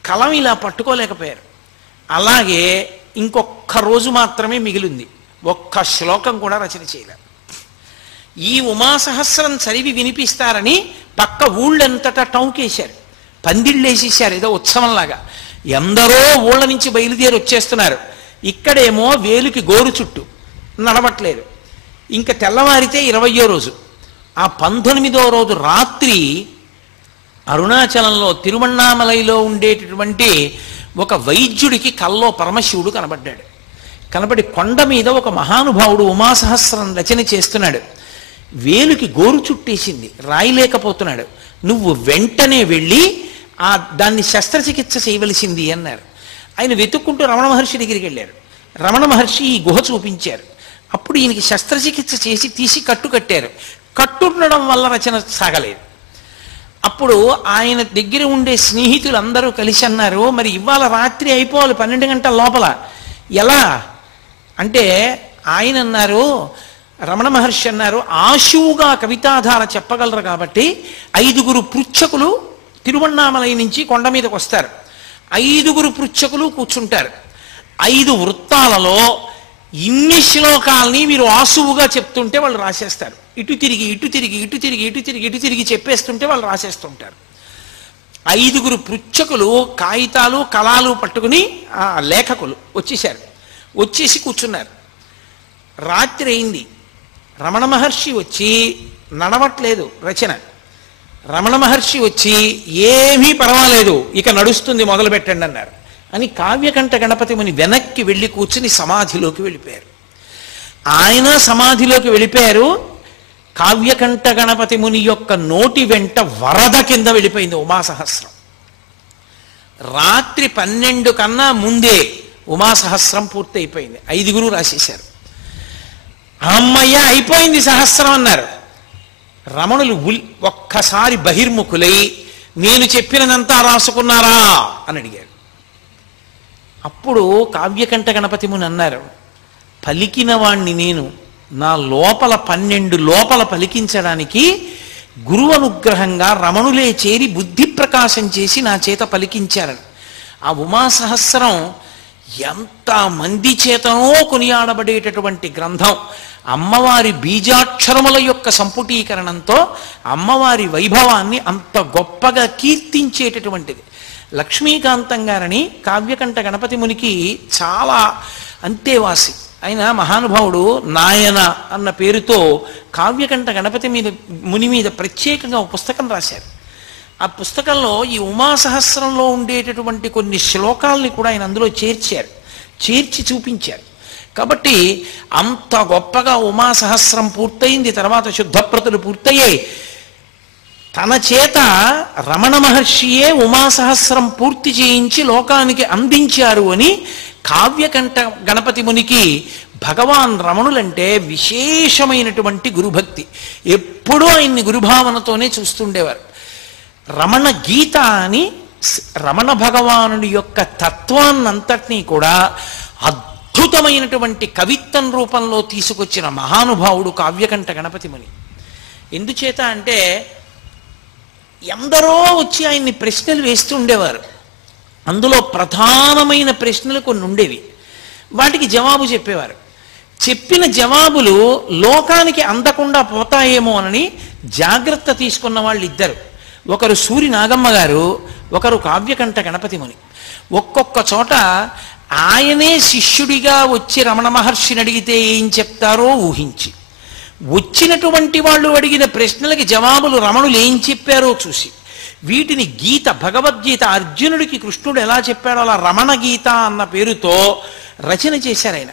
కలం ఇలా పట్టుకోలేకపోయారు. అలాగే ఇంకొక్క రోజు మాత్రమే మిగిలింది. ఒక్క శ్లోకం కూడా రచన చేయలేరు. ఈ ఉమాసహస్రం చదివి వినిపిస్తారని పక్క ఊళ్ళంతటా టౌకేశారు, పందిళ్ళేసేసారు, ఏదో ఉత్సవంలాగా. ఎందరో ఊళ్ళ నుంచి బయలుదేరి వచ్చేస్తున్నారు. ఇక్కడేమో వేలుకి గోరు చుట్టు, నడవట్లేదు. ఇంకా తెల్లవారితే 20వ రోజు. ఆ 19వ రోజు రాత్రి అరుణాచలంలో తిరువణ్ణామలైలో ఉండేటటువంటి ఒక వైద్యుడికి కల్లో పరమశివుడు కనబడ్డాడు. కనబడి కొండ మీద ఒక మహానుభావుడు ఉమాసహస్రం రచన చేస్తున్నాడు. వేలుకి గోరు చుట్టేసింది, రాయలేకపోతున్నాడు. నువ్వు వెంటనే వెళ్ళి దాన్ని శస్త్రచికిత్స చేయవలసింది అన్నారు. ఆయన వెతుక్కుంటూ రమణ మహర్షి దగ్గరికి వెళ్ళారు. రమణ మహర్షి ఈ గుహ చూపించారు. అప్పుడు ఈయనకి శస్త్రచికిత్స చేసి తీసి కట్టు కట్టారు. కట్టుండడం వల్ల రచన సాగలేదు. అప్పుడు ఆయన దగ్గర ఉండే స్నేహితులు అందరూ కలిసి అన్నారు, మరి ఇవాళ రాత్రి అయిపోవాలి 12 గంటల లోపల, ఎలా అంటే ఆయన అన్నారు, రమణ మహర్షి అన్నారు, ఆశువుగా కవితాధార చెప్పగలరు కాబట్టి 5 పృచ్ఛకులు తిరువణ్ణామలై నుంచి కొండ మీదకి వస్తారు. 5 పృచ్ఛకులు కూర్చుంటారు. 5 వృత్తాలలో ఇన్ని శ్లోకాలని మీరు ఆశువుగా చెప్తుంటే వాళ్ళు రాసేస్తారు. ఇటు తిరిగి ఇటు తిరిగి ఇటు తిరిగి ఇటు తిరిగి ఇటు తిరిగి చెప్పేస్తుంటే వాళ్ళు రాసేస్తుంటారు. 5 పృచ్ఛకులు కాగితాలు కళాలు పట్టుకుని ఆ లేఖకులు వచ్చేసారు. వచ్చేసి కూర్చున్నారు. రాత్రి అయింది. రమణ మహర్షి వచ్చి నడవట్లేదు రచన. రమణ మహర్షి వచ్చి ఏమీ పర్వాలేదు, ఇక నడుస్తుంది, మొదలు పెట్టండి అన్నారు. అని కావ్యకంఠ గణపతి ముని వెనక్కి వెళ్ళి కూర్చుని సమాధిలోకి వెళ్ళిపోయారు. ఆయన సమాధిలోకి వెళ్ళిపోయారు. కావ్యకంఠ గణపతి ముని యొక్క నోటి వెంట వరద కింద వెళ్ళిపోయింది ఉమాసహస్రం. రాత్రి 12 కన్నా ముందే ఉమాసహస్రం పూర్తి అయిపోయింది. 5 రాసేశారు. అమ్మయ్య అయిపోయింది సహస్రం అన్నారు. రమణులు ఒక్కసారి బహిర్ముఖులై నేను చెప్పినదంతా రాసుకున్నారా అని అడిగారు. అప్పుడు కావ్యకంఠ గణపతి ముని అన్నారు, పలికిన వాణ్ణి నేను, నా లోపల 12 లోపల పలికించడానికి గురువు అనుగ్రహంగా రమణులే చేరి బుద్ధి ప్రకాశం చేసి నా చేత పలికించారని. ఆ ఉమాసహస్రం ఎంత మంది చేతనో కొనియాడబడేటటువంటి గ్రంథం. అమ్మవారి బీజాక్షరముల యొక్క సంపుటీకరణంతో అమ్మవారి వైభవాన్ని అంత గొప్పగా కీర్తించేటటువంటిది. లక్ష్మీకాంతం గారని కావ్యకంఠ గణపతి మునికి చాలా అంతేవాసి. ఆయన మహానుభావుడు నాయన అన్న పేరుతో కావ్యకంఠ గణపతి ముని మీద ప్రత్యేకంగా ఒక పుస్తకం రాశారు. ఆ పుస్తకంలో ఈ ఉమాసహస్రంలో ఉండేటటువంటి కొన్ని శ్లోకాలని కూడా ఆయన అందులో చేర్చి చూపించారు. కాబట్టి అంత గొప్పగా ఉమాసహస్రం పూర్తయింది. తర్వాత శుద్ధప్రతులు పూర్తయ్యాయి. తన చేత రమణ మహర్షియే ఉమాసహస్రం పూర్తి చేయించి లోకానికి అందించారు అని కావ్యకంఠ గణపతి మునికి భగవాన్ రమణులంటే విశేషమైనటువంటి గురుభక్తి. ఎప్పుడూ ఆయన్ని గురుభావనతోనే చూస్తుండేవారు. రమణ గీత అని రమణ భగవానుడి యొక్క తత్వాన్నంతటినీ కూడా అద్భుతమైనటువంటి కవిత్వం రూపంలో తీసుకొచ్చిన మహానుభావుడు కావ్యకంఠ గణపతి ముని. ఎందుచేత అంటే ఎందరో వచ్చి ఆయన్ని ప్రశ్నలు వేస్తూ ఉండేవారు. అందులో ప్రధానమైన ప్రశ్నలు కొన్ని ఉండేవి. వాటికి జవాబు చెప్పేవారు. చెప్పిన జవాబులు లోకానికి అందకుండా పోతాయేమో అని జాగ్రత్త తీసుకున్న వాళ్ళు ఇద్దరు. ఒకరు సూరి నాగమ్మ గారు, ఒకరు కావ్యకంఠ గణపతి ముని. ఒక్కొక్క చోట ఆయనే శిష్యుడిగా వచ్చి రమణ మహర్షిని అడిగితే ఏం చెప్తారో ఊహించి, వచ్చినటువంటి వాళ్ళు అడిగిన ప్రశ్నలకి జవాబులు రమణులు ఏం చెప్పారో చూసి, వీటిని గీత, భగవద్గీత అర్జునుడికి కృష్ణుడు ఎలా చెప్పాడో అలా రమణ గీత అన్న పేరుతో రచన చేశారు ఆయన.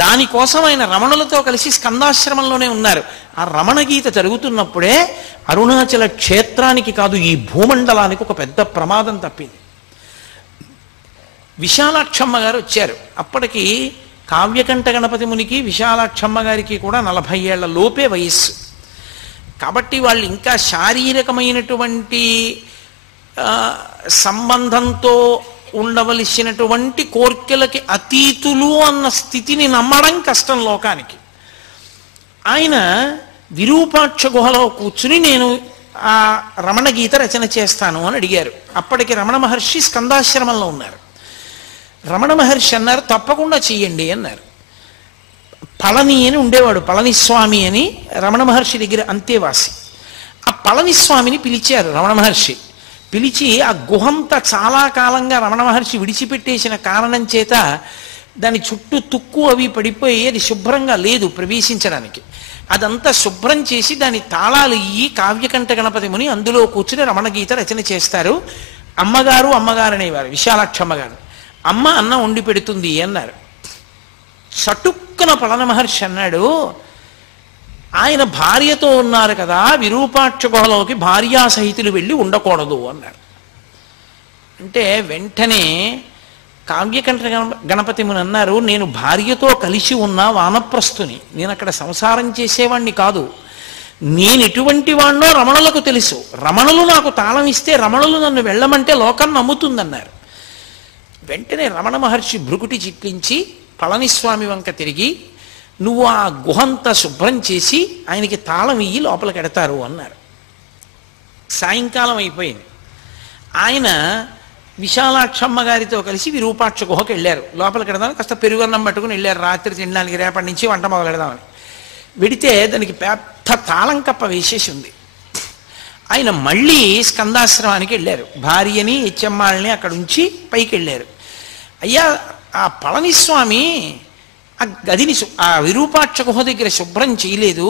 దానికోసం ఆయన రమణులతో కలిసి స్కందాశ్రమంలోనే ఉన్నారు. ఆ రమణ గీత జరుగుతున్నప్పుడే అరుణాచల క్షేత్రానికి కాదు, ఈ భూమండలానికి ఒక పెద్ద ప్రమాదం తప్పింది. విశాలాక్షమ్మ గారు వచ్చారు. అప్పటికి కావ్యకంఠ గణపతి మునికి విశాలాక్షమ్మ గారికి కూడా 40 ఏళ్ల లోపే వయస్సు. కాబట్టి వాళ్ళు ఇంకా శారీరకమైనటువంటి సంబంధంతో ఉండవలసినటువంటి కోర్కెలకి అతీతులు అన్న స్థితిని నమ్మడం కష్టం లోకానికి. ఆయన విరూపాక్ష గుహలో కూర్చుని నేను ఆ రమణ గీత రచన చేస్తాను అని అడిగారు. అప్పటికి రమణ మహర్షి స్కందాశ్రమంలో ఉన్నారు. రమణ మహర్షి అన్నారు, తప్పకుండా చెయ్యండి అన్నారు. పళని అని ఉండేవాడు, పళనిస్వామి అని రమణ మహర్షి దగ్గర అంతేవాసి. ఆ పళనిస్వామిని పిలిచారు రమణ మహర్షి. పిలిచి ఆ గుహంతా చాలా కాలంగా రమణ మహర్షి విడిచిపెట్టేసిన కారణం చేత దాని చుట్టూ తుక్కు అవి పడిపోయి అది శుభ్రంగా లేదు ప్రవేశించడానికి. అదంతా శుభ్రం చేసి దాని తాళాలు ఇయ్యి కావ్యకంఠ గణపతి ముని అందులో కూర్చుని రమణ గీత రచన చేస్తారు. అమ్మగారు అనేవారు విశాలాక్షమ్మ గారు. అమ్మ అన్నం వండి పెడుతుంది అన్నారు. చటుక్కున పళన మహర్షి అన్నాడు, ఆయన భార్యతో ఉన్నారు కదా, విరూపాక్ష గుహలోకి భార్యా సహితులు వెళ్ళి ఉండకూడదు అన్నారు. అంటే వెంటనే కావ్యకంఠ గణపతి ముని అన్నారు, నేను భార్యతో కలిసి ఉన్న వానప్రస్థుని, నేను అక్కడ సంసారం చేసేవాణ్ణి కాదు. నేను ఎటువంటి వాణ్ణో రమణులకు తెలుసు. రమణులు నాకు తాళం ఇస్తే రమణులు నన్ను వెళ్ళమంటే లోకం నమ్ముతుందన్నారు. వెంటనే రమణ మహర్షి భృకుటి చిట్లించి పళనిస్వామి వంక తిరిగి, నువ్వు ఆ గుహంతా శుభ్రం చేసి ఆయనకి తాళం ఇయ్యి లోపలికి ఎడతారు అన్నారు. సాయంకాలం అయిపోయింది. ఆయన విశాలాక్షమ్మ గారితో కలిసి విరూపాక్ష గుహకి వెళ్ళారు. లోపలికి వెడదామని కాస్త పెరుగన్నం పట్టుకుని వెళ్ళారు. రాత్రి తినడానికి రేపటి నుంచి వంట మొదలు పెడదామని వెడితే దానికి పెద్ద తాళం కప్ప వేసేసి ఉంది. ఆయన మళ్ళీ స్కందాశ్రమానికి వెళ్ళారు. భార్యని హెచ్చమ్మాళ్ళని అక్కడ ఉంచి పైకి వెళ్ళారు. అయ్యా, ఆ పళనిస్వామి ఆ గదిని ఆ విరూపాక్ష గుహ దగ్గర శుభ్రం చేయలేదు,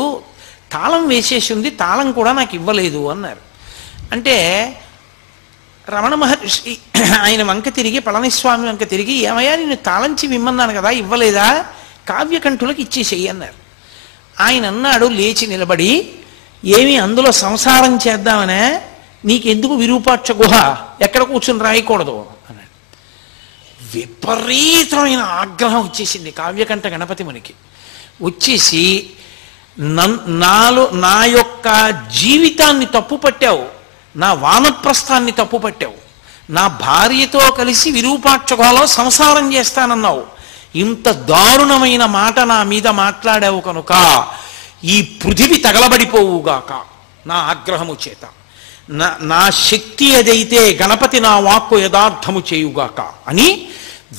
తాళం వేసేసి ఉంది, తాళం కూడా నాకు ఇవ్వలేదు అన్నారు. అంటే రమణ మహర్షి ఆయన వంక తిరిగి పళనిస్వామి వంక తిరిగి, ఏమయ్యా నేను తాళంచి విమ్మన్నాను కదా, ఇవ్వలేదా, కావ్యకంఠులకు ఇచ్చేసేయి అన్నారు. ఆయన అన్నాడు లేచి నిలబడి, ఏమి అందులో సంసారం చేద్దామనే, నీకెందుకు విరూపాక్ష గుహ, ఎక్కడ కూర్చుని రాయకూడదు అన్నాడు. విపరీతమైన ఆగ్రహం వచ్చేసింది కావ్యకంఠ గణపతి మునికి. వచ్చేసి నా యొక్క జీవితాన్ని తప్పు పట్టావు, నా వానప్రస్థాన్ని తప్పు పట్టావు, నా భార్యతో కలిసి విరూపాక్ష గుహలో సంసారం చేస్తానన్నావు, ఇంత దారుణమైన మాట నా మీద మాట్లాడావు కనుక ఈ పృథివి తగలబడిపోవుగాక నా ఆగ్రహము చేత, నా శక్తి ఏదైతే గణపతి నా వాక్కు యథార్థము చేయుగాక అని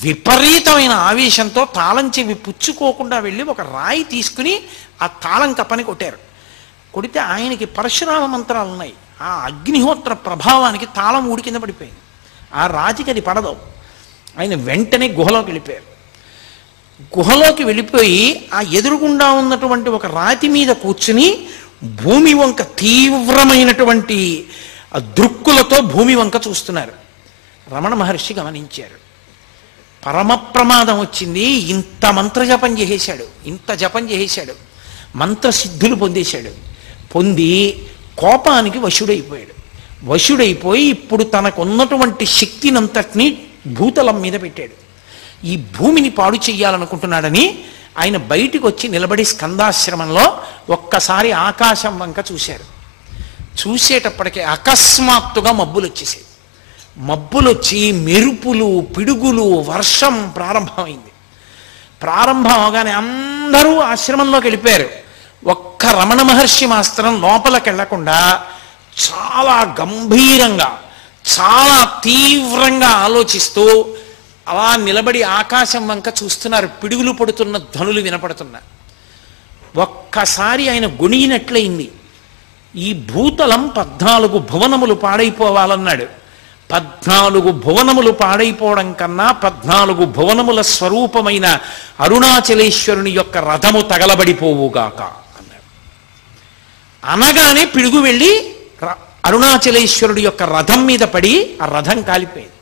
విపరీతమైన ఆవేశంతో తాళం చెవి పుచ్చుకోకుండా వెళ్ళి ఒక రాయి తీసుకుని ఆ తాళం కప్పని కొట్టారు. కొడితే ఆయనకి పరశురామ మంత్రాలు ఉన్నాయి. ఆ అగ్నిహోత్ర ప్రభావానికి తాళం ఊడి కింద పడిపోయింది. ఆ రాతికి అది పడదు. ఆయన వెంటనే గుహలోకి వెళ్ళిపోయారు. గుహలోకి వెళ్ళిపోయి ఆ ఎదురుగుండా ఉన్నటువంటి ఒక రాతి మీద కూర్చుని భూమి వంక తీవ్రమైనటువంటి దృక్కులతో భూమి వంక చూస్తున్నారు. రమణ మహర్షి గమనించారు. పరమ ప్రమాదం వచ్చింది. ఇంత మంత్రజపం చేసేశాడు, ఇంత జపం చేసేశాడు, మంత్రసిద్ధులు పొందేశాడు. పొంది కోపానికి వశుడైపోయాడు. వశుడైపోయి ఇప్పుడు తనకున్నటువంటి శక్తినంతటినీ భూతలం మీద పెట్టాడు. ఈ భూమిని పాడు చెయ్యాలనుకుంటున్నాడని ఆయన బయటికి వచ్చి నిలబడి స్కందాశ్రమంలో ఒక్కసారి ఆకాశం వంక చూశారు. చూసేటప్పటికే అకస్మాత్తుగా మబ్బులు వచ్చేసాయి. మబ్బులు వచ్చి మెరుపులు, పిడుగులు, వర్షం ప్రారంభమైంది. ప్రారంభం అవగానే అందరూ ఆశ్రమంలోకి వెళ్ళిపోయారు. ఒక్క రమణ మహర్షి మాత్రం లోపలికి వెళ్లకుండా చాలా గంభీరంగా, చాలా తీవ్రంగా ఆలోచిస్తూ అలా నిలబడి ఆకాశం వంక చూస్తున్నారు. పిడుగులు పడుతున్న ధ్వనులు వినపడుతున్నా. ఒక్కసారి ఆయన గొణిగినట్లయింది. ఈ భూతలం 14 భువనములు పాడైపోవాలన్నాడు. 14 భువనములు పాడైపోవడం కన్నా 14 భువనముల స్వరూపమైన అరుణాచలేశ్వరుని యొక్క రథము తగలబడిపోవుగాక అన్నాడు. అనగానే పిడుగు వెళ్ళి అరుణాచలేశ్వరుడి యొక్క రథం మీద పడి ఆ రథం కాలిపోయింది.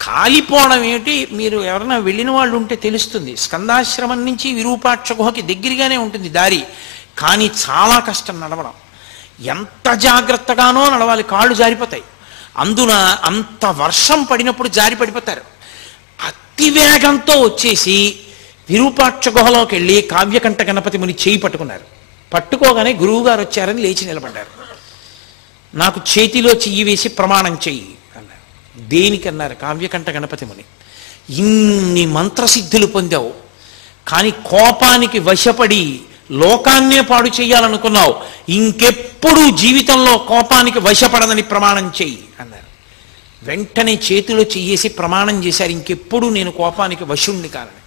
కాలిపోవడం ఏమిటి, మీరు ఎవరైనా వెళ్ళిన వాళ్ళు ఉంటే తెలుస్తుంది. స్కందాశ్రమం నుంచి విరూపాక్ష గుహకి దగ్గరగానే ఉంటుంది దారి, కానీ చాలా కష్టం నడవడం. ఎంత జాగ్రత్తగానో నడవాలి, కాళ్ళు జారిపోతాయి. అందున అంత వర్షం పడినప్పుడు జారి పడిపోతారు. అతివేగంతో వచ్చేసి విరూపాక్ష గుహలోకి వెళ్ళి కావ్యకంఠ గణపతి ముని చేయి పట్టుకున్నారు. పట్టుకోగానే గురువుగారు వచ్చారని లేచి నిలబడ్డారు. నాకు చేతిలో చెయ్యి వేసి ప్రమాణం చెయ్యి అన్నారు. దేనికన్నారు కావ్యకంఠ గణపతి ముని. ఇన్ని మంత్రసిద్ధులు పొందావు, కానీ కోపానికి వశపడి లోకాన్నే పాడు చేయాలనుకున్నావు, ఇంకెప్పుడు జీవితంలో కోపానికి వశపడదని ప్రమాణం చెయ్యి అన్నారు. వెంటనే చేతిలో చెయ్యేసి ప్రమాణం చేశారు, ఇంకెప్పుడు నేను కోపానికి వశుణ్ణి కానని.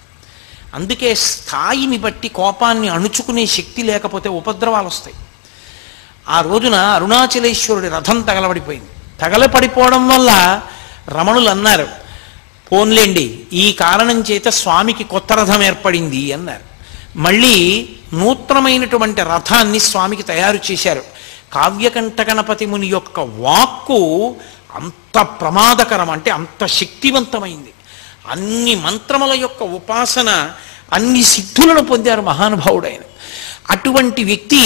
అందుకే స్థాయిని బట్టి కోపాన్ని అణుచుకునే శక్తి లేకపోతే ఉపద్రవాలు వస్తాయి. ఆ రోజున అరుణాచలేశ్వరుడి రథం తగలబడిపోయింది. తగలపడిపోవడం వల్ల రమణులు అన్నారు, పోన్లేండి ఈ కారణం చేత స్వామికి కొత్త రథం ఏర్పడింది అన్నారు. మళ్ళీ నూతనమైనటువంటి రథాన్ని స్వామికి తయారు చేశారు. కావ్యకంఠ గణపతి ముని యొక్క వాక్కు అంత ప్రమాదకరం, అంటే అంత శక్తివంతమైంది. అన్ని మంత్రముల యొక్క ఉపాసన, అన్ని సిద్ధులను పొందారు మహానుభావుడైన. అటువంటి వ్యక్తి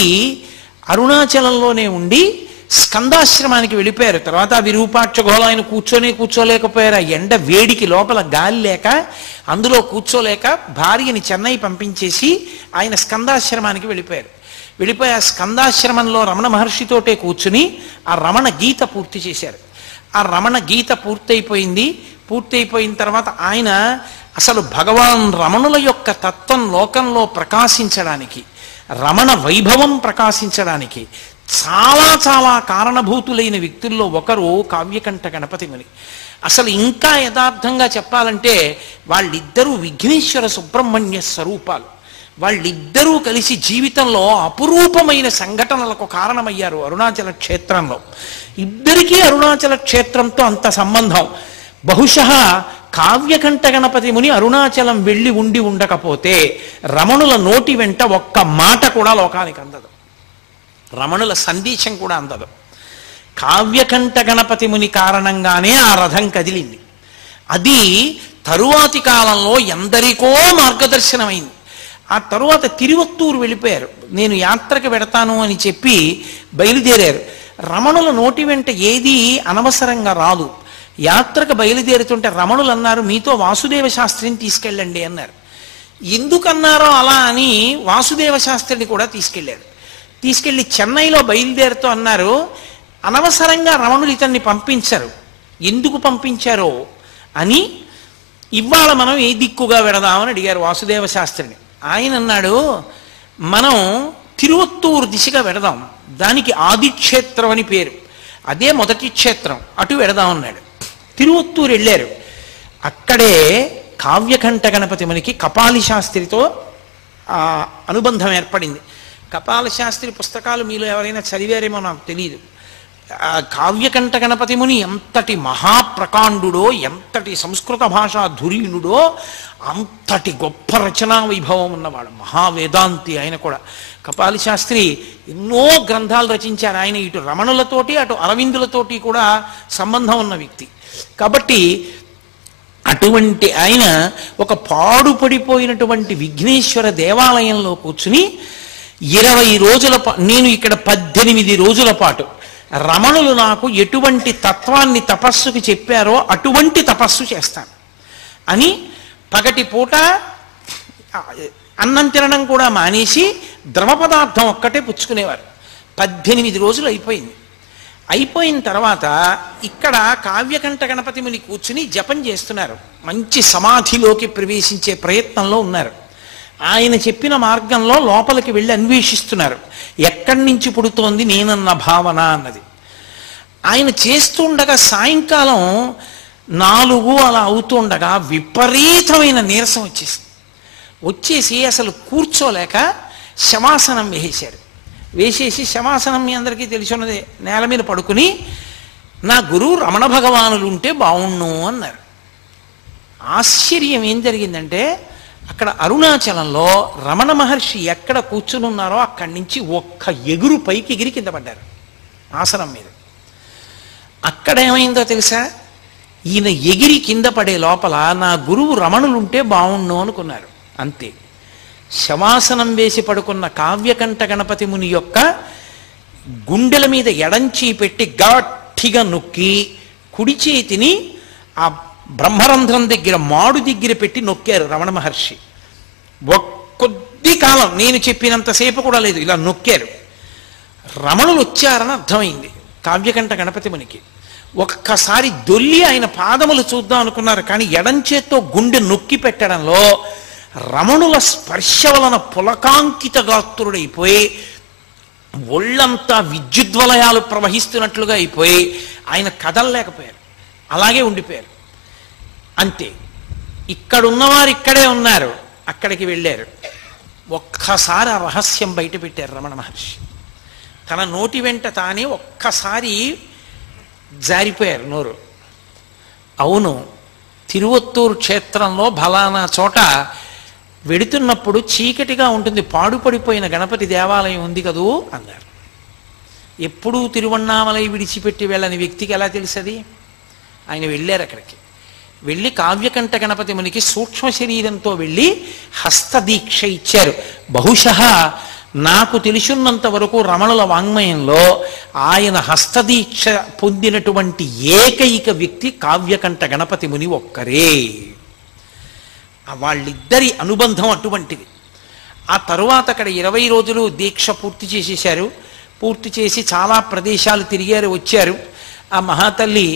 అరుణాచలంలోనే ఉండి స్కందాశ్రమానికి వెళ్ళిపోయారు. తర్వాత విరూపాక్ష గుహలో ఆయన కూర్చోలేకపోయారు. ఆ ఎండ వేడికి లోపల గాలి లేక అందులో కూర్చోలేక భార్యని చెన్నై పంపించేసి ఆయన స్కందాశ్రమానికి వెళ్ళిపోయారు. వెళ్ళిపోయి ఆ స్కందాశ్రమంలో రమణ మహర్షితోటే కూర్చుని ఆ రమణ గీత పూర్తి చేశారు. ఆ రమణ గీత పూర్తయిపోయిన తర్వాత ఆయన అసలు భగవాన్ రమణుల యొక్క తత్వం లోకంలో ప్రకాశించడానికి, రమణ వైభవం ప్రకాశించడానికి చాలా చాలా కారణభూతులైన వ్యక్తుల్లో ఒకరు కావ్యకంఠ గణపతి ముని. అసలు ఇంకా యథార్థంగా చెప్పాలంటే వాళ్ళిద్దరూ విఘ్నేశ్వర సుబ్రహ్మణ్య స్వరూపాలు. వాళ్ళిద్దరూ కలిసి జీవితంలో అపురూపమైన సంఘటనలకు కారణమయ్యారు అరుణాచల క్షేత్రంలో. ఇద్దరికీ అరుణాచల క్షేత్రంతో అంత సంబంధం. బహుశः కావ్యకంఠ గణపతి ముని అరుణాచలం వెళ్ళి ఉండకపోతే రమణుల నోటి వెంట ఒక్క మాట కూడా లోకానికి అందదు, రమణుల సందేశం కూడా అందదు. కావ్యకంఠ గణపతి ముని కారణంగానే ఆ రథం కదిలింది. అది తరువాతి కాలంలో ఎందరికో మార్గదర్శనమైంది. ఆ తరువాత తిరువత్తూరు వెళ్ళిపోయారు. నేను యాత్రకు వెడతాను అని చెప్పి బయలుదేరారు. రమణుల నోటి వెంట ఏదీ అనవసరంగా రాదు. యాత్రకు బయలుదేరుతుంటే రమణులు అన్నారు, మీతో వాసుదేవ శాస్త్రిని తీసుకెళ్ళండి అన్నారు. ఎందుకన్నారో అలా అని వాసుదేవ శాస్త్రిని కూడా తీసుకెళ్ళారు. తీసుకెళ్ళి చెన్నైలో బయలుదేరుతూ అన్నారు, అనవసరంగా రమణులు ఇతన్ని పంపించరు, ఎందుకు పంపించారో అని ఇవాళ మనం ఏ దిక్కుగా వెడదామని అడిగారు వాసుదేవ శాస్త్రిని. ఆయన అన్నాడు, మనం తిరువత్తూరు దిశగా వెడదాం, దానికి ఆదిక్షేత్రం అని పేరు, అదే మొదటి క్షేత్రం, అటు వెడదామన్నాడు. తిరువత్తూరు వెళ్ళారు. అక్కడే కావ్యకంఠ గణపతి మనకి కపాలి శాస్త్రితో అనుబంధం ఏర్పడింది. కపాలి శాస్త్రి పుస్తకాలు మీలో ఎవరైనా చదివారేమో నాకు తెలియదు. కావ్యకంఠ గణపతి ముని ఎంతటి మహాప్రకాండుడో, ఎంతటి సంస్కృత భాషా ధురీణుడో, అంతటి గొప్ప రచనా వైభవం ఉన్నవాడు, మహావేదాంతి. ఆయన కూడా కపాలి శాస్త్రి ఎన్నో గ్రంథాలు రచించారు. ఆయన ఇటు రమణులతోటి అటు అరవిందులతోటి కూడా సంబంధం ఉన్న వ్యక్తి. కాబట్టి అటువంటి ఆయన ఒక పాడుపడిపోయినటువంటి విఘ్నేశ్వర దేవాలయంలో కూర్చుని 20 రోజుల నేను ఇక్కడ 18 రోజుల పాటు రమణులు నాకు ఎటువంటి తత్వాన్ని తపస్సుకి చెప్పారో అటువంటి తపస్సు చేస్తాను అని పగటి పూట అన్నం తినడం కూడా మానేసి ద్రవ పదార్థం ఒక్కటే పుచ్చుకునేవారు. 18 రోజులు అయిపోయింది. అయిపోయిన తర్వాత ఇక్కడ కావ్యకంఠ గణపతి ముని కూర్చుని జపం చేస్తున్నారు. మంచి సమాధిలోకి ప్రవేశించే ప్రయత్నంలో ఉన్నారు. ఆయన చెప్పిన మార్గంలో లోపలికి వెళ్ళి అన్వేషిస్తున్నారు, ఎక్కడి నుంచి పుడుతోంది నేనన్న భావన అన్నది. ఆయన చేస్తుండగా సాయంకాలం 4 అలా అవుతుండగా విపరీతమైన నీరసం వచ్చేసి అసలు కూర్చోలేక శవాసనం వేసేసి శవాసనం మీ అందరికీ తెలిసి ఉన్నదే, నేల మీద పడుకుని నా గురువు రమణ భగవానులు ఉంటే బావుణ్ణు అన్నారు. ఆశ్చర్యం ఏం జరిగిందంటే, అక్కడ అరుణాచలంలో రమణ మహర్షి ఎక్కడ కూర్చుని ఉన్నారో అక్కడి నుంచి ఒక్క ఎగురు పైకి ఎగిరి కింద పడ్డారు ఆసనం మీద. అక్కడేమైందో తెలుసా, ఈయన ఎగిరి కింద పడే లోపల నా గురువు రమణులుంటే బావుణ్ణు అనుకున్నారు. అంతే. శవాసనం వేసి పడుకున్న కావ్యకంఠ గణపతి ముని యొక్క గుండెల మీద ఎడంచి పెట్టి గట్టిగా నొక్కి కుడి చేతిని ఆ బ్రహ్మరంధ్రం దగ్గర మాడు దగ్గర పెట్టి నొక్కారు రమణ మహర్షి. కొద్ది కాలం, నేను చెప్పినంతసేపు కూడా లేదు, ఇలా నొక్కారు. రమణులు వచ్చారని అర్థమైంది కావ్యకంఠ గణపతి మునికి. ఒక్కసారి దొల్లి ఆయన పాదములు చూద్దాం అనుకున్నారు, కానీ ఎడంచేత్తో గుండె నొక్కి పెట్టడంలో రమణుల స్పర్శ వలన పులకాంకిత గాత్రుడైపోయి ఒళ్ళంతా విద్యుద్వలయాలు ప్రవహిస్తున్నట్లుగా అయిపోయి ఆయన కదలలేకపోయారు, అలాగే ఉండిపోయారు. అంతే. ఇక్కడున్నవారు ఇక్కడే ఉన్నారు, అక్కడికి వెళ్ళారు. ఒక్కసారి ఆ రహస్యం బయట పెట్టారు రమణ మహర్షి. తన నోటి వెంట తానే ఒక్కసారి జారిపోయారు నోరు. అవును, తిరువత్తూరు క్షేత్రంలో ఫలానా చోట వెడుతున్నప్పుడు చీకటిగా ఉంటుంది, పాడుపడిపోయిన గణపతి దేవాలయం ఉంది కదూ అన్నారు. ఎప్పుడూ తిరువణ్ణామలై విడిచిపెట్టి వెళ్ళని వ్యక్తికి ఎలా తెలుసది? ఆయన వెళ్ళారు. అక్కడికి వెళ్ళి కావ్యకంఠ గణపతి మునికి సూక్ష్మ శరీరంతో వెళ్ళి హస్తదీక్ష ఇచ్చారు. బహుశః నాకు తెలిసినంత వరకు రమణుల వాంగ్మయంలో ఆయన హస్తదీక్ష పొందినటువంటి ఏకైక వ్యక్తి కావ్యకంఠ గణపతి ముని ఒక్కరే. వాళ్ళిద్దరి అనుబంధం అటువంటిది. ఆ తరువాత అక్కడ 20 రోజులు దీక్ష పూర్తి చేసేశారు. పూర్తి చేసి చాలా ప్రదేశాలు తిరిగారు, వచ్చారు. ఆ మహాతల్లి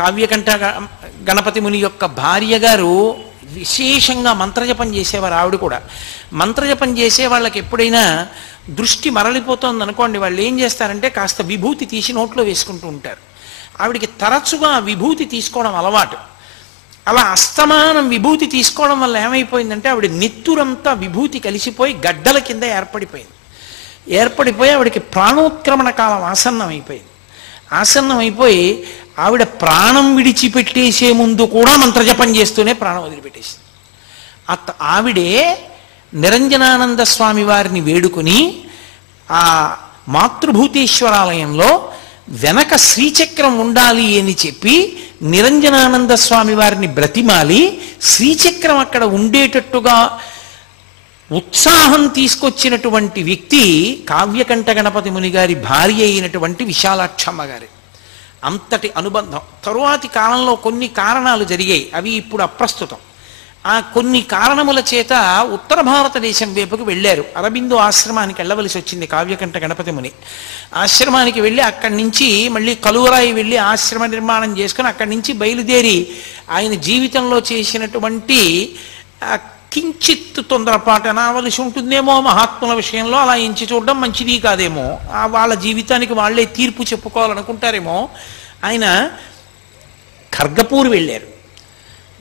కావ్యకంఠ గణపతి ముని యొక్క భార్య గారు విశేషంగా మంత్రజపం చేసేవారు. ఆవిడ కూడా మంత్రజపం చేసే వాళ్ళకి ఎప్పుడైనా దృష్టి మరలిపోతుంది అనుకోండి, వాళ్ళు ఏం చేస్తారంటే కాస్త విభూతి తీసి నోట్లో వేసుకుంటూ ఉంటారు. ఆవిడికి తరచుగా విభూతి తీసుకోవడం అలవాటు. అలా అస్తమానం విభూతి తీసుకోవడం వల్ల ఏమైపోయిందంటే ఆవిడ నెత్తురంతా విభూతి కలిసిపోయి గడ్డల కింద ఏర్పడిపోయి ఆవిడకి ప్రాణోత్క్రమణ కాలం ఆసన్నం అయిపోయి ఆవిడ ప్రాణం విడిచిపెట్టేసే ముందు కూడా మంత్రజపం చేస్తూనే ప్రాణం వదిలిపెట్టేసింది. ఆవిడే నిరంజనానంద స్వామి వారిని వేడుకుని ఆ మాతృభూతేశ్వరాలయంలో వెనక శ్రీచక్రం ఉండాలి అని చెప్పి నిరంజనానంద స్వామి వారిని బ్రతిమాలి శ్రీచక్రం అక్కడ ఉండేటట్టుగా ఉత్సాహం తీసుకొచ్చినటువంటి వ్యక్తి కావ్యకంఠ గణపతి ముని గారి భార్య అయినటువంటి విశాలాక్షమ్మ గారి. అంతటి అనుబంధం. తరువాతి కాలంలో కొన్ని కారణాలు జరిగాయి, అవి ఇప్పుడు అప్రస్తుతం. ఆ కొన్ని కారణముల చేత ఉత్తర భారతదేశం వైపుకి వెళ్ళారు. అరబిందో ఆశ్రమానికి వెళ్ళవలసి వచ్చింది కావ్యకంఠ గణపతి ముని. ఆశ్రమానికి వెళ్ళి అక్కడి నుంచి మళ్ళీ కలువరాయి వెళ్ళి ఆశ్రమ నిర్మాణం చేసుకుని అక్కడి నుంచి బయలుదేరి ఆయన జీవితంలో చేసినటువంటి కించిత్ తొందరపాటు అనావలసి ఉంటుందేమో మహాత్ముల విషయంలో, అలా ఎంచి చూడడం మంచిది కాదేమో, వాళ్ళ జీవితానికి వాళ్ళే తీర్పు చెప్పుకోవాలనుకుంటారేమో. ఆయన ఖర్గపూర్ వెళ్ళారు.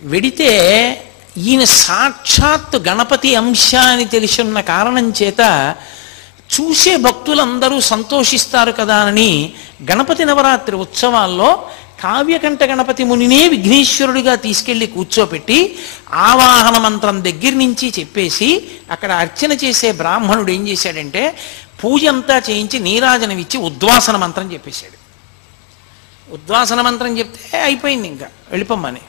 వెడితే ఈయన సాక్షాత్ గణపతి అంశ అని తెలిసిన కారణం చేత చూసే భక్తులందరూ సంతోషిస్తారు కదా అని గణపతి నవరాత్రి ఉత్సవాల్లో కావ్యకంఠ గణపతి మునినే విఘ్నేశ్వరుడిగా తీసుకెళ్లి కూర్చోపెట్టి ఆవాహన మంత్రం దగ్గర నుంచి చెప్పేసి అక్కడ అర్చన చేసే బ్రాహ్మణుడు ఏం చేశాడంటే పూజ అంతా చేయించి నీరాజనం ఇచ్చి ఉద్వాసన మంత్రం చెప్పేశాడు. ఉద్వాసన మంత్రం చెప్తే అయిపోయింది, ఇంకా వెళ్ళిపోమ్మని.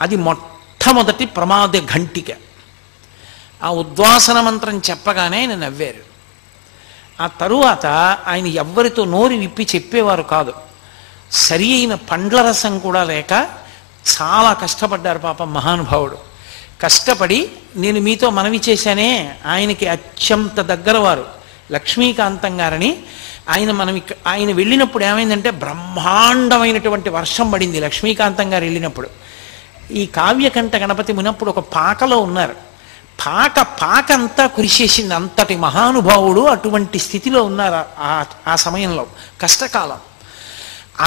అది మొట్టమొదటి ప్రమాద ఘంటిక. ఆ ఉద్వాసన మంత్రం చెప్పగానే ఆయన నవ్వారు. ఆ తరువాత ఆయన ఎవ్వరితో నోరు విప్పి చెప్పేవారు కాదు. సరి అయిన పండ్ల రసం కూడా లేక చాలా కష్టపడ్డారు పాపం మహానుభావుడు. కష్టపడి నేను మీతో మనవి చేశానే, ఆయనకి అత్యంత దగ్గరవారు లక్ష్మీకాంతం గారని. ఆయన వెళ్ళినప్పుడు ఏమైందంటే బ్రహ్మాండమైనటువంటి వర్షం పడింది లక్ష్మీకాంతం గారు వెళ్ళినప్పుడు. ఈ కావ్యకంఠ గణపతి మునప్పుడు ఒక పాకలో ఉన్నారు. పాక అంతా కురిసేసింది. అంతటి మహానుభావుడు అటువంటి స్థితిలో ఉన్నారు ఆ సమయంలో, కష్టకాలం.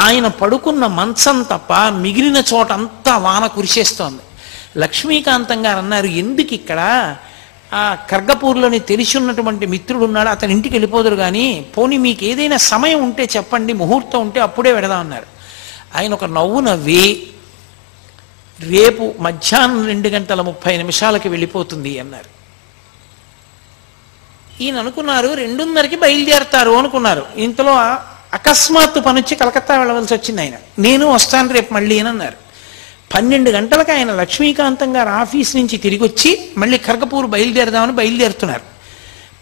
ఆయన పడుకున్న మంచం తప్ప మిగిలిన చోటంతా వాన కురిసేస్తోంది. లక్ష్మీకాంతం గారు అన్నారు, ఎందుకు ఇక్కడ ఆ ఖర్గపూర్లోని తెలిసి ఉన్నటువంటి మిత్రుడు ఉన్నాడు, అతని ఇంటికి వెళ్ళిపోదురు కానీ పోనీ మీకు ఏదైనా సమయం ఉంటే చెప్పండి, ముహూర్తం ఉంటే అప్పుడే వెడదాం అన్నారు. ఆయన ఒక నవ్వు నవ్వి రేపు మధ్యాహ్నం 2:30 వెళ్ళిపోతుంది అన్నారు. ఈయన అనుకున్నారు 2:30కి బయలుదేరతారు అనుకున్నారు. ఇంతలో అకస్మాత్తు పనొచ్చి కలకత్తా వెళ్ళవలసి వచ్చింది. ఆయన నేను వస్తాను రేపు మళ్ళీ అని అన్నారు. 12 గంటలకు ఆయన లక్ష్మీకాంతం గారు ఆఫీస్ నుంచి తిరిగి వచ్చి మళ్ళీ ఖర్గపూర్ బయలుదేరదామని బయలుదేరుతున్నారు.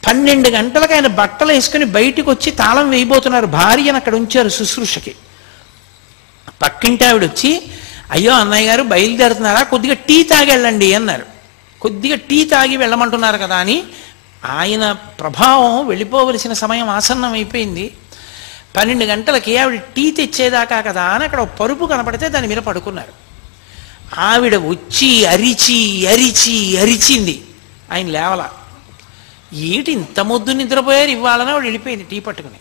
12 గంటలకు ఆయన బట్టలు వేసుకుని బయటికి వచ్చి తాళం వేయబోతున్నారు. భార్యను అక్కడ ఉంచారు శుశ్రూషకి. పక్కింటి ఆవిడ వచ్చి, అయ్యో అన్నయ్య గారు బయలుదేరుతున్నారా, కొద్దిగా టీ తాగి వెళ్ళండి అన్నారు. కొద్దిగా టీ తాగి వెళ్ళమంటున్నారు కదా అని ఆయన ప్రభావం వెళ్ళిపోవలసిన సమయం ఆసన్నం అయిపోయింది. 12 గంటలకి ఆవిడ టీ తెచ్చేదాకా కదా అని అక్కడ పరుపు కనపడితే దాని మీద పడుకున్నారు. ఆవిడ వచ్చి అరిచింది. ఆయన లేవలా. ఏంటి ఇంత మొద్దు నిద్రపోయారు ఇవ్వాలని ఆవిడ వెళ్ళిపోయింది టీ పట్టుకుని.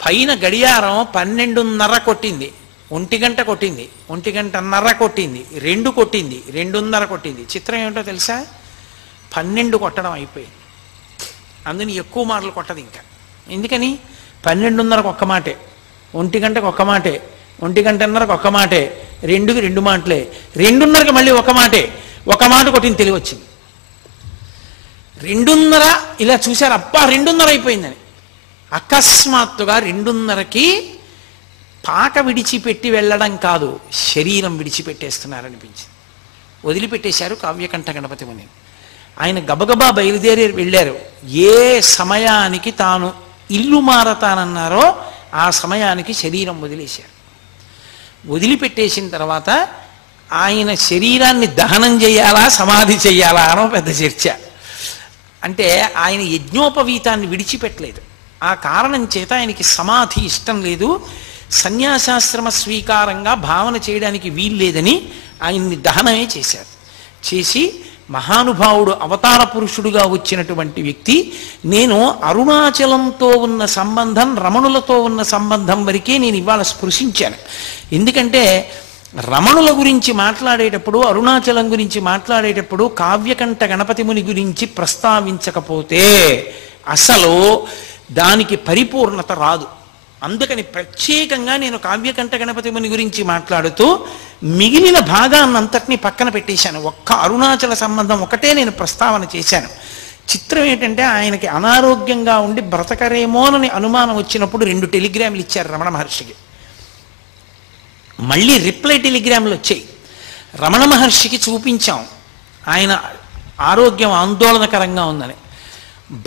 పైన గడియారం 12:30 కొట్టింది, 1 గంట కొట్టింది, 1:30 కొట్టింది, 2 కొట్టింది, 2:30 కొట్టింది. చిత్రం ఏమిటో తెలుసా, 12 కొట్టడం అయిపోయింది. అందుని ఎక్కువ మాటలు కొట్టదు ఇంకా. ఎందుకని 12:30కు ఒక్క మాటే, 1 గంటకు ఒక్క మాటే, 1:30కు ఒక్క మాటే, 2కి 2 మాటలే, 2:30కి మళ్ళీ ఒక మాటే. ఒక మాట కొట్టింది తెలివి వచ్చింది. 2:30 ఇలా చూశారు, అబ్బా 2:30 అయిపోయిందని. అకస్మాత్తుగా 2:30కి పాక విడిచిపెట్టి వెళ్ళడం కాదు, శరీరం విడిచిపెట్టేస్తున్నారనిపించింది. వదిలిపెట్టేశారు కావ్యకంఠ గణపతి ముని. ఆయన గబగబా బయలుదేరి వెళ్ళారు. ఏ సమయానికి తాను ఇల్లు మారతానన్నారో ఆ సమయానికి శరీరం వదిలేశారు. వదిలిపెట్టేసిన తర్వాత ఆయన శరీరాన్ని దహనం చేయాలా సమాధి చేయాలా అనో పెద్ద చర్చ. అంటే ఆయన యజ్ఞోపవీతాన్ని విడిచిపెట్టలేదు. ఆ కారణం చేత ఆయనకి సమాధి ఇష్టం లేదు, సన్యాసాశ్రమ స్వీకారంగా భావన చేయడానికి వీల్లేదని ఆయన్ని దహనమే చేశారు. చేసి మహానుభావుడు అవతార పురుషుడుగా వచ్చినటువంటి వ్యక్తి, నేను అరుణాచలంతో ఉన్న సంబంధం, రమణులతో ఉన్న సంబంధం వరకే నేను ఇవాళ స్పృశించాను. ఎందుకంటే రమణుల గురించి మాట్లాడేటప్పుడు, అరుణాచలం గురించి మాట్లాడేటప్పుడు కావ్యకంఠ గణపతి ముని గురించి ప్రస్తావించకపోతే అసలు దానికి పరిపూర్ణత రాదు. అందుకని ప్రత్యేకంగా నేను కావ్యకంఠ గణపతి ముని గురించి మాట్లాడుతూ మిగిలిన భాగాన్నంతటినీ పక్కన పెట్టేశాను. ఒక్క అరుణాచల సంబంధం ఒకటే నేను ప్రస్తావన చేశాను. చిత్రం ఏంటంటే ఆయనకి అనారోగ్యంగా ఉండి బ్రతకరేమోనని అనుమానం వచ్చినప్పుడు 2 టెలిగ్రాములు ఇచ్చారు రమణ మహర్షికి. మళ్ళీ రిప్లై టెలిగ్రామ్లు వచ్చాయి. రమణ మహర్షికి చూపించాం, ఆయన ఆరోగ్యం ఆందోళనకరంగా ఉందని.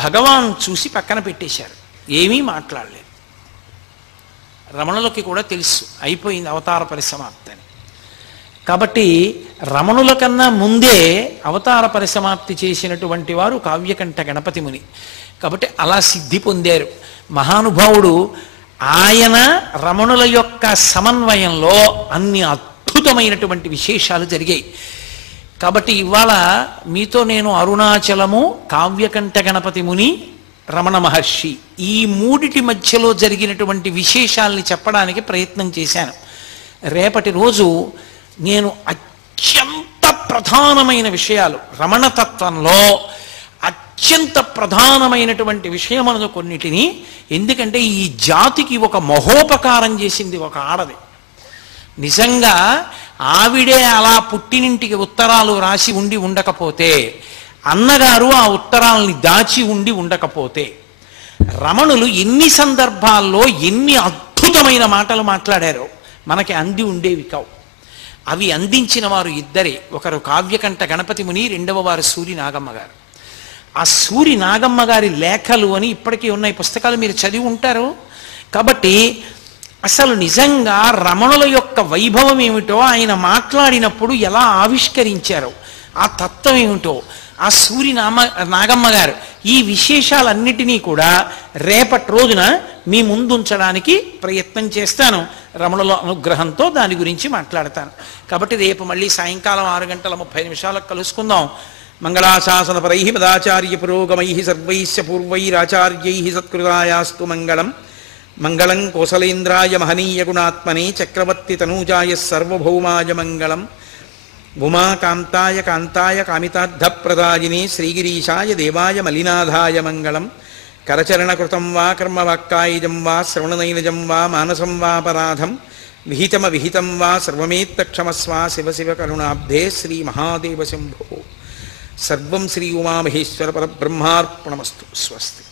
భగవాన్ చూసి పక్కన పెట్టేశారు, ఏమీ మాట్లాడలేదు. రమణులకి కూడా తెలుసు అయిపోయింది అవతార పరిసమాప్తి అని. కాబట్టి రమణుల కన్నా ముందే అవతార పరిసమాప్తి చేసినటువంటి వారు కావ్యకంఠ గణపతి ముని. కాబట్టి అలా సిద్ధి పొందారు మహానుభావుడు. ఆయన రమణుల యొక్క సమన్వయంలో అన్ని అద్భుతమైనటువంటి విశేషాలు జరిగాయి. కాబట్టి ఇవాళ మీతో నేను అరుణాచలము, కావ్యకంఠ గణపతి ముని, రమణ మహర్షి ఈ మూడిటి మధ్యలో జరిగినటువంటి విశేషాల్ని చెప్పడానికి ప్రయత్నం చేశాను. రేపటి రోజు నేను అత్యంత ప్రధానమైన విషయాలు, రమణతత్వంలో అత్యంత ప్రధానమైనటువంటి విషయములను కొన్నిటిని, ఎందుకంటే ఈ జాతికి ఒక మహోపకారం చేసింది ఒక ఆడది. నిజంగా ఆవిడే అలా పుట్టినింటికి ఉత్తరాలు రాసి ఉండి ఉండకపోతే, అన్నగారు ఆ ఉత్తరాలని దాచి ఉండి ఉండకపోతే, రమణులు ఎన్ని సందర్భాల్లో ఎన్ని అద్భుతమైన మాటలు మాట్లాడారో మనకి అంది ఉండేవి కావు. అవి అందించిన వారు ఇద్దరే, ఒకరు కావ్యకంఠ గణపతి ముని, రెండవ వారు సూరి నాగమ్మ గారు. ఆ సూరి నాగమ్మ గారి లేఖలు అని ఇప్పటికీ ఉన్నాయి, పుస్తకాలు మీరు చదివి ఉంటారు. కాబట్టి అసలు నిజంగా రమణుల యొక్క వైభవం ఏమిటో, ఆయన మాట్లాడినప్పుడు ఎలా ఆవిష్కరించారో ఆ తత్వం ఏమిటో ఆ సూరి నాగమ్మ గారు, ఈ విశేషాలన్నిటినీ కూడా రేపటి రోజున మీ ముందుంచడానికి ప్రయత్నం చేస్తాను. రమణుల అనుగ్రహంతో దాని గురించి మాట్లాడతాను. కాబట్టి రేపు మళ్ళీ సాయంకాలం 6:30 కలుసుకుందాం. మంగళాశాసనపరై పదాచార్య పురోగమై సర్వైశ్చ పూర్వైరాచార్యై సత్కృతాయాస్తు మంగళం. మంగళం కోసలేంద్రాయ మహనీయ గుణాత్మనే చక్రవర్తి తనూజాయ సర్వభౌమాయ మంగళం. ఉమాకాంతాయ కాంతాయ కామితార్థప్రదాయినే శ్రీగిరీశాయ దేవాయ మలినాథాయ మంగళం. కరచరణకృతం వా కర్మవాక్కాయజం వా శ్రవణనైనజం వా మానసం వాపరాధం విహితం వా సర్వమేత్తక్షమస్వ శివ శివ కరుణాబ్ధే శ్రీ మహాదేవ శంభో. సర్వం శ్రీ ఉమామహేశ్వర పరబ్రహ్మార్పణమస్తు. స్వస్తి.